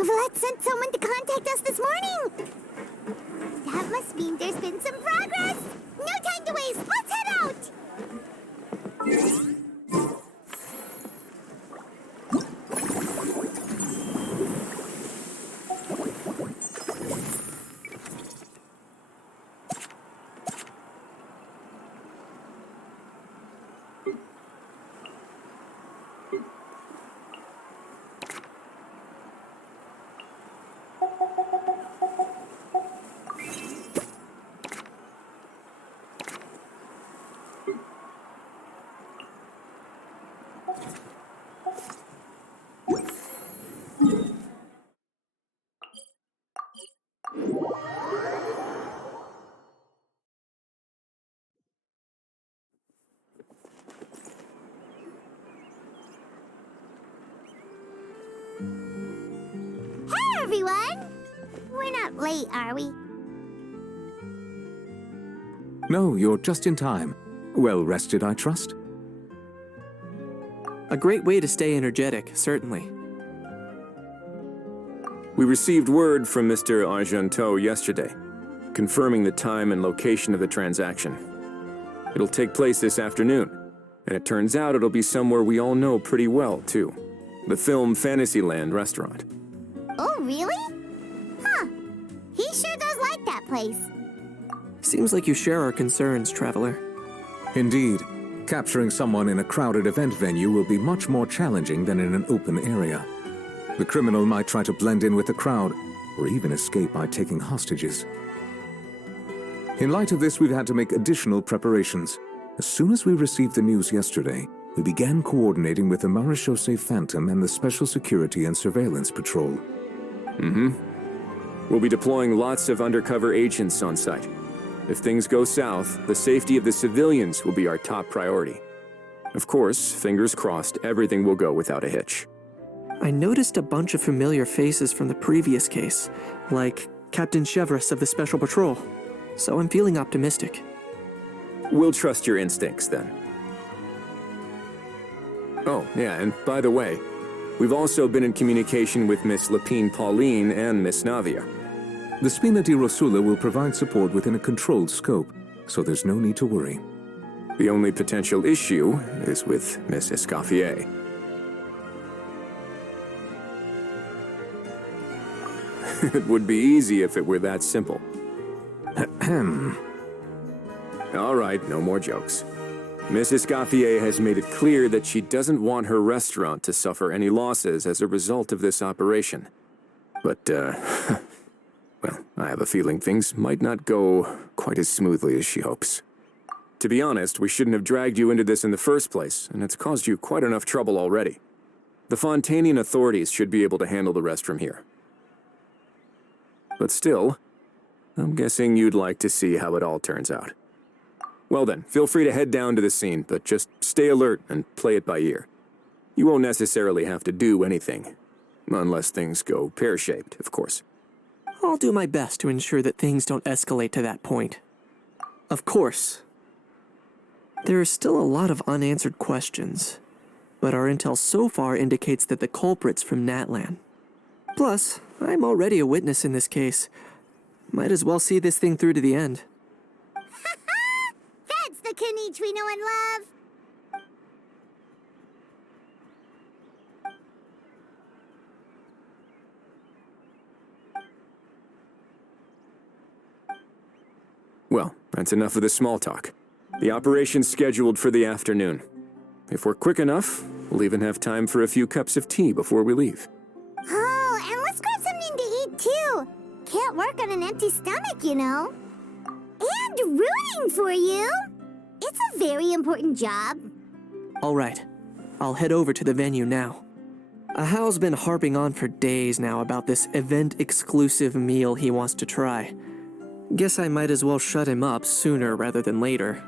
Novelette sent someone to contact us this morning! That must mean there's been some progress! No time to waste! Let's head out! everyone! We're not late, are we? No, you're just in time. Well rested, I trust? A great way to stay energetic, certainly. We received word from Mr. Argenteau yesterday, confirming the time and location of the transaction. It'll take place this afternoon, and it turns out it'll be somewhere we all know pretty well, too. The film Fantasyland restaurant. Oh, really? Huh. He sure does like that place. Seems like you share our concerns, Traveler. Indeed. Capturing someone in a crowded event venue will be much more challenging than in an open area. The criminal might try to blend in with the crowd, or even escape by taking hostages. In light of this, we've had to make additional preparations. As soon as we received the news yesterday, we began coordinating with the Marechaussee Phantom and the Special Security and Surveillance Patrol. We'll be deploying lots of undercover agents on site. If things go south, the safety of the civilians will be our top priority. Of course, fingers crossed, everything will go without a hitch. I noticed a bunch of familiar faces from the previous case, like Captain Chevres of the Special Patrol, so I'm feeling optimistic. We'll trust your instincts, then. Oh, yeah, and by the way, we've also been in communication with Miss Lapine Pauline and Miss Navia. The Spina di Rosula will provide support within a controlled scope, so there's no need to worry. The only potential issue is with Miss Escoffier. It would be easy if it were that simple. All right, no more jokes. Miss Escoffier has made it clear that she doesn't want her restaurant to suffer any losses as a result of this operation. But, well, I have a feeling things might not go quite as smoothly as she hopes. To be honest, we shouldn't have dragged you into this in the first place, and it's caused you quite enough trouble already. The Fontanian authorities should be able to handle the rest from here. But still, I'm guessing you'd like to see how it all turns out. Well then, feel free to head down to the scene, but just stay alert and play it by ear. You won't necessarily have to do anything, unless things go pear-shaped, of course. I'll do my best to ensure that things don't escalate to that point. Of course. There are still a lot of unanswered questions, but our intel so far indicates that the culprit's from Natlan. Plus, I'm already a witness in this case. Might as well see this thing through to the end. That's the Kanichi we know and love! Well, that's enough of the small talk. The operation's scheduled for the afternoon. If we're quick enough, we'll even have time for a few cups of tea before we leave. Oh, and let's grab something to eat too. Can't work on an empty stomach, you know. And rooting for you. It's a very important job. All right, I'll head over to the venue now. Ahal's been harping on for days now about this event-exclusive meal he wants to try. Guess I might as well shut him up sooner rather than later.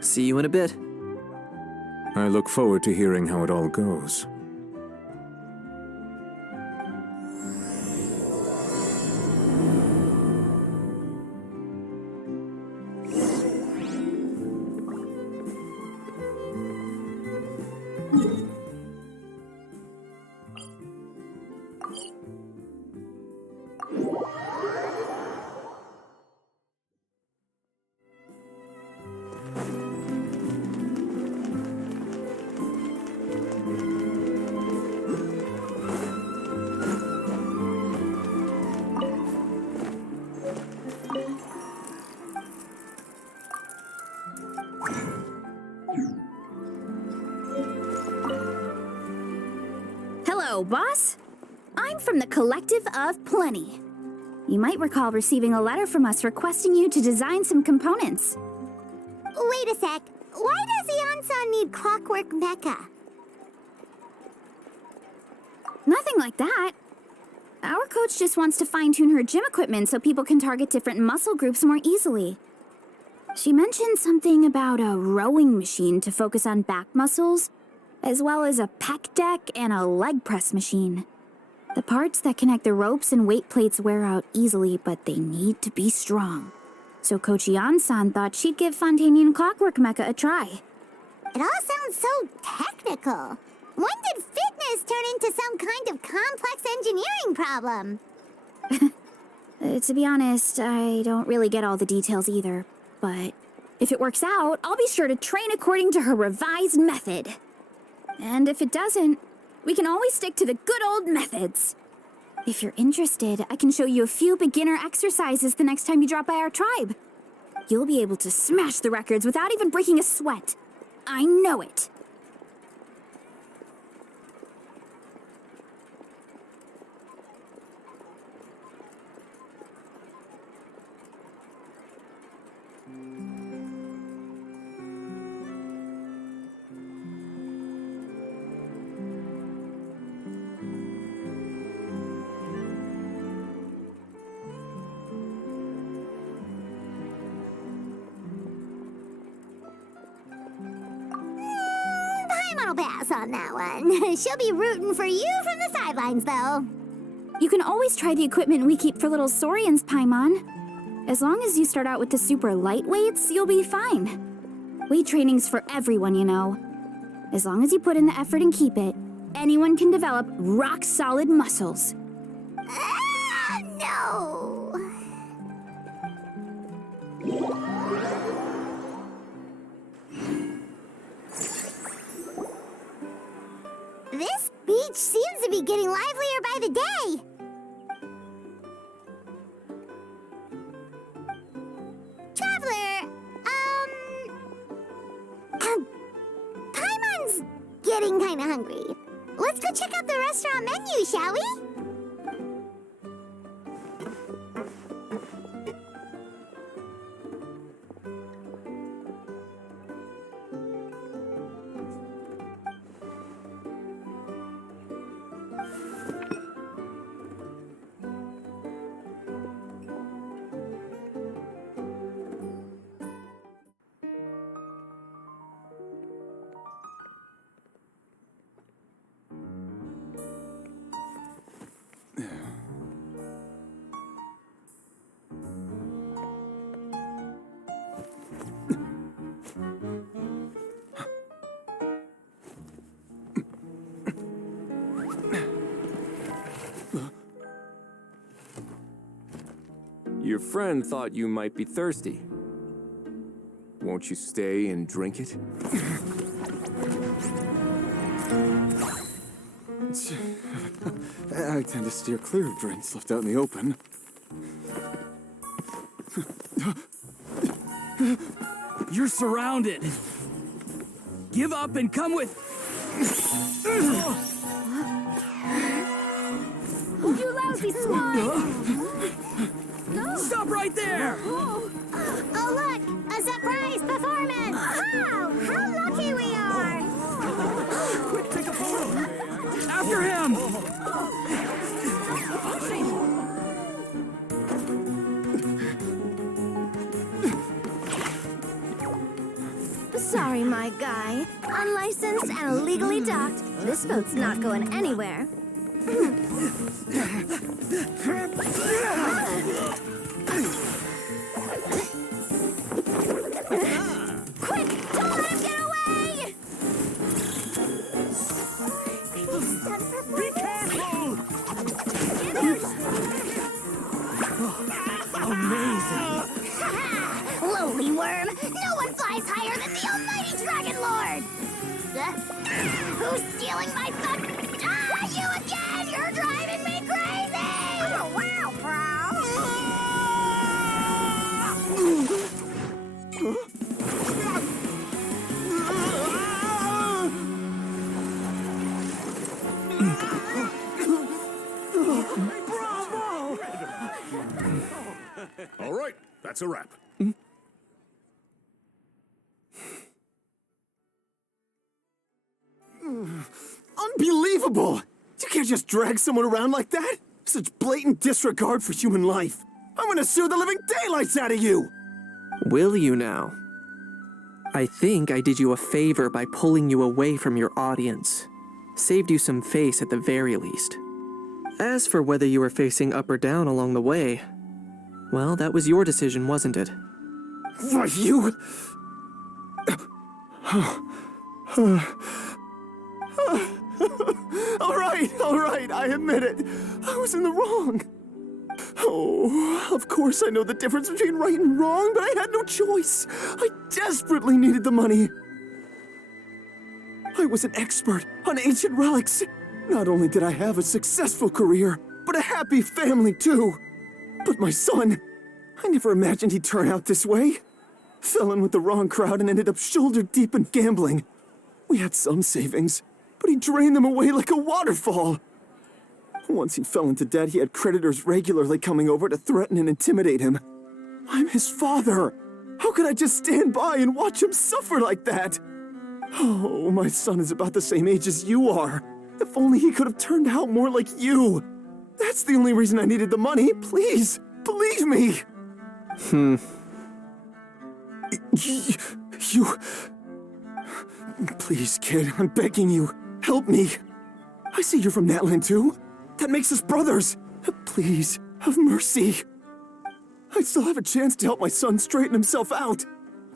See you in a bit. I look forward to hearing how it all goes. Hello, boss. I'm from the Collective of Plenty. You might recall receiving a letter from us requesting you to design some components. Wait a sec. Why does Eon-san need clockwork mecha? Nothing like that. Our coach just wants to fine-tune her gym equipment so people can target different muscle groups more easily. She mentioned something about a rowing machine to focus on back muscles, as well as a pec deck and a leg press machine. The parts that connect the ropes and weight plates wear out easily, but they need to be strong. So Coach Yan-san thought she'd give Fontanian Clockwork Mecha a try. It all sounds so technical. When did fitness turn into some kind of complex engineering problem? To be honest, I don't really get all the details either. But if it works out, I'll be sure to train according to her revised method. And if it doesn't, we can always stick to the good old methods. If you're interested, I can show you a few beginner exercises the next time you drop by our tribe. You'll be able to smash the records without even breaking a sweat. I know it. I'll pass on that one. She'll be rooting for you from the sidelines, though. You can always try the equipment we keep for little Saurians, Paimon. As long as you start out with the super light weights, you'll be fine. Weight training's for everyone, you know. As long as you put in the effort and keep it, anyone can develop rock-solid muscles. No! This beach seems to be getting livelier by the day. Traveler, Paimon's getting kinda hungry. Let's go check out the restaurant menu, shall we? Your friend thought you might be thirsty. Won't you stay and drink it? I tend to steer clear of drinks left out in the open. You're surrounded. Give up and come with... You lousy swine! Stop right there! Oh, look! A surprise performance! Wow! How lucky we are! Quick, take a photo! After him! Sorry, my guy. Unlicensed and illegally docked, this boat's not going anywhere. Quick! Don't let him get away! Be careful! Amazing! Lowly worm! No one flies higher than the almighty Dragon Lord! Who's stealing my fun? Ah, you again! You're driving me crazy! Oh, wow, All right, that's a wrap. Unbelievable! You can't just drag someone around like that! Such blatant disregard for human life! I'm gonna sue the living daylights out of you! Will you now? I think I did you a favor by pulling you away from your audience. Saved you some face at the very least. As for whether you were facing up or down along the way, well, that was your decision, wasn't it? What, you? All right, I admit it. I was in the wrong. Oh, of course I know the difference between right and wrong, but I had no choice. I desperately needed the money. I was an expert on ancient relics. Not only did I have a successful career, but a happy family too. But my son, I never imagined he'd turn out this way. Fell in with the wrong crowd and ended up shoulder deep in gambling. We had some savings, but he drained them away like a waterfall. Once he fell into debt, he had creditors regularly coming over to threaten and intimidate him. I'm his father. How could I just stand by and watch him suffer like that? Oh, my son is about the same age as you are. If only he could have turned out more like you. That's the only reason I needed the money. Please, believe me. You... Please, kid, I'm begging you. Help me. I see you're from Natland too. That makes us brothers. Please, have mercy. I still have a chance to help my son straighten himself out.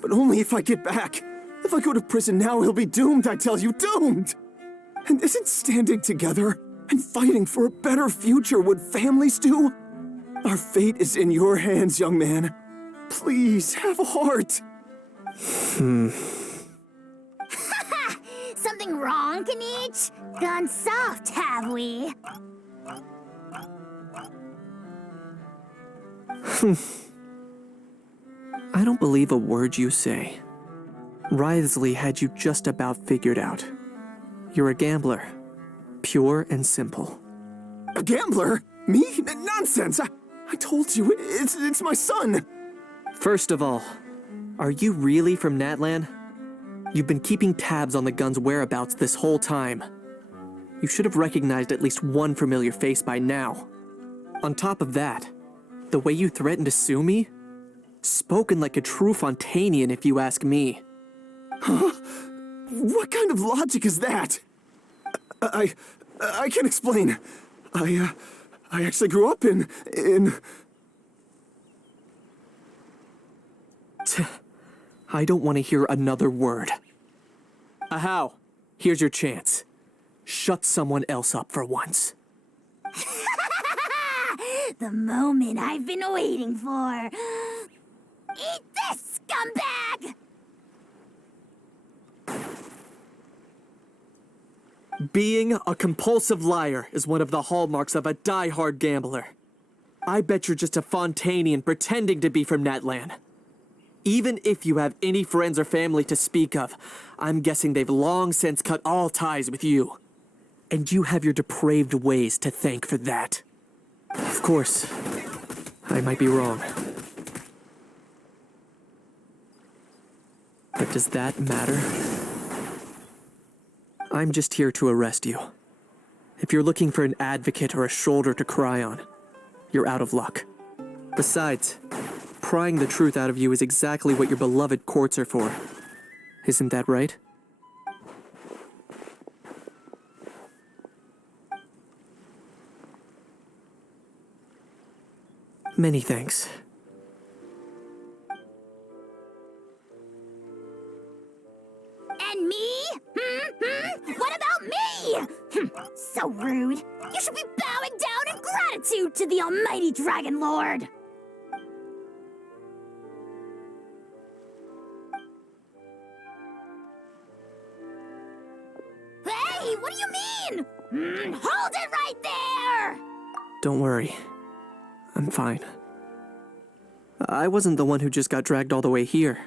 But only if I get back. If I go to prison now, he'll be doomed, I tell you, doomed! And isn't standing together and fighting for a better future what families do? Our fate is in your hands, young man. Please, have a heart. Something wrong, Kanich? Gone soft, have we? I don't believe a word you say. Wriothesley had you just about figured out. You're a gambler. Pure and simple. A gambler? Me? Nonsense! I told you, it's my son! First of all, are you really from Natland? You've been keeping tabs on the gun's whereabouts this whole time. You should have recognized at least one familiar face by now. On top of that, the way you threatened to sue me? Spoken like a true Fontanian, if you ask me. Huh? What kind of logic is that? I can't explain. I actually grew up in... I don't want to hear another word. Ahau, here's your chance. Shut someone else up for once. The moment I've been waiting for. Eat this, scumbag! Being a compulsive liar is one of the hallmarks of a die-hard gambler. I bet you're just a Fontanian pretending to be from Natland. Even if you have any friends or family to speak of, I'm guessing they've long since cut all ties with you. And you have your depraved ways to thank for that. Of course, I might be wrong. But does that matter? I'm just here to arrest you. If you're looking for an advocate or a shoulder to cry on, you're out of luck. Besides, prying the truth out of you is exactly what your beloved courts are for. Isn't that right? Many thanks. And me? What about me? So rude. You should be bowing down in gratitude to the almighty Dragon Lord. Hey, what do you mean? Hold it right there! Don't worry. I'm fine. I wasn't the one who just got dragged all the way here.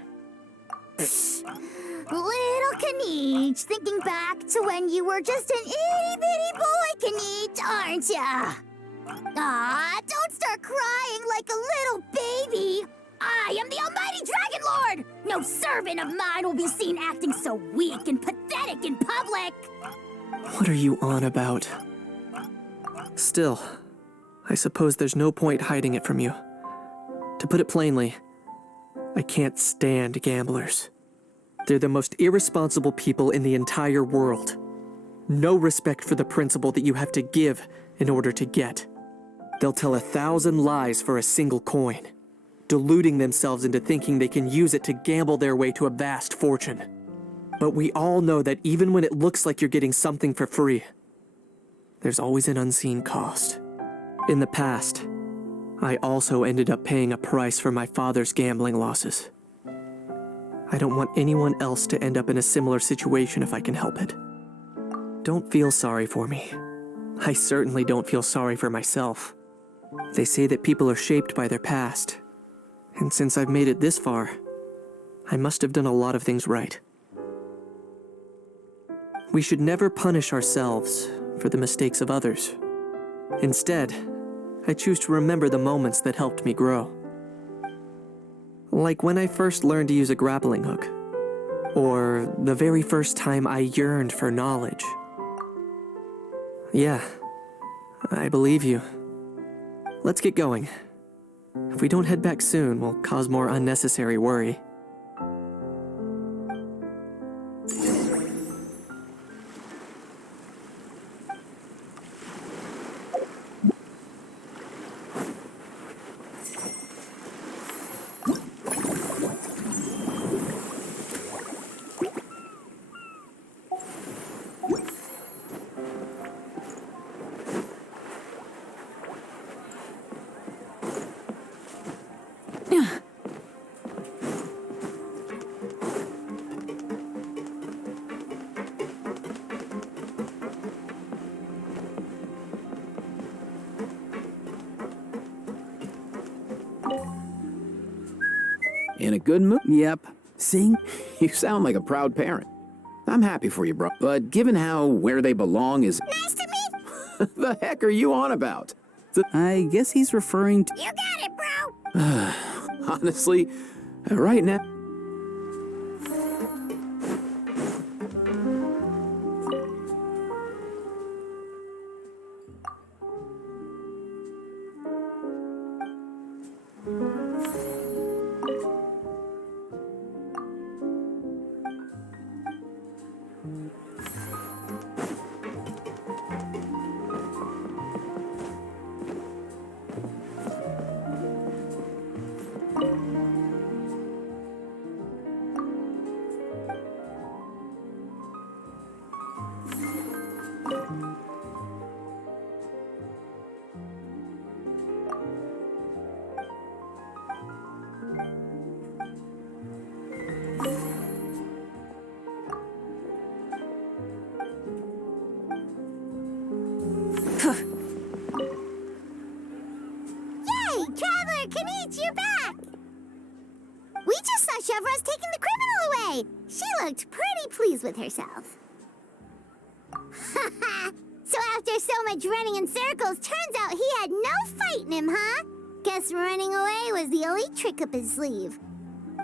Little Kanich, thinking back to when you were just an itty-bitty boy, Kanich, aren't ya? Aw, don't start crying like a little baby. I am the almighty Dragon Lord! No servant of mine will be seen acting so weak and pathetic in public! What are you on about? Still, I suppose there's no point hiding it from you. To put it plainly, I can't stand gamblers. They're the most irresponsible people in the entire world. No respect for the principle that you have to give in order to get. They'll tell 1,000 lies for a single coin, deluding themselves into thinking they can use it to gamble their way to a vast fortune. But we all know that even when it looks like you're getting something for free, there's always an unseen cost. In the past, I also ended up paying a price for my father's gambling losses. I don't want anyone else to end up in a similar situation if I can help it. Don't feel sorry for me. I certainly don't feel sorry for myself. They say that people are shaped by their past, and since I've made it this far, I must have done a lot of things right. We should never punish ourselves for the mistakes of others. Instead, I choose to remember the moments that helped me grow. Like when I first learned to use a grappling hook, or the very first time I yearned for knowledge. Yeah, I believe you. Let's get going. If we don't head back soon, we'll cause more unnecessary worry. In a good mood? Yep. Sing? You sound like a proud parent. I'm happy for you, bro. But given how where they belong is... Nice to meet... The heck are you on about? I guess he's referring to... You got it, bro! Honestly, right now... She looked pretty pleased with herself. So after so much running in circles, turns out he had no fight in him, huh? Guess running away was the only trick up his sleeve.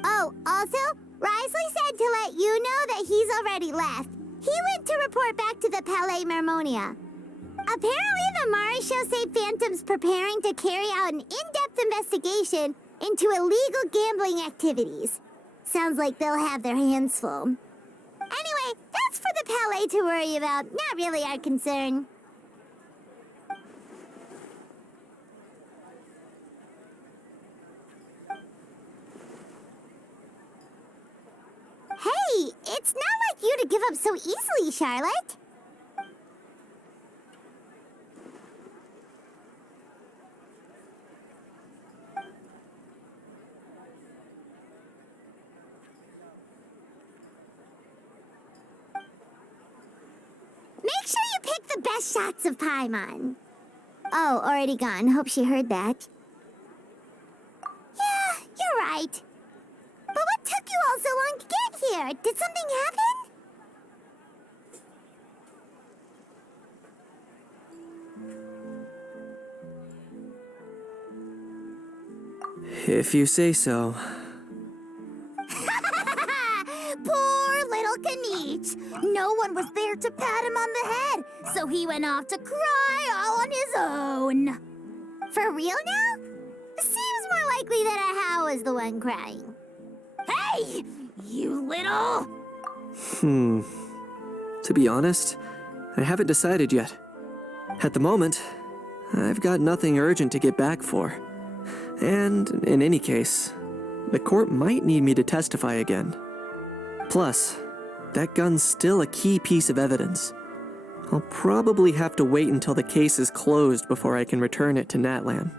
Oh, also, Risley said to let you know that he's already left. He went to report back to the Palais Mermonia. Apparently, the Mari show say Phantom's preparing to carry out an in-depth investigation into illegal gambling activities. Sounds like they'll have their hands full. Anyway, that's for the Palais to worry about, not really our concern. Hey, it's not like you to give up so easily, Charlotte. Make sure you pick the best shots of Paimon. Oh, already gone. Hope she heard that. Yeah, you're right. But what took you all so long to get here? Did something happen? If you say so. Poor little Kanich. No one was there to pat him on the head, so he went off to cry all on his own. For real now? Seems more likely that Ahau was the one crying. Hey, you little... To be honest, I haven't decided yet. At the moment, I've got nothing urgent to get back for. And in any case, the court might need me to testify again. Plus, that gun's still a key piece of evidence. I'll probably have to wait until the case is closed before I can return it to Natlan.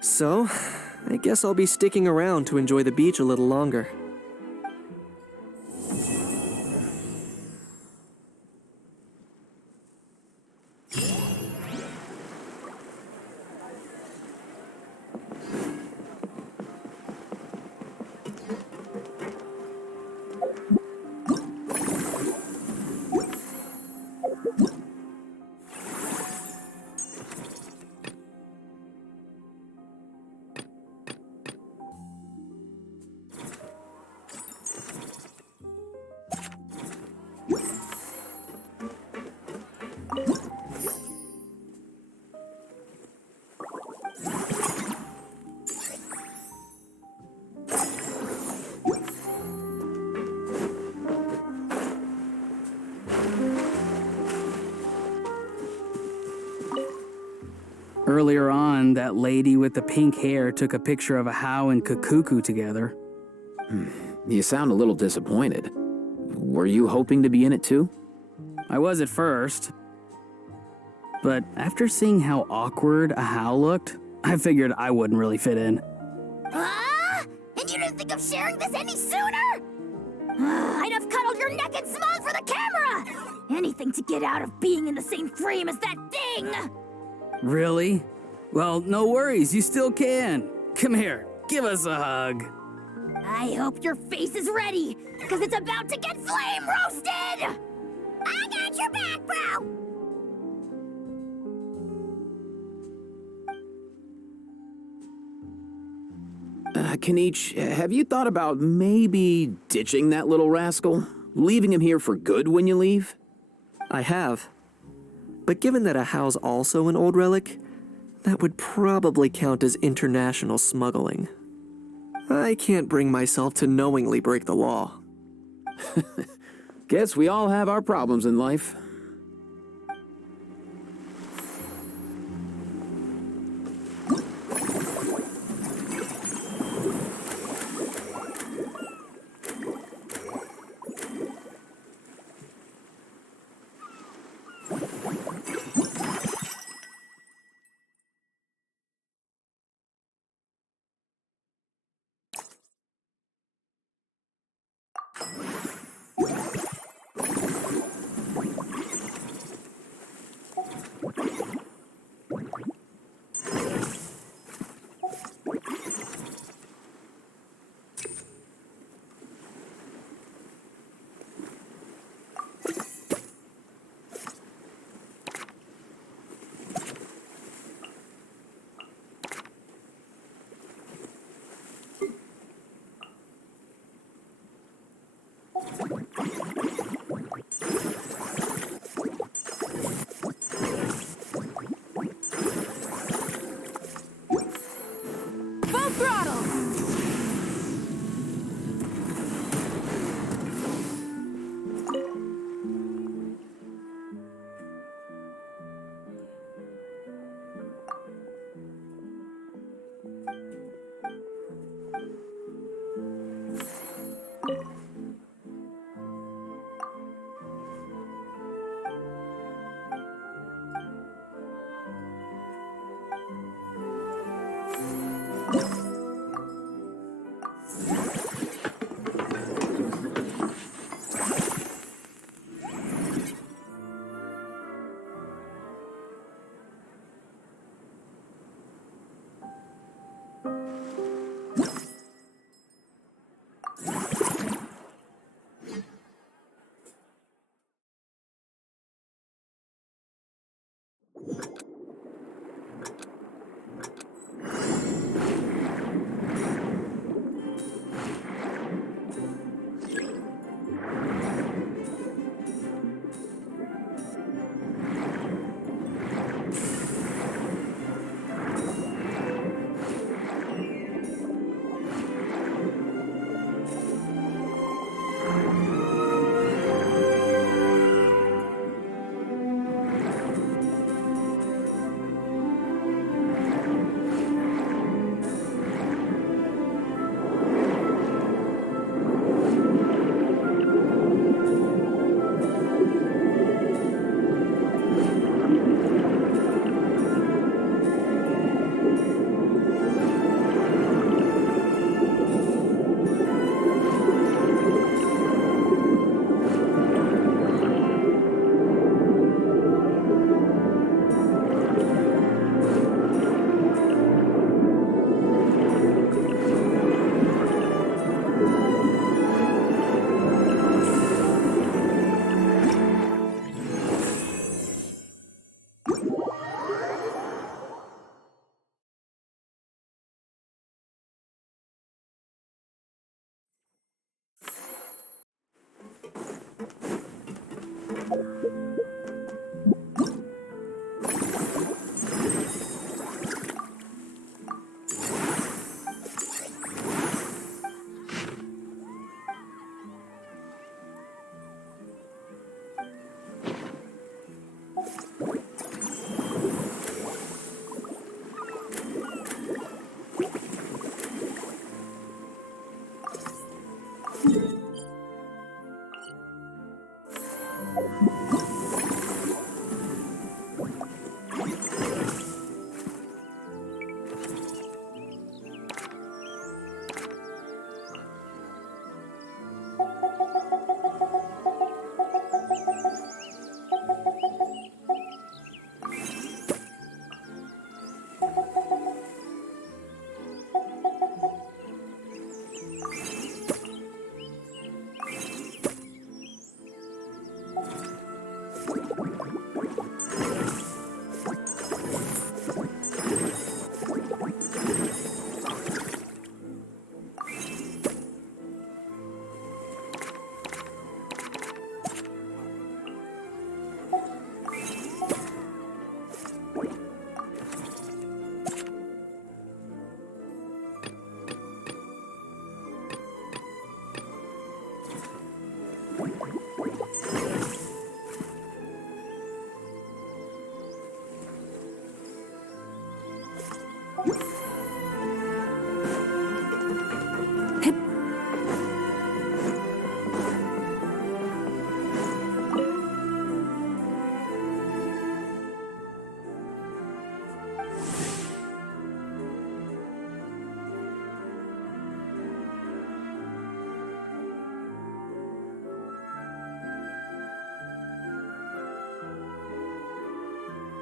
So, I guess I'll be sticking around to enjoy the beach a little longer. Earlier on, that lady with the pink hair took a picture of a How and Kakuku together. You sound a little disappointed. Were you hoping to be in it too? I was at first. But after seeing how awkward a How looked, I figured I wouldn't really fit in. And you didn't think of sharing this any sooner? I'd have cuddled your neck and smiled for the camera! Anything to get out of being in the same frame as that thing! Really? Well, no worries, you still can. Come here, give us a hug. I hope your face is ready, because it's about to get flame roasted! I got your back, bro! Kenichi, have you thought about maybe ditching that little rascal? Leaving him here for good when you leave? I have. But given that a How's also an old relic, that would probably count as international smuggling. I can't bring myself to knowingly break the law. Guess we all have our problems in life.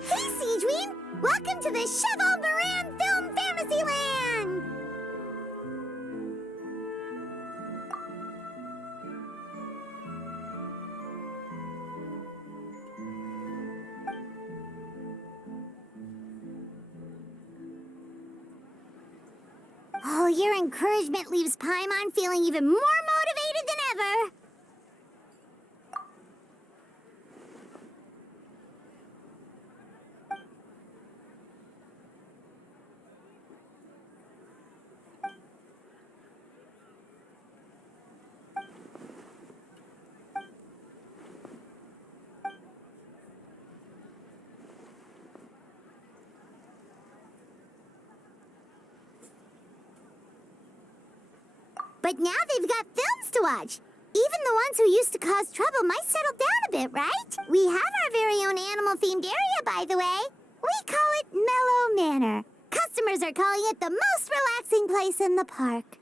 Hey, Siegeween! Welcome to the Cheval Moran Film Fantasyland! Oh, your encouragement leaves Paimon feeling even more motivated than ever. But now they've got films to watch. Even the ones who used to cause trouble might settle down a bit, right? We have our very own animal-themed area, by the way. We call it Mellow Manor. Customers are calling it the most relaxing place in the park.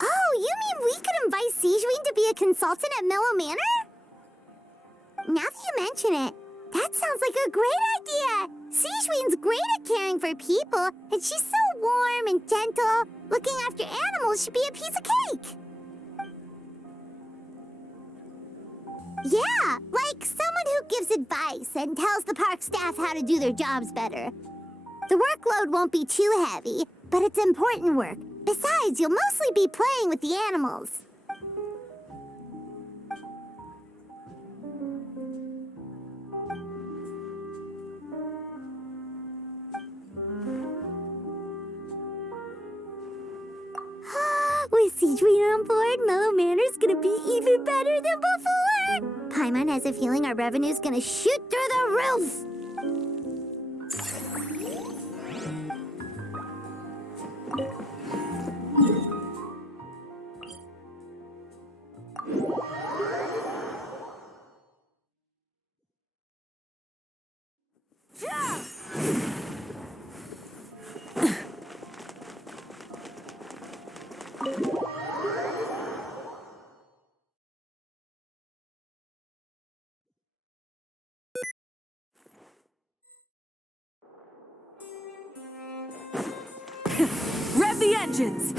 Oh, you mean we could invite Siegeween to be a consultant at Mellow Manor? Now that you mention it, that sounds like a great idea! Siegeween's great at caring for people, and she's so warm and gentle. Looking after animals should be a piece of cake! Yeah, like someone who gives advice and tells the park staff how to do their jobs better. The workload won't be too heavy, but it's important work. Besides, you'll mostly be playing with the animals. With Siegeween on board, Mellow Manor's gonna be even better than before! Paimon has a feeling our revenue's gonna shoot through the roof! Rev the engines!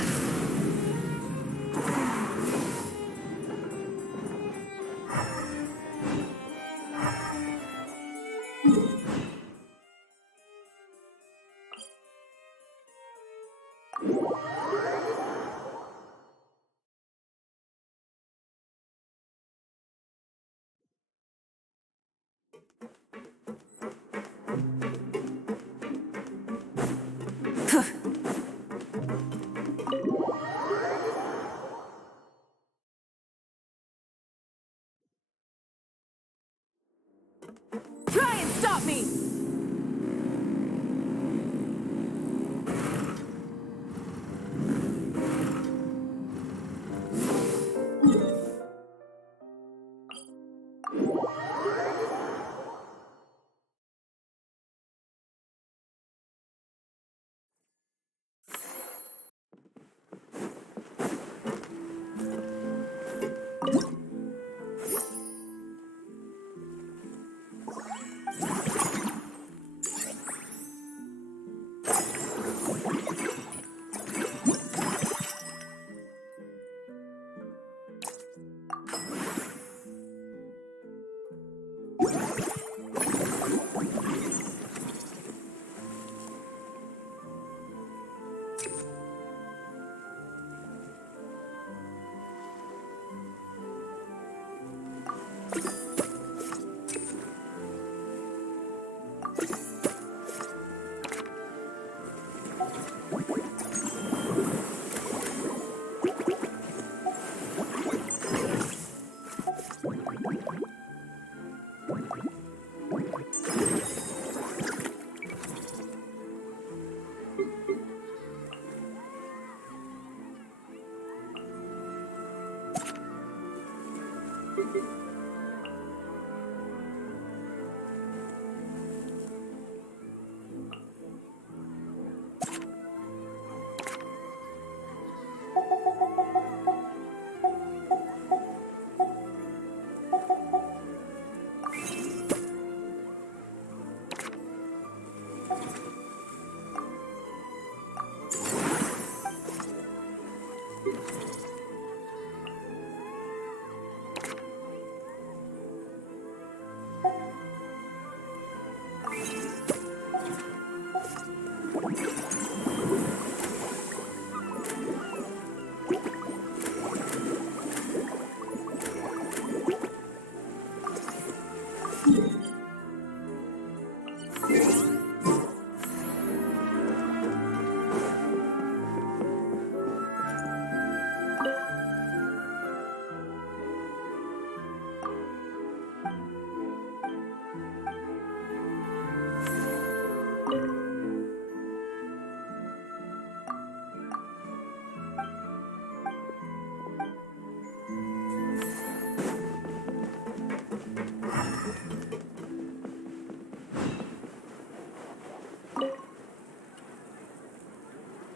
Try and stop me!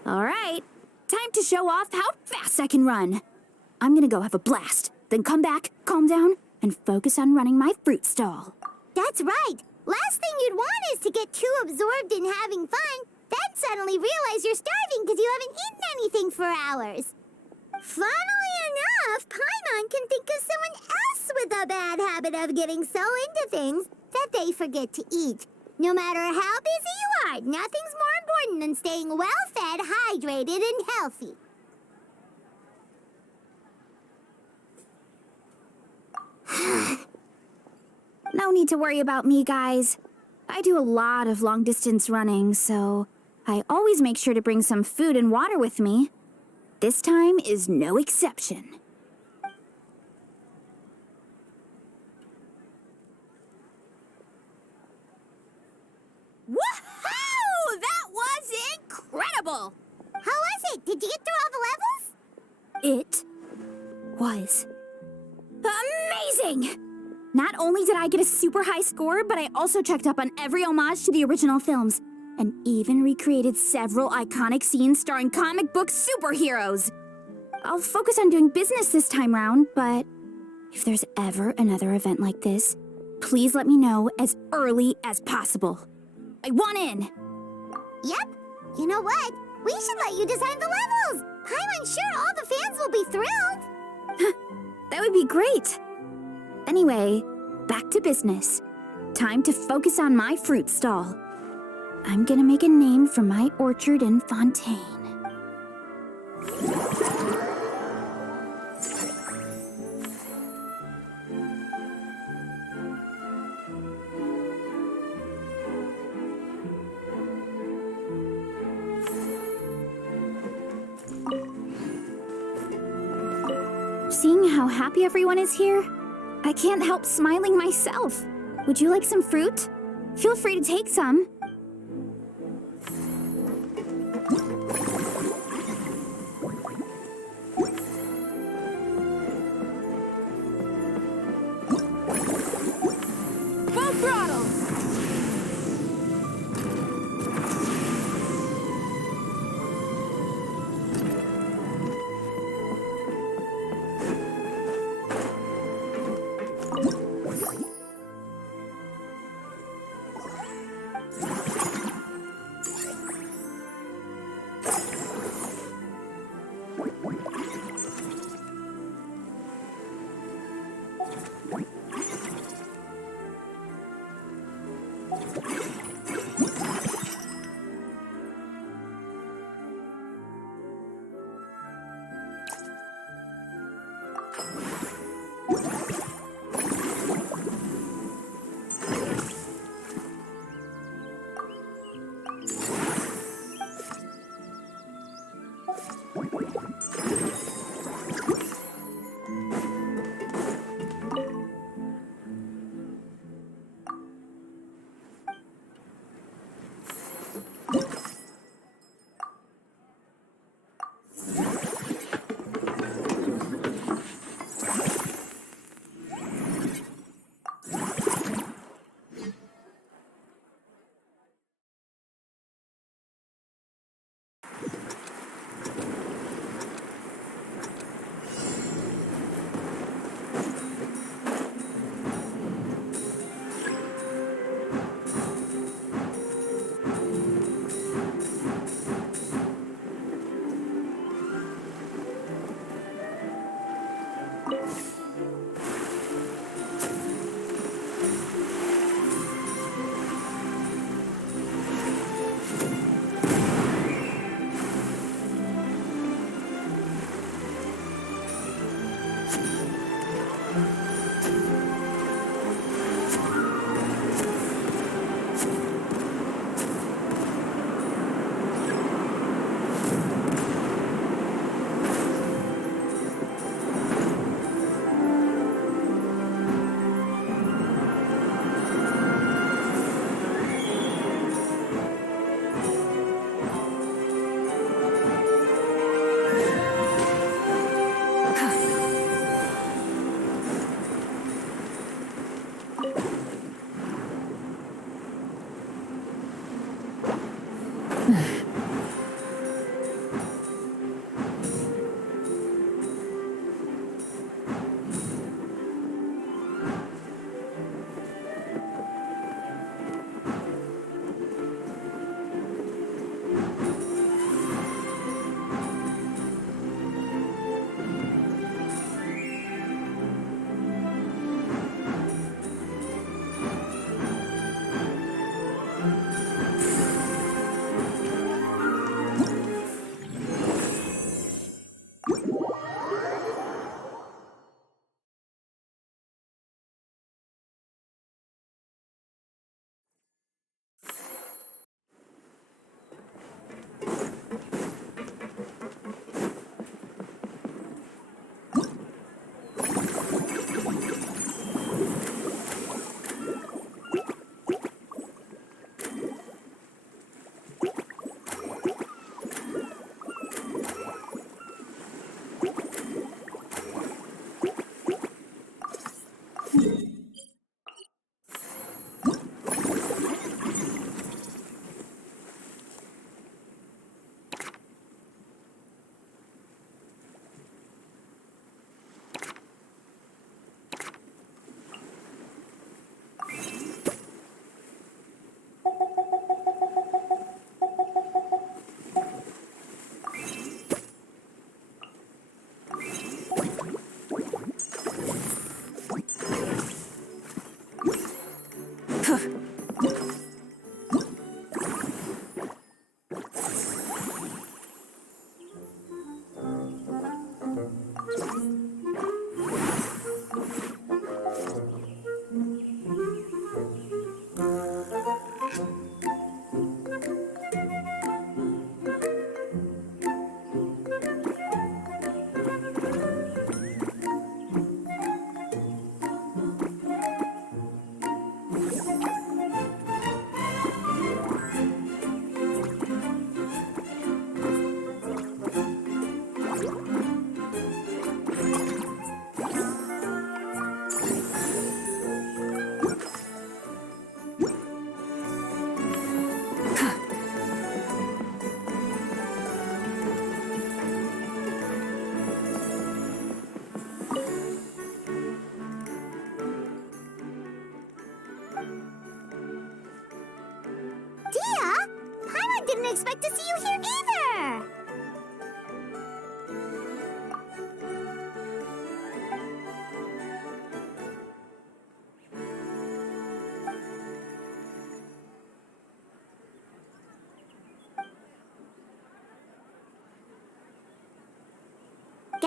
All right, time to show off how fast I can run. I'm gonna go have a blast, then come back, calm down, and focus on running my fruit stall. That's right. Last thing you'd want is to get too absorbed in having fun, then suddenly realize you're starving because you haven't eaten anything for hours. Funnily enough, Paimon can think of someone else with a bad habit of getting so into things that they forget to eat. No matter how busy you are, nothing's more important than staying well-fed, hydrated, and healthy. No need to worry about me, guys. I do a lot of long-distance running, so I always make sure to bring some food and water with me. This time is no exception. Woohoo! That was incredible! How was it? Did you get through all the levels? It was amazing! Not only did I get a super high score, but I also checked up on every homage to the original films, and even recreated several iconic scenes starring comic book superheroes. I'll focus on doing business this time round, but if there's ever another event like this, please let me know as early as possible. I want in! Yep. You know what? We should let you design the levels! I'm sure all the fans will be thrilled! That would be great! Anyway, back to business. Time to focus on my fruit stall. I'm gonna make a name for my orchard in Fontaine. Seeing how happy everyone is here, I can't help smiling myself. Would you like some fruit? Feel free to take some. Full throttle!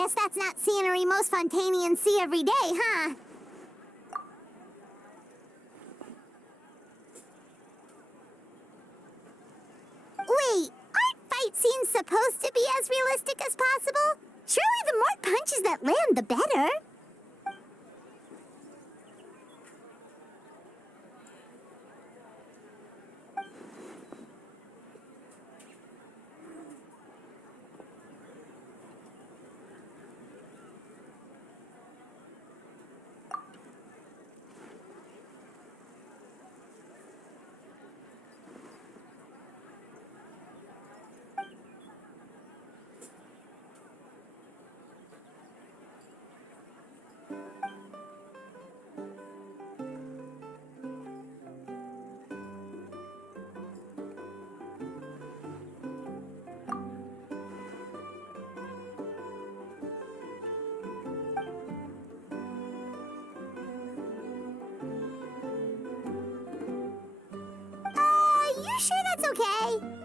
Guess that's not scenery most Fontanians see every day, huh? Wait, aren't fight scenes supposed to be as realistic as possible? Surely the more punches that land, the better. You sure that's okay?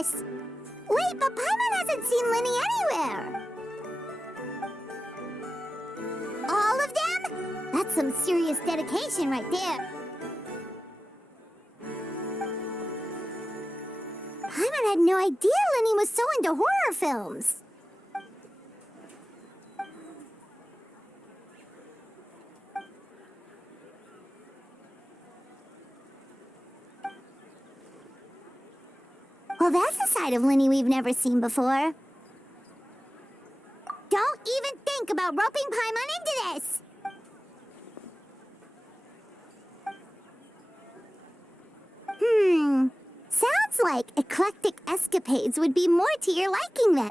Us? Wait, but Paimon hasn't seen Linny anywhere! All of them? That's some serious dedication right there. Paimon had no idea Linny was so into horror films. Well, that's a side of Linny we've never seen before. think about roping Paimon into this. Sounds like eclectic escapades would be more to your liking then.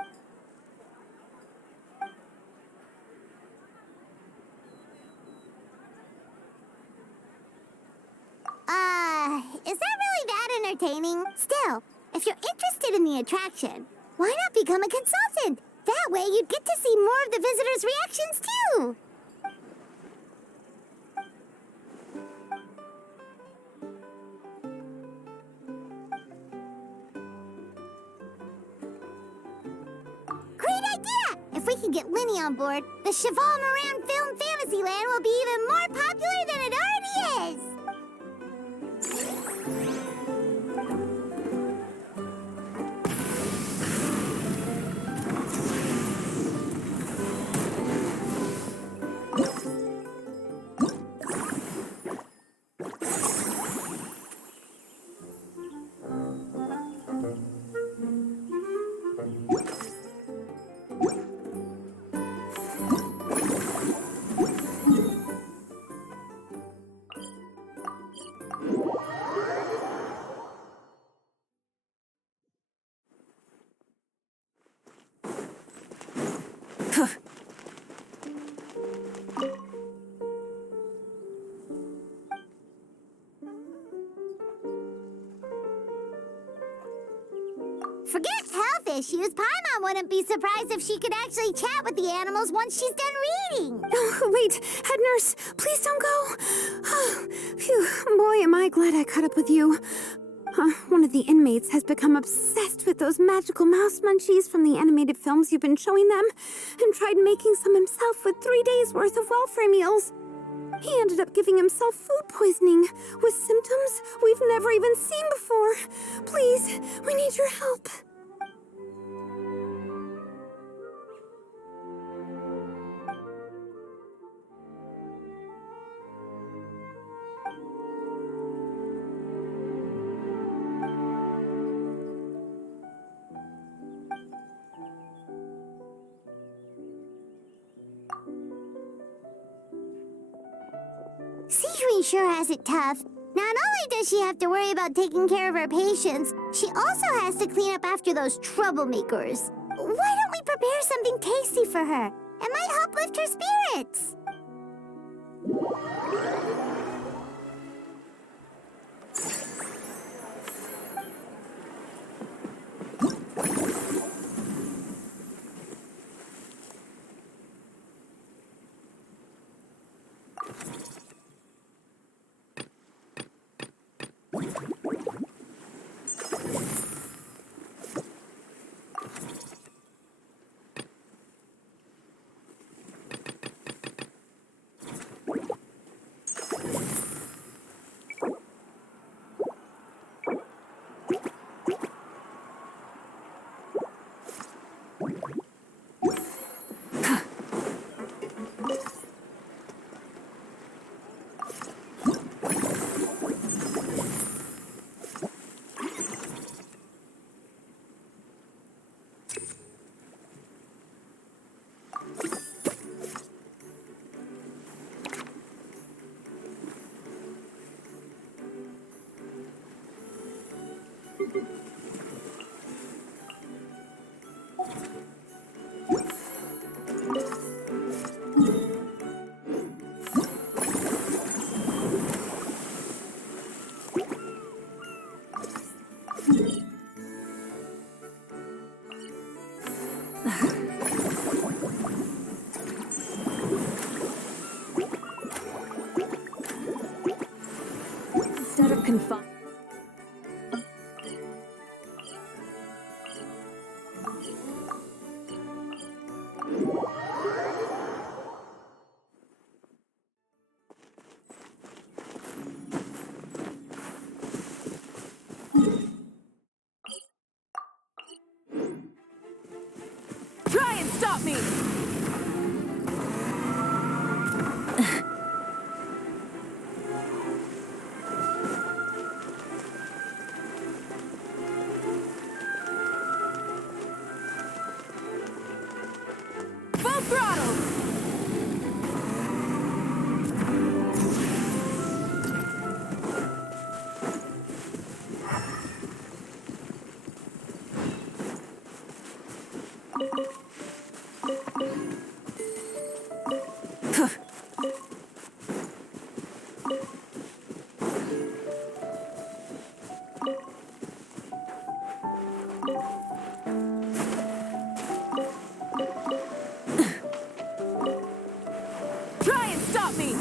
Is that really that entertaining? Still, if you're interested in the attraction, why not become a consultant? That way you'd get to see more of the visitors' reactions too. Great idea! If we can get Linny on board, the Cheval Moran Film Fantasyland will be even more popular than it already is! Forget health issues. Paimon wouldn't be surprised if she could actually chat with the animals once she's done reading. Oh, wait, head nurse, please don't go. Phew, boy, am I glad I caught up with you. One of the inmates has become obsessed with those magical mouse munchies from the animated films you've been showing them, and tried making some himself with 3 days' worth of welfare meals. He ended up giving himself food poisoning, with symptoms we've never even seen before. Please, we need your help. Sejuani sure has it tough. Not only does she have to worry about taking care of her patients, she also has to clean up after those troublemakers. Why don't we prepare something tasty for her? It might help lift her spirits. Instead of confined. Try and stop me! Full throttle! Try and stop me!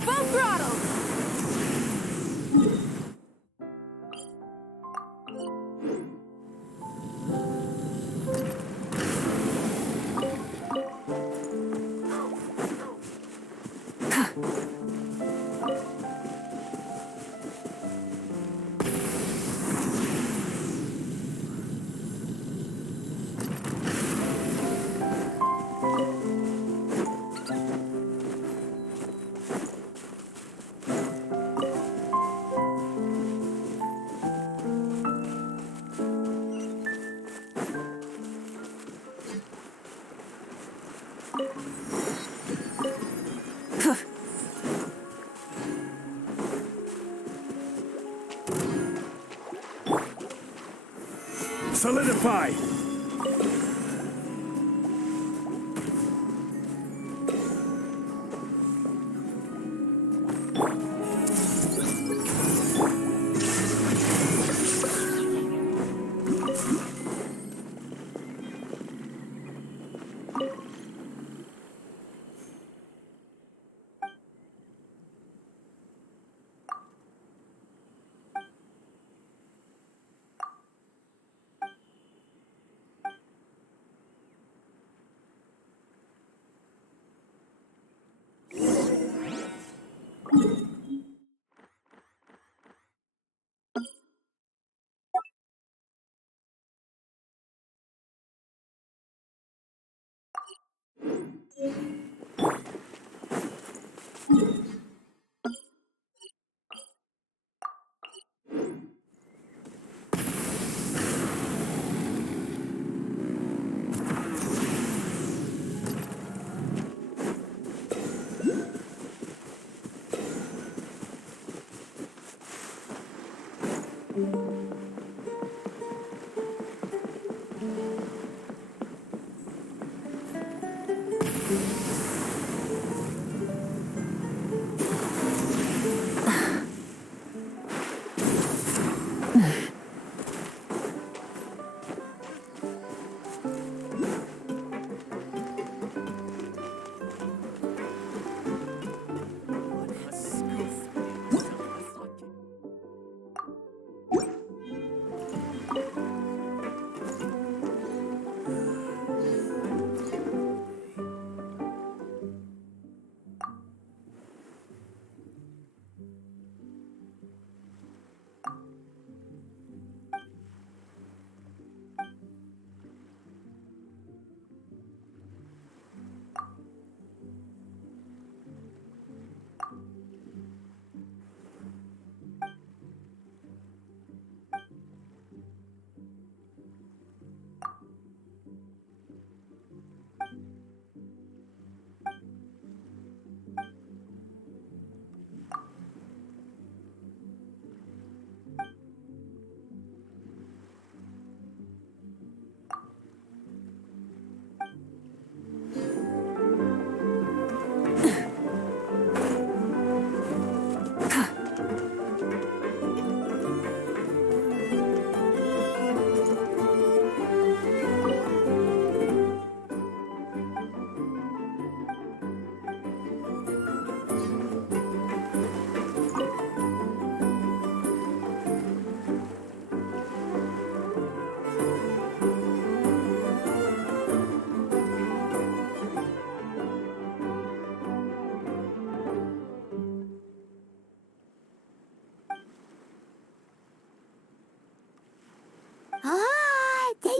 Full throttle! Solidify!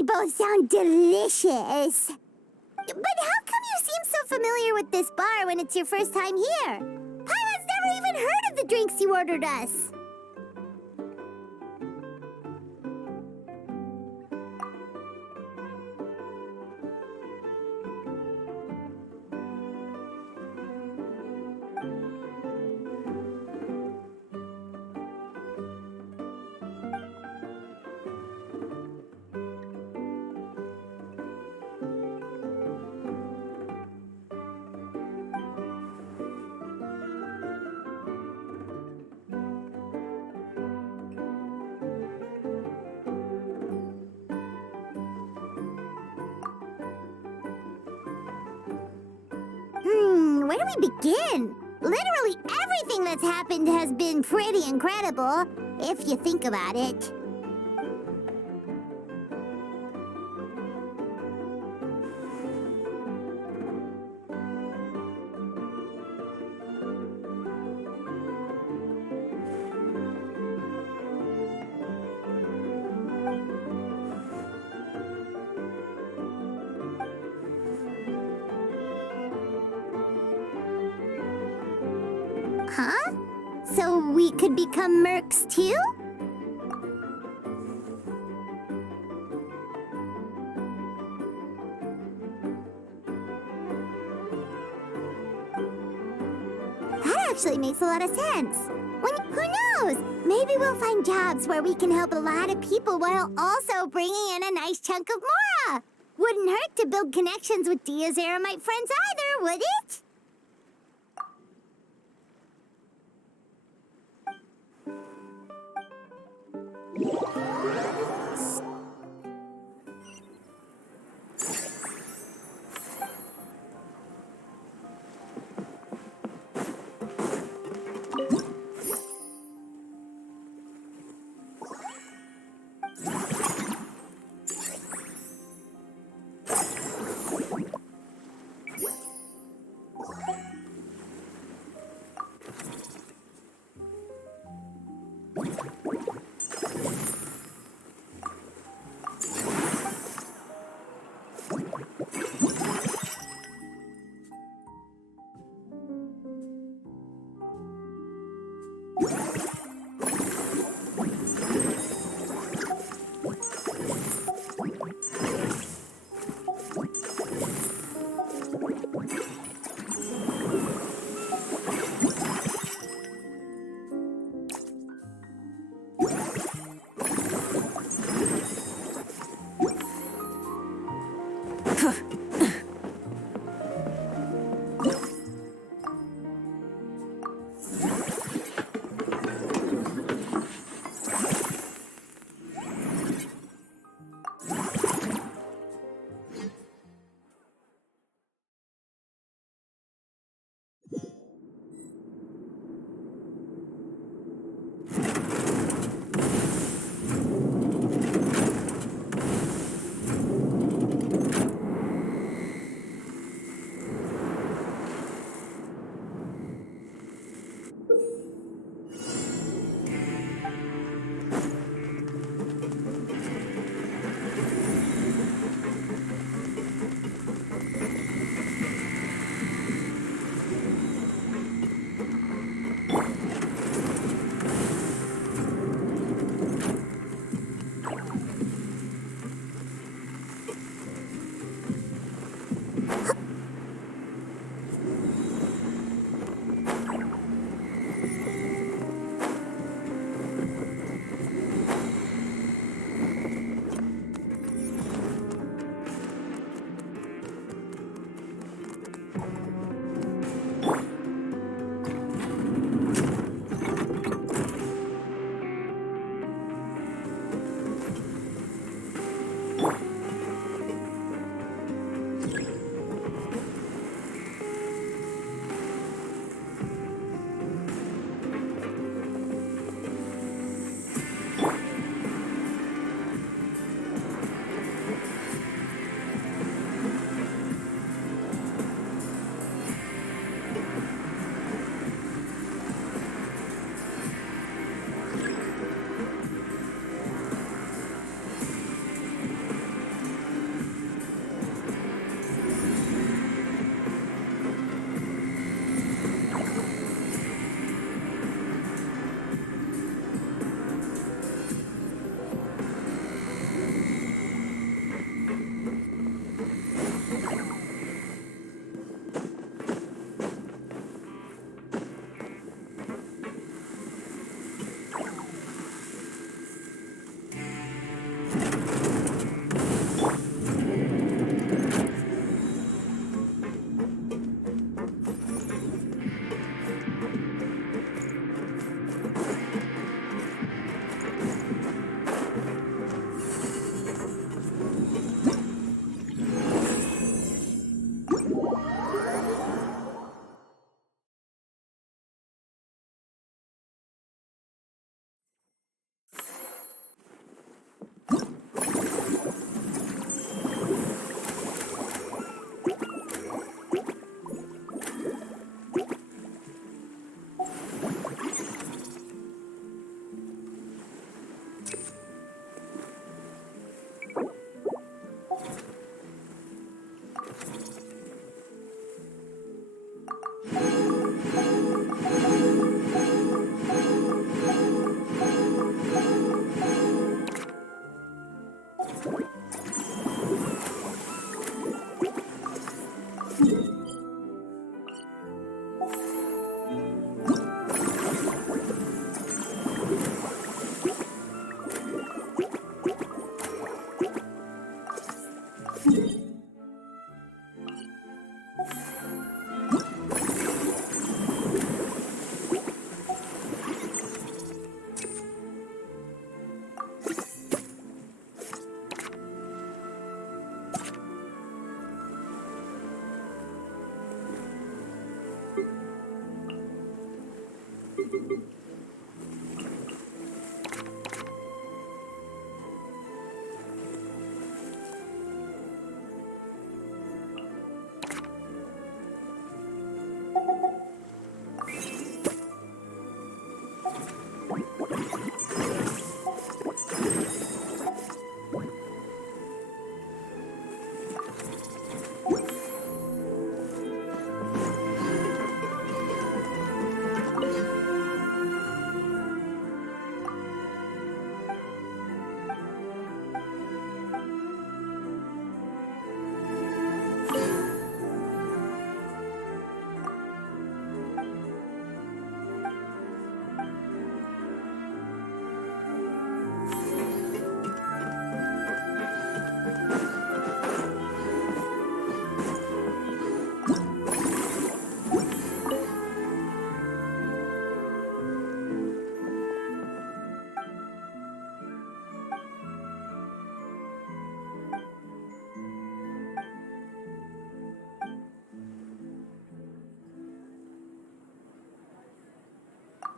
They both sound delicious. But how come you seem so familiar with this bar when it's your first time here? Paimon's never even heard of the drinks you ordered us. Where do we begin? Literally everything that's happened has been pretty incredible, if you think about it. Huh? So we could become mercs too? That actually makes a lot of sense. Who knows? Maybe we'll find jobs where we can help a lot of people while also bringing in a nice chunk of Mora. Wouldn't hurt to build connections with Dia's Eremite friends either, would it?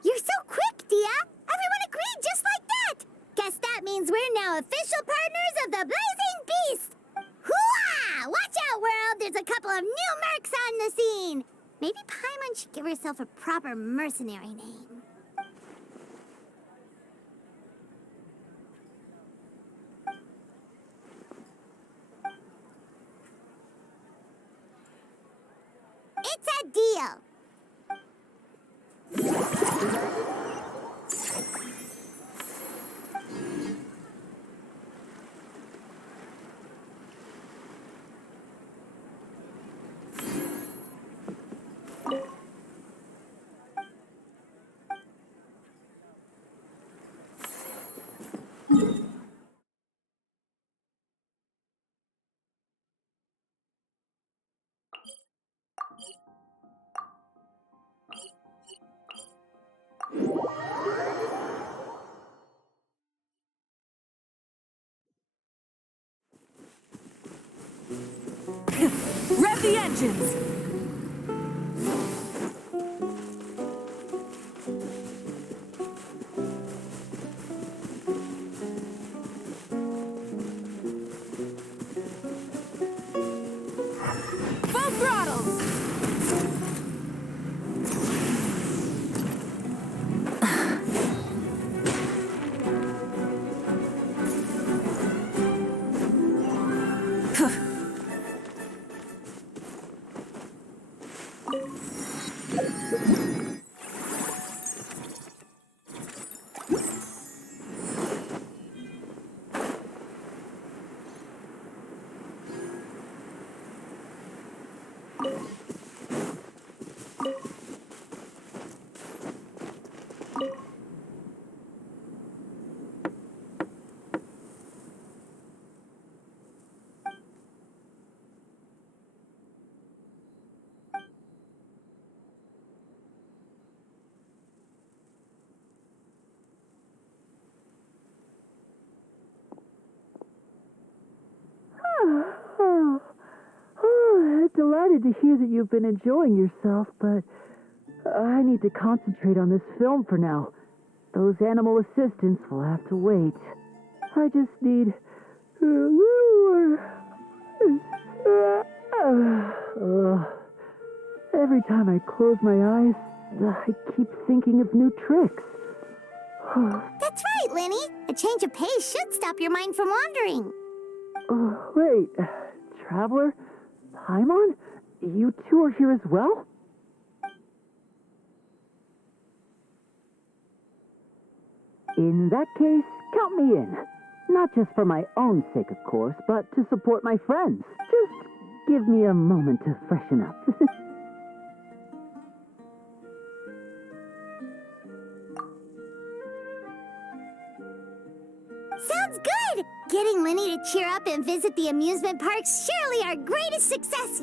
You're so quick, Dia! Everyone agreed just like that! Guess that means we're now official partners of the Blazing Beast! Hooah! Watch out, world! There's a couple of new mercs on the scene! Maybe Paimon should give herself a proper mercenary name. It's a deal! Rev the engines! Full throttle! Delighted to hear that you've been enjoying yourself, but I need to concentrate on this film for now. Those animal assistants will have to wait. I just need a little more. Every time I close my eyes, I keep thinking of new tricks. That's right, Lenny. A change of pace should stop your mind from wandering. Wait, Traveler? Paimon? You two are here as well? In that case, count me in. Not just for my own sake, of course, but to support my friends. Just give me a moment to freshen up. Sounds good! Getting Lenny to cheer up and visit the amusement park's surely our greatest success!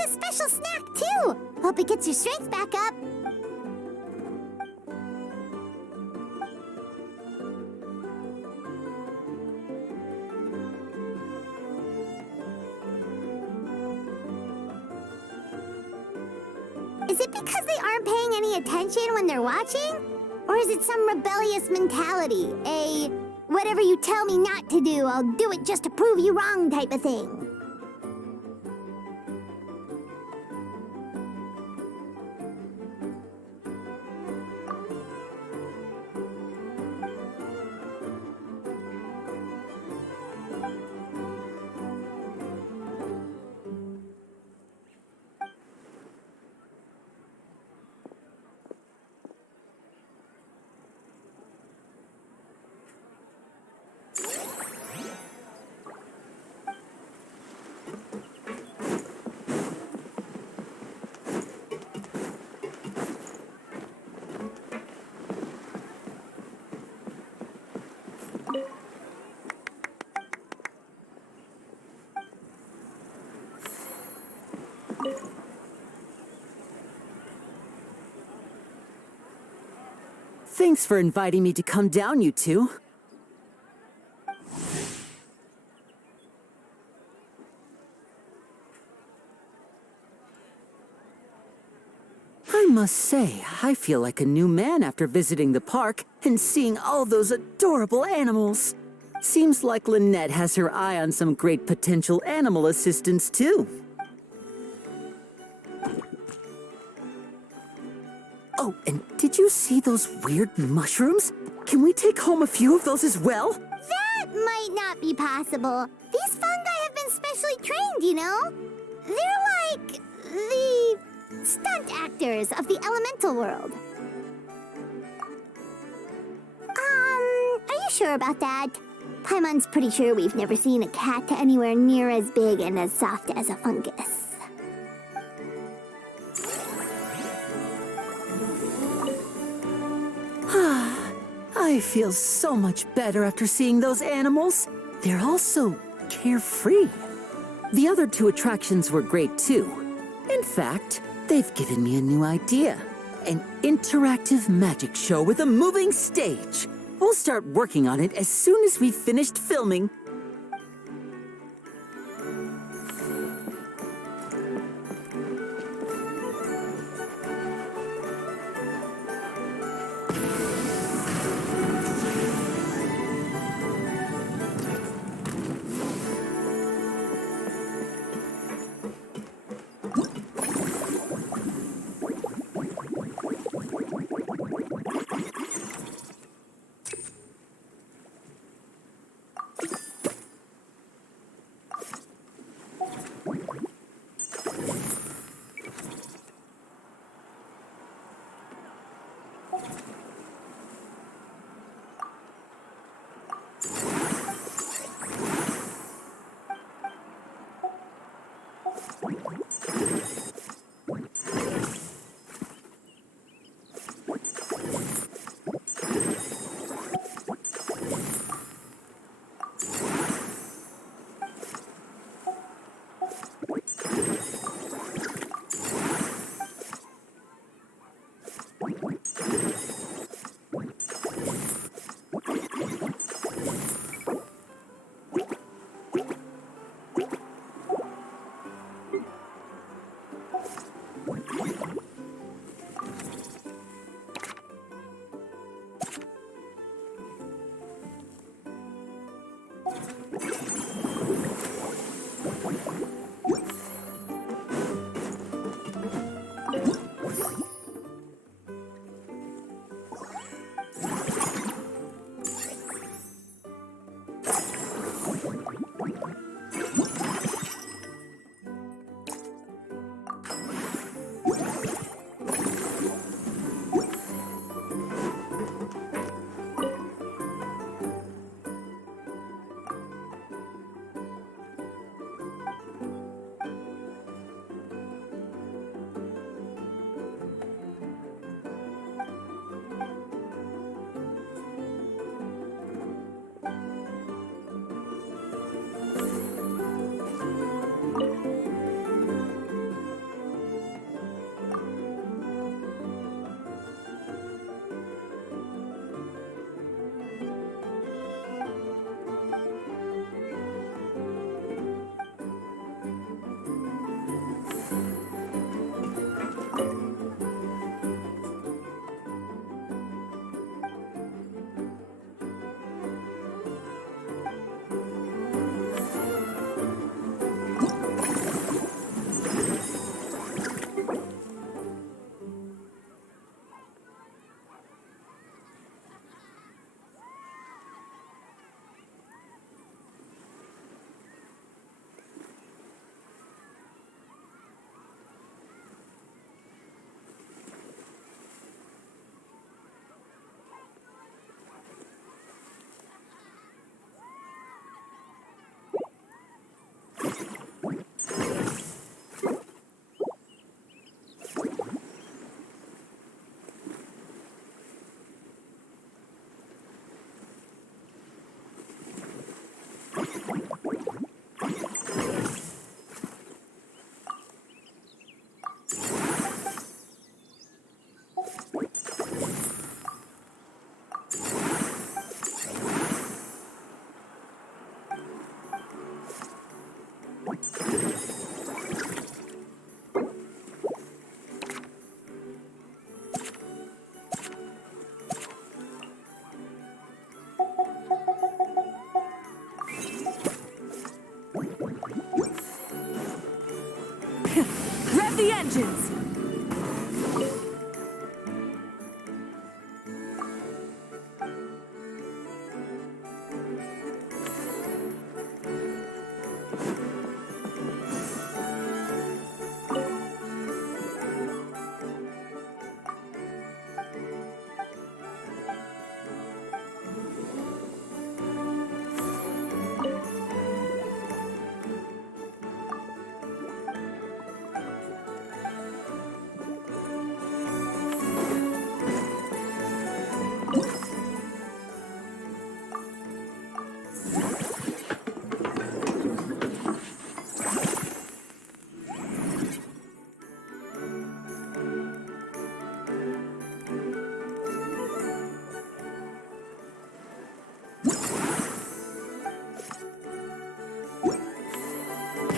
has a special snack, too. Hope it gets your strength back up. Is it because they aren't paying any attention when they're watching? Or is it some rebellious mentality? A whatever you tell me not to do, I'll do it just to prove you wrong type of thing? Thanks for inviting me to come down, you two. I must say, I feel like a new man after visiting the park and seeing all those adorable animals. Seems like Lynette has her eye on some great potential animal assistants, too. Oh, and did you see those weird mushrooms? Can we take home a few of those as well? That might not be possible. These fungi have been specially trained, you know? They're like the stunt actors of the elemental world. Are you sure about that? Paimon's pretty sure we've never seen a cat anywhere near as big and as soft as a fungus. I feel so much better after seeing those animals. They're all so carefree. The other two attractions were great too. In fact, they've given me a new idea. An interactive magic show with a moving stage. We'll start working on it as soon as we've finished filming. Rev the engines!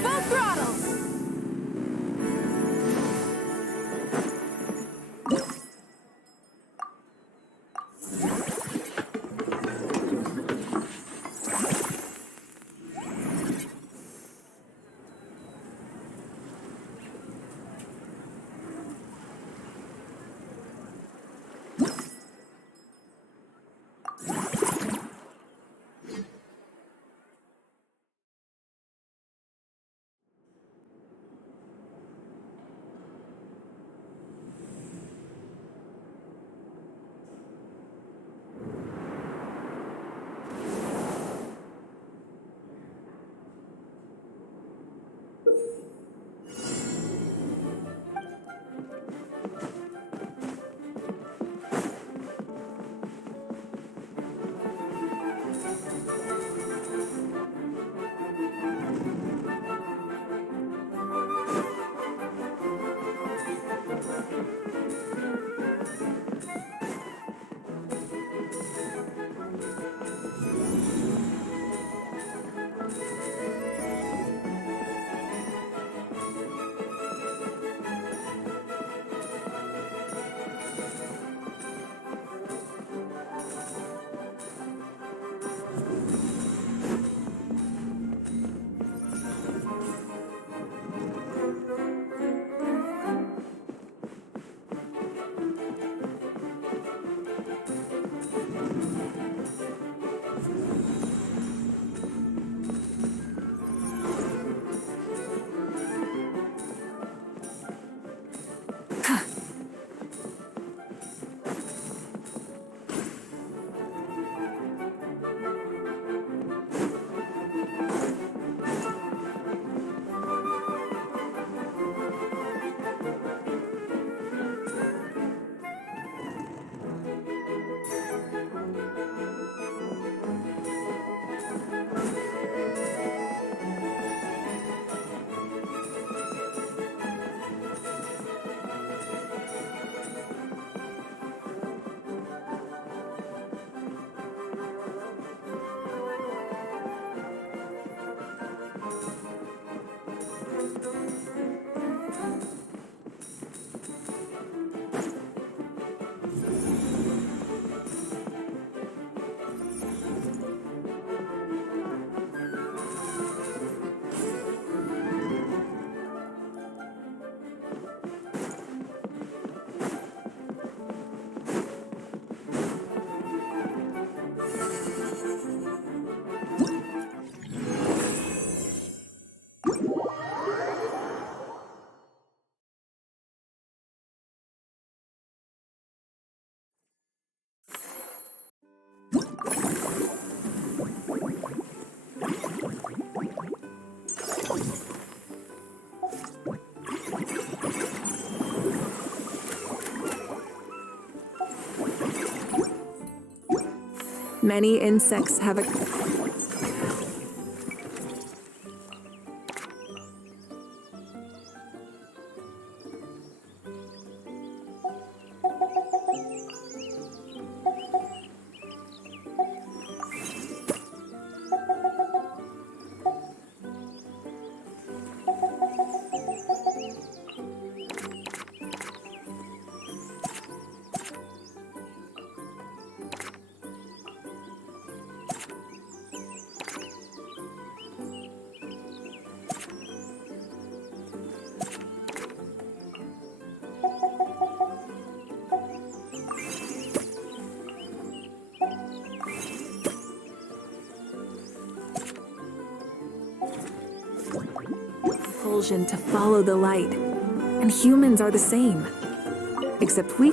Full throttle! Many insects have a... compulsion to follow the light. And humans are the same. Except we...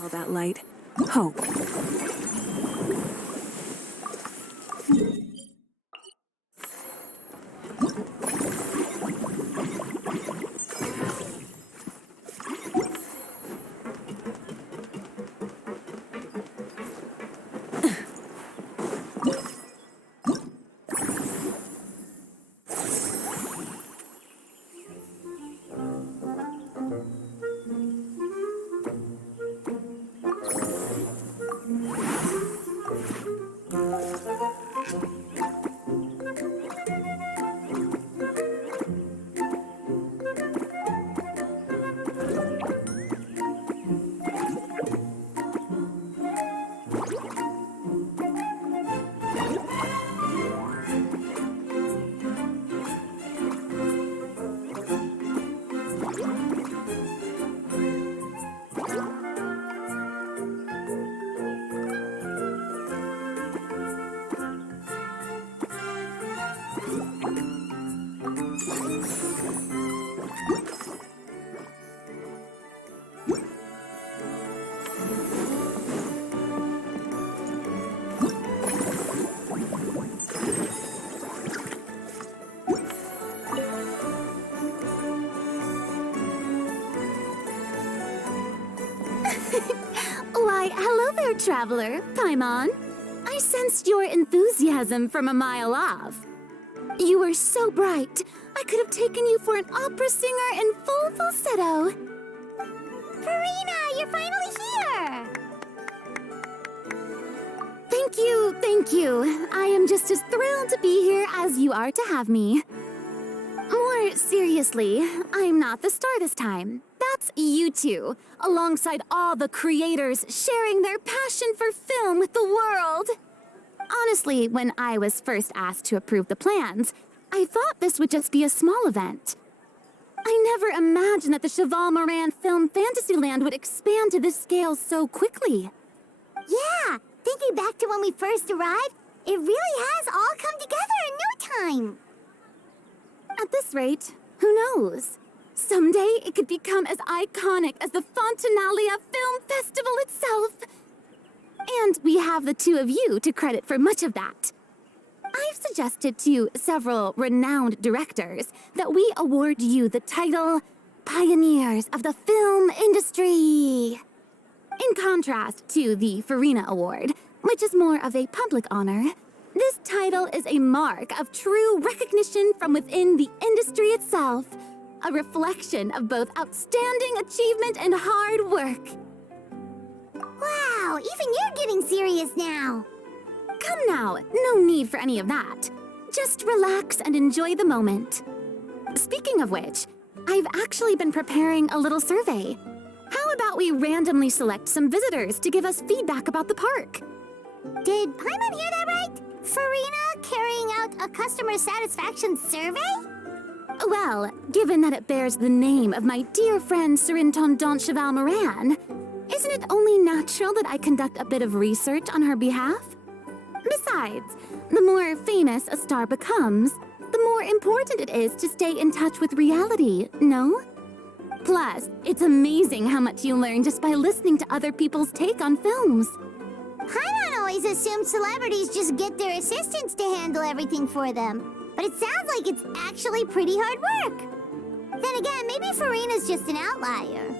All that light. Hope. Why, hello there, traveler. Paimon. I sensed your enthusiasm from a mile off. You were so bright, I could have taken you for an opera singer in full falsetto. Farina, you're finally here! Thank you. I am just as thrilled to be here as you are to have me. More seriously, I'm not the star this time. That's you two, alongside all the creators sharing their passion for film with the world. Honestly, when I was first asked to approve the plans, I thought this would just be a small event. I never imagined that the Cheval Moran Film Fantasyland would expand to this scale so quickly. Yeah, thinking back to when we first arrived, it really has all come together in no time. At this rate, who knows? Someday it could become as iconic as the Fontanalia Film Festival itself. And we have the two of you to credit for much of that. I've suggested to several renowned directors that we award you the title Pioneers of the Film Industry. In contrast to the Farina Award, which is more of a public honor, this title is a mark of true recognition from within the industry itself, a reflection of both outstanding achievement and hard work. Wow, even you're getting serious now. Come now, no need for any of that. Just relax and enjoy the moment. Speaking of which, I've actually been preparing a little survey. How about we randomly select some visitors to give us feedback about the park? Did Paimon hear that right? Farina carrying out a customer satisfaction survey? Well, given that it bears the name of my dear friend Surintendant Cheval Moran, isn't it only natural that I conduct a bit of research on her behalf? Besides, the more famous a star becomes, the more important it is to stay in touch with reality, no? Plus, it's amazing how much you learn just by listening to other people's take on films. Paimon always assumed celebrities just get their assistants to handle everything for them. But it sounds like it's actually pretty hard work. Then again, maybe Farina's just an outlier.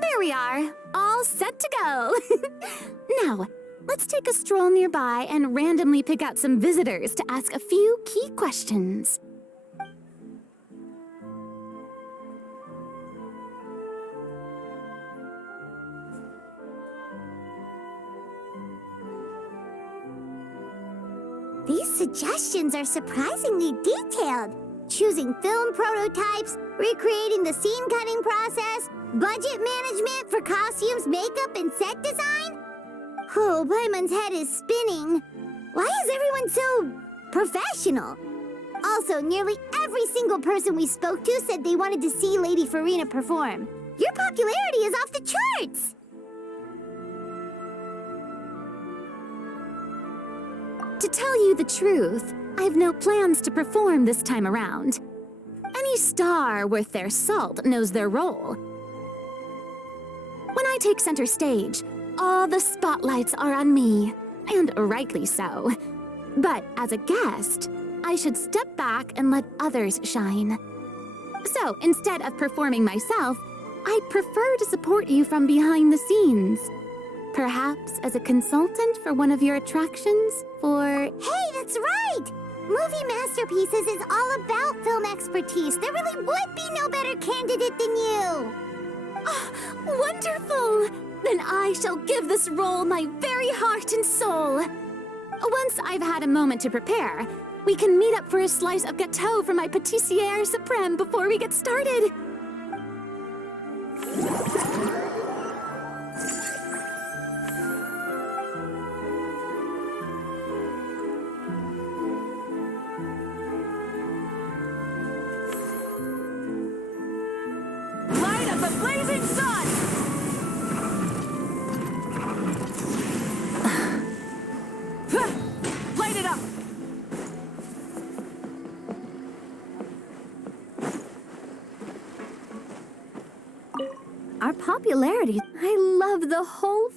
There we are, all set to go. Now, let's take a stroll nearby and randomly pick out some visitors to ask a few key questions. These suggestions are surprisingly detailed. Choosing film prototypes, recreating the scene cutting process, budget management for costumes, makeup, and set design? Oh, Paimon's head is spinning. Why is everyone so professional? Also, nearly every single person we spoke to said they wanted to see Lady Farina perform. Your popularity is off the charts! To tell you the truth, I've no plans to perform this time around. Any star worth their salt knows their role. When I take center stage, all the spotlights are on me, and rightly so. But as a guest, I should step back and let others shine. So instead of performing myself, I'd prefer to support you from behind the scenes. Perhaps as a consultant for one of your attractions, Hey, that's right! Movie Masterpieces is all about film expertise. There really would be no better candidate than you! Oh, wonderful! Then I shall give this role my very heart and soul. Once I've had a moment to prepare, we can meet up for a slice of gâteau from my pâtissière suprême before we get started. Light of the blazing sun! Light it up! Our popularity, I love the whole...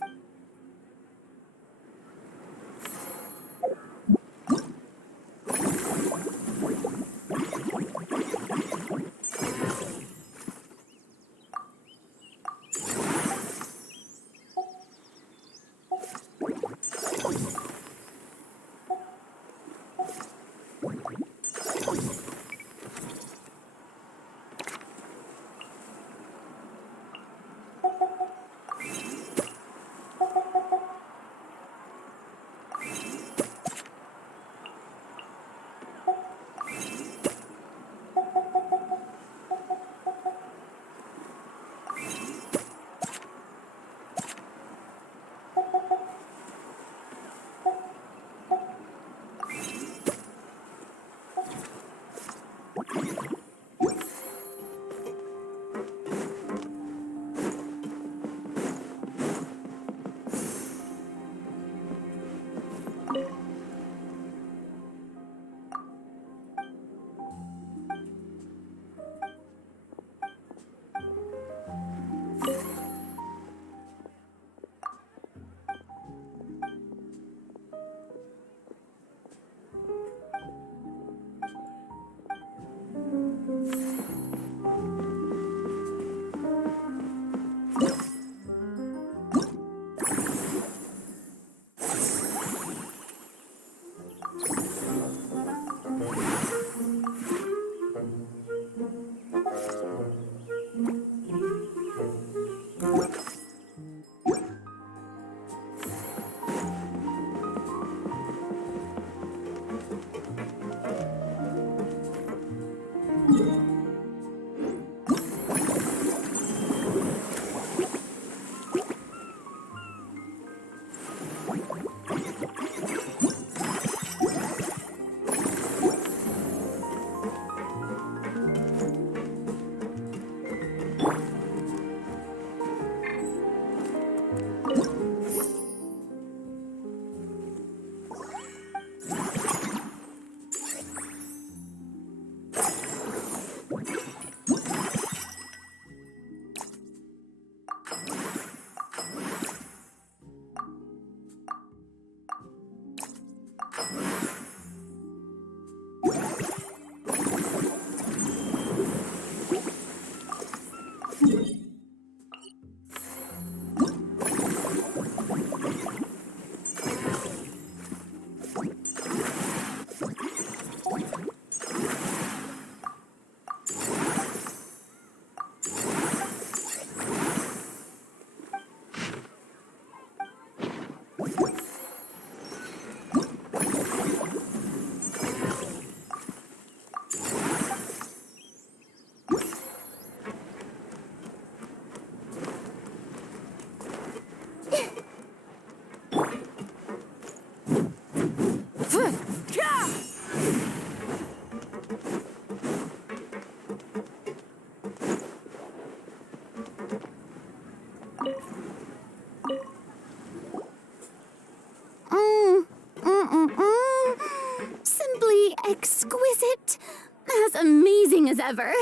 ever.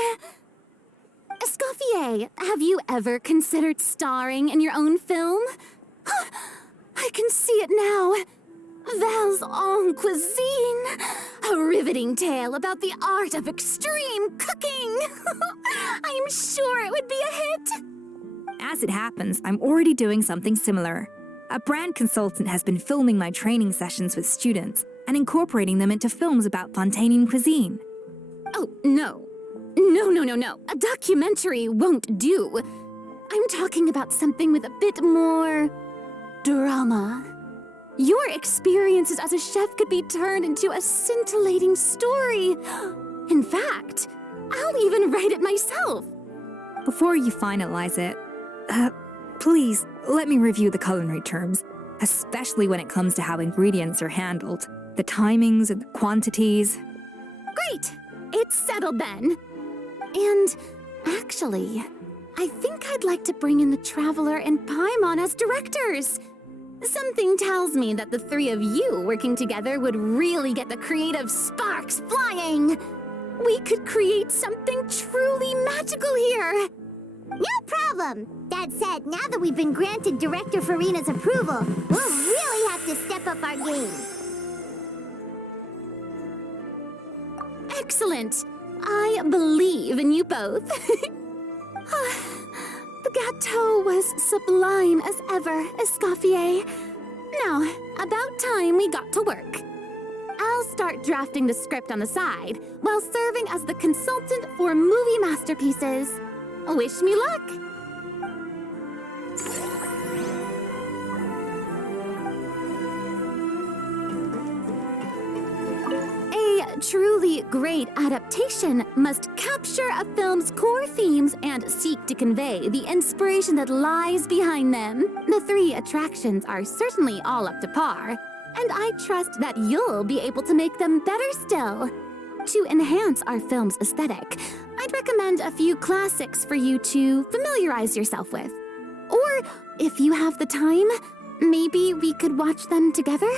Escoffier, have you ever considered starring in your own film? I can see it now. Val's en cuisine. A riveting tale about the art of extreme cooking. I'm sure it would be a hit. As it happens, I'm already doing something similar. A brand consultant has been filming my training sessions with students and incorporating them into films about Fontainian cuisine. Oh, no. No. A documentary won't do. I'm talking about something with a bit more drama. Your experiences as a chef could be turned into a scintillating story. In fact, I'll even write it myself. Before you finalize it, please let me review the culinary terms, especially when it comes to how ingredients are handled, the timings and the quantities. Great! It's settled then. And actually, I think I'd like to bring in the Traveler and Paimon as directors. Something tells me that the three of you working together would really get the creative sparks flying. We could create something truly magical here. No problem. That said, now that we've been granted Director Farina's approval, we'll really have to step up our game. Excellent. I believe in you both. The gâteau was sublime as ever, Escoffier. Now, about time we got to work. I'll start drafting the script on the side while serving as the consultant for movie masterpieces. Wish me luck! A truly great adaptation must capture a film's core themes and seek to convey the inspiration that lies behind them. The three attractions are certainly all up to par, and I trust that you'll be able to make them better still. To enhance our film's aesthetic, I'd recommend a few classics for you to familiarize yourself with. Or, if you have the time, maybe we could watch them together?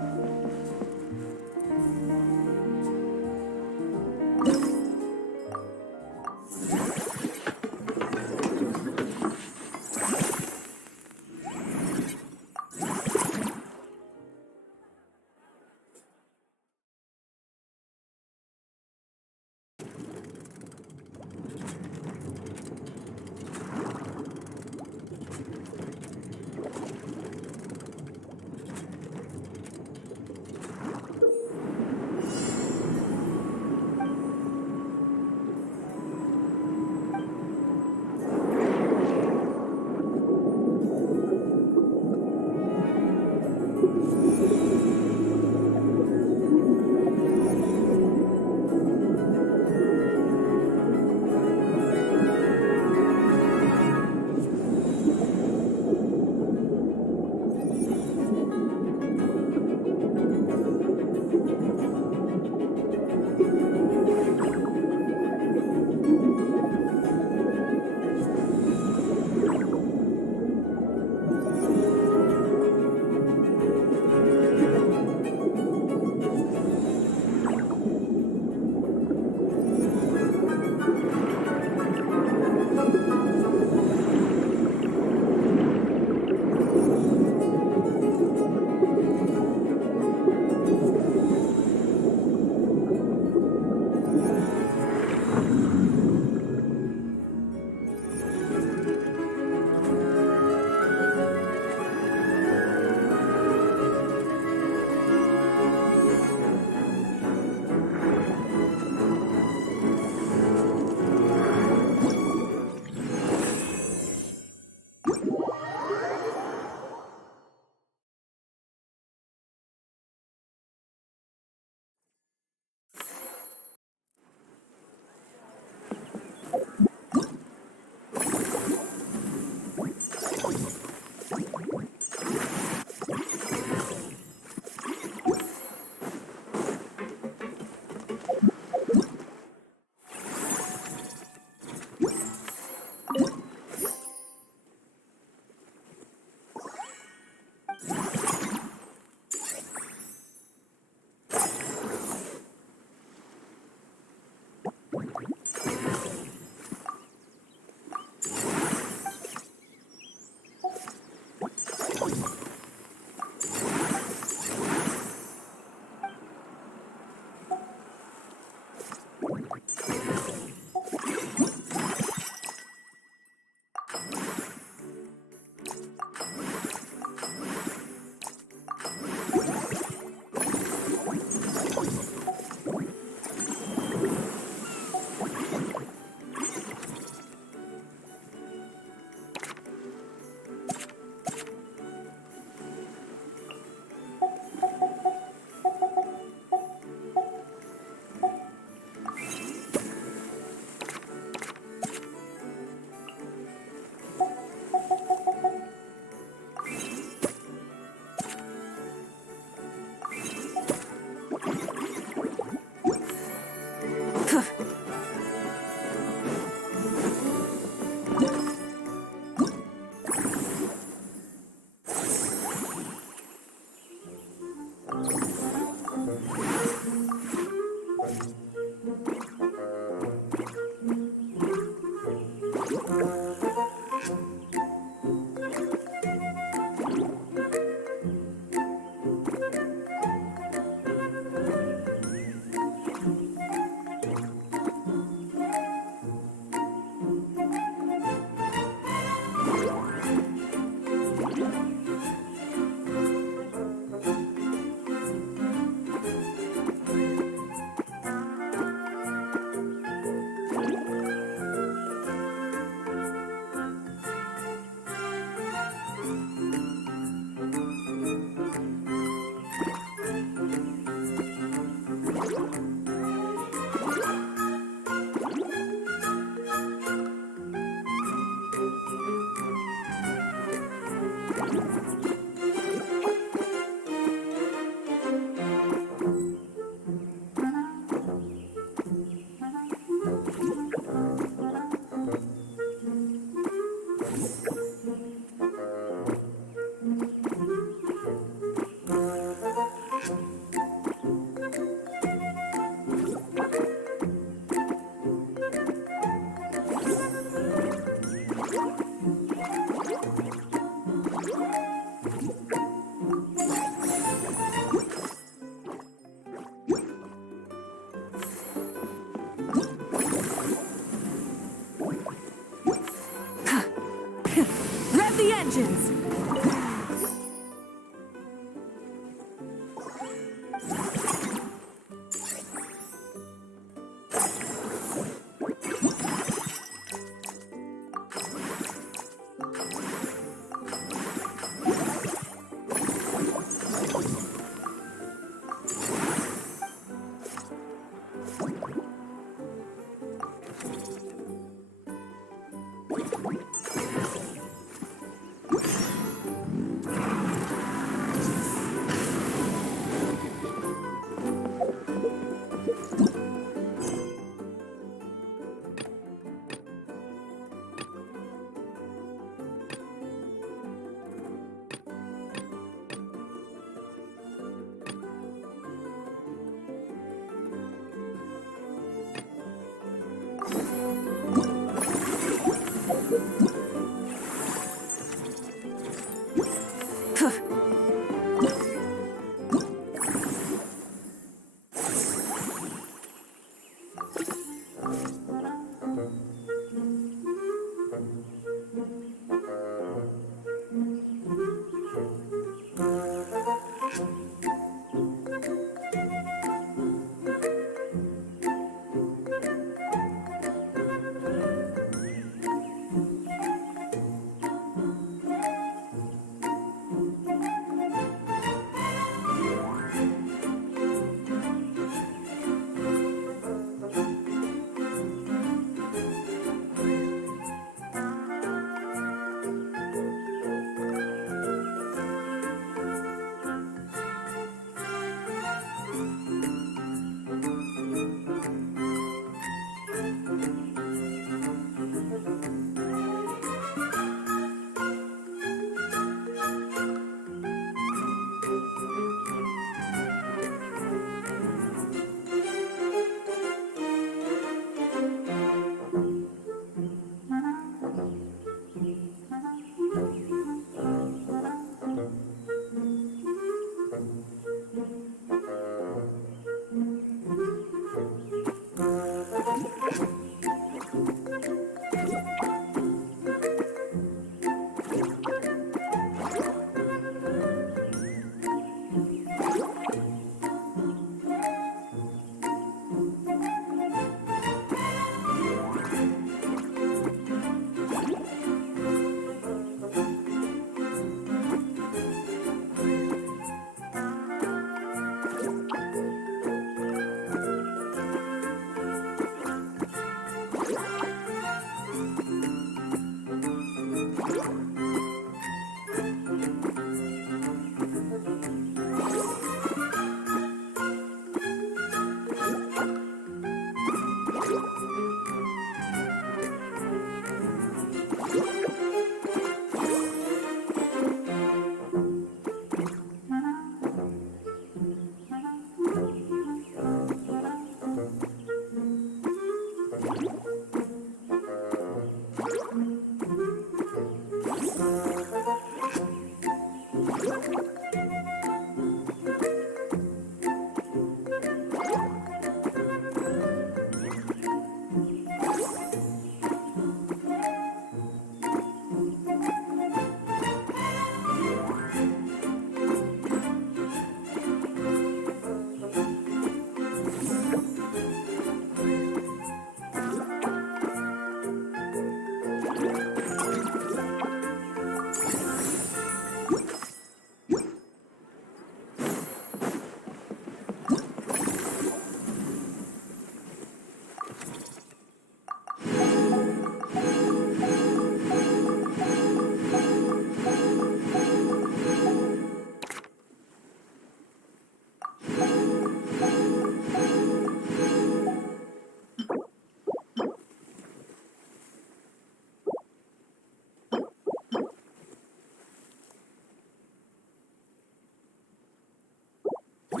Now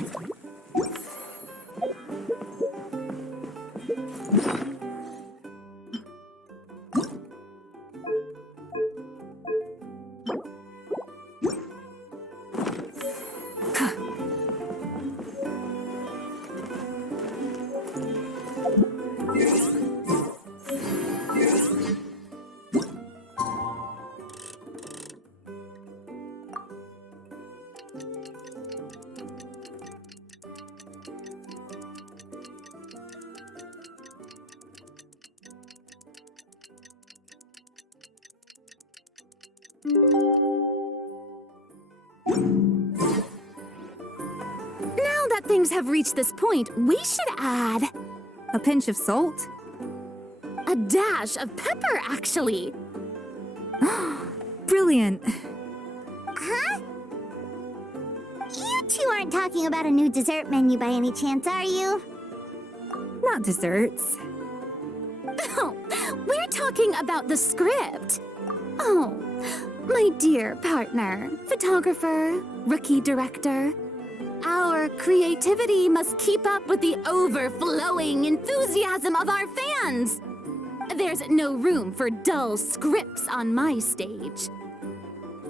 that things have reached this point, we should add A pinch of salt? a dash of pepper, actually. Brilliant. Huh? You two aren't talking about a new dessert menu by any chance, are you? Not desserts. Oh, we're talking about the script. Oh, my dear partner, photographer, rookie director. Our creativity must keep up with the overflowing enthusiasm of our fans. There's no room for dull scripts on my stage.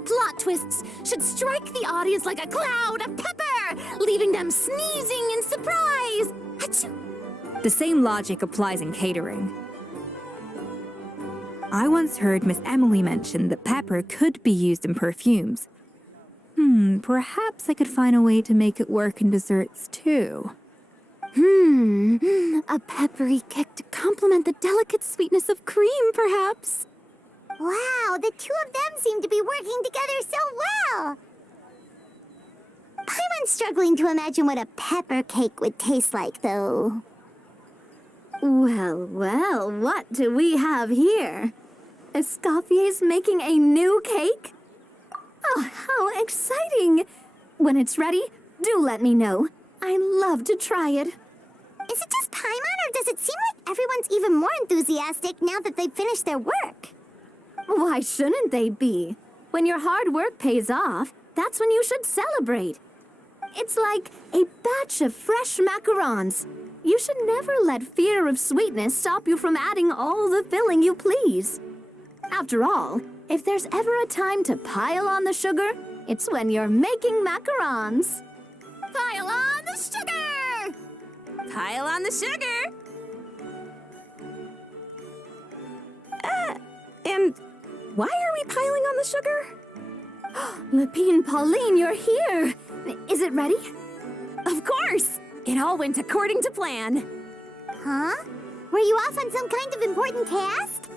Plot twists should strike the audience like a cloud of pepper, leaving them sneezing in surprise. Achoo! The same logic applies in catering. I once heard Miss Emily mention that pepper could be used in perfumes. Perhaps I could find a way to make it work in desserts too. A peppery kick to complement the delicate sweetness of cream, perhaps. Wow, the two of them seem to be working together so well. I'm struggling to imagine what a pepper cake would taste like, though. Well, well, what do we have here? Escoffier's making a new cake? Oh, how exciting! When it's ready, do let me know. I'd love to try it. Is it just Paimon, or does it seem like everyone's even more enthusiastic now that they've finished their work? Why shouldn't they be? When your hard work pays off, that's when you should celebrate. It's like a batch of fresh macarons. You should never let fear of sweetness stop you from adding all the filling you please. After all, if there's ever a time to pile on the sugar, it's when you're making macarons. Pile on the sugar! Pile on the sugar! And why are we piling on the sugar? Lapine Pauline, you're here! Is it ready? Of course! It all went according to plan. Huh? Were you off on some kind of important task?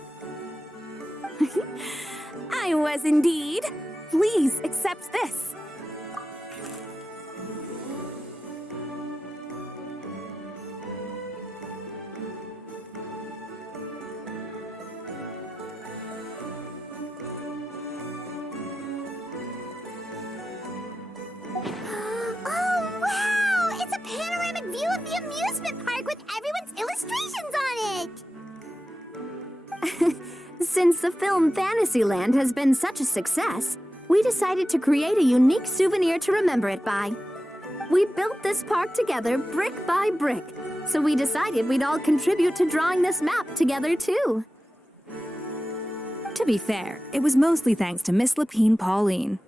I was indeed. Please accept this. Oh, wow! It's a panoramic view of the amusement park with everyone's illustrations on it! Since the film Fantasyland has been such a success, we decided to create a unique souvenir to remember it by. We built this park together brick by brick, so we decided we'd all contribute to drawing this map together too. To be fair, it was mostly thanks to Miss Lapine Pauline.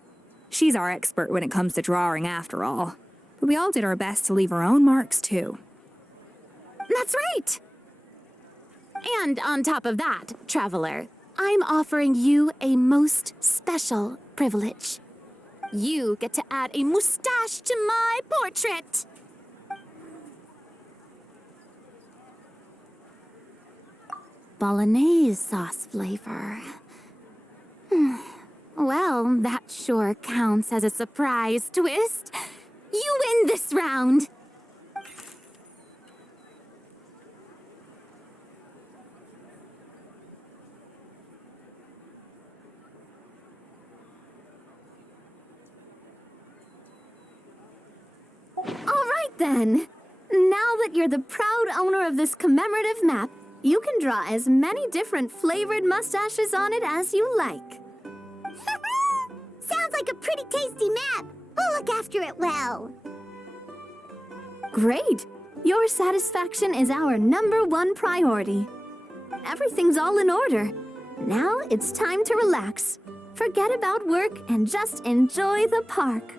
She's our expert when it comes to drawing after all. But we all did our best to leave our own marks too. That's right! And on top of that, traveler, I'm offering you a most special privilege. You get to add a mustache to my portrait. Bolognese sauce flavor. Well, that sure counts as a surprise twist. You win this round. Then, now that you're the proud owner of this commemorative map, you can draw as many different flavored mustaches on it as you like. Sounds like a pretty tasty map. We'll look after it well. Great! Your satisfaction is our #1 priority. Everything's all in order. Now it's time to relax. Forget about work and just enjoy the park.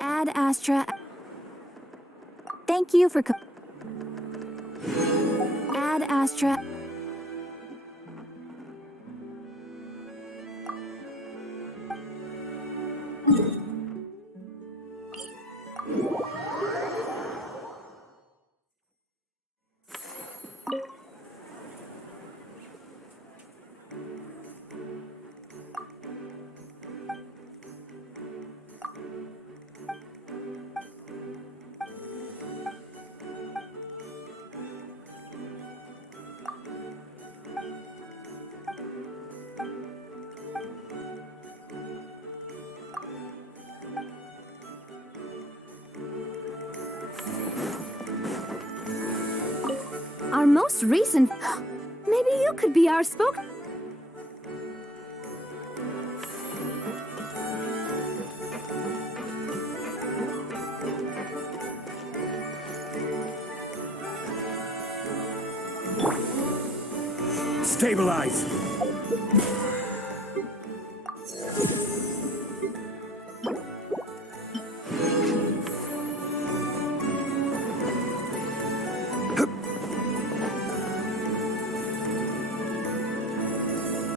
Ad Astra. Thank you for Ad Astra. Our most recent... Maybe you could be our spoke... Stabilize!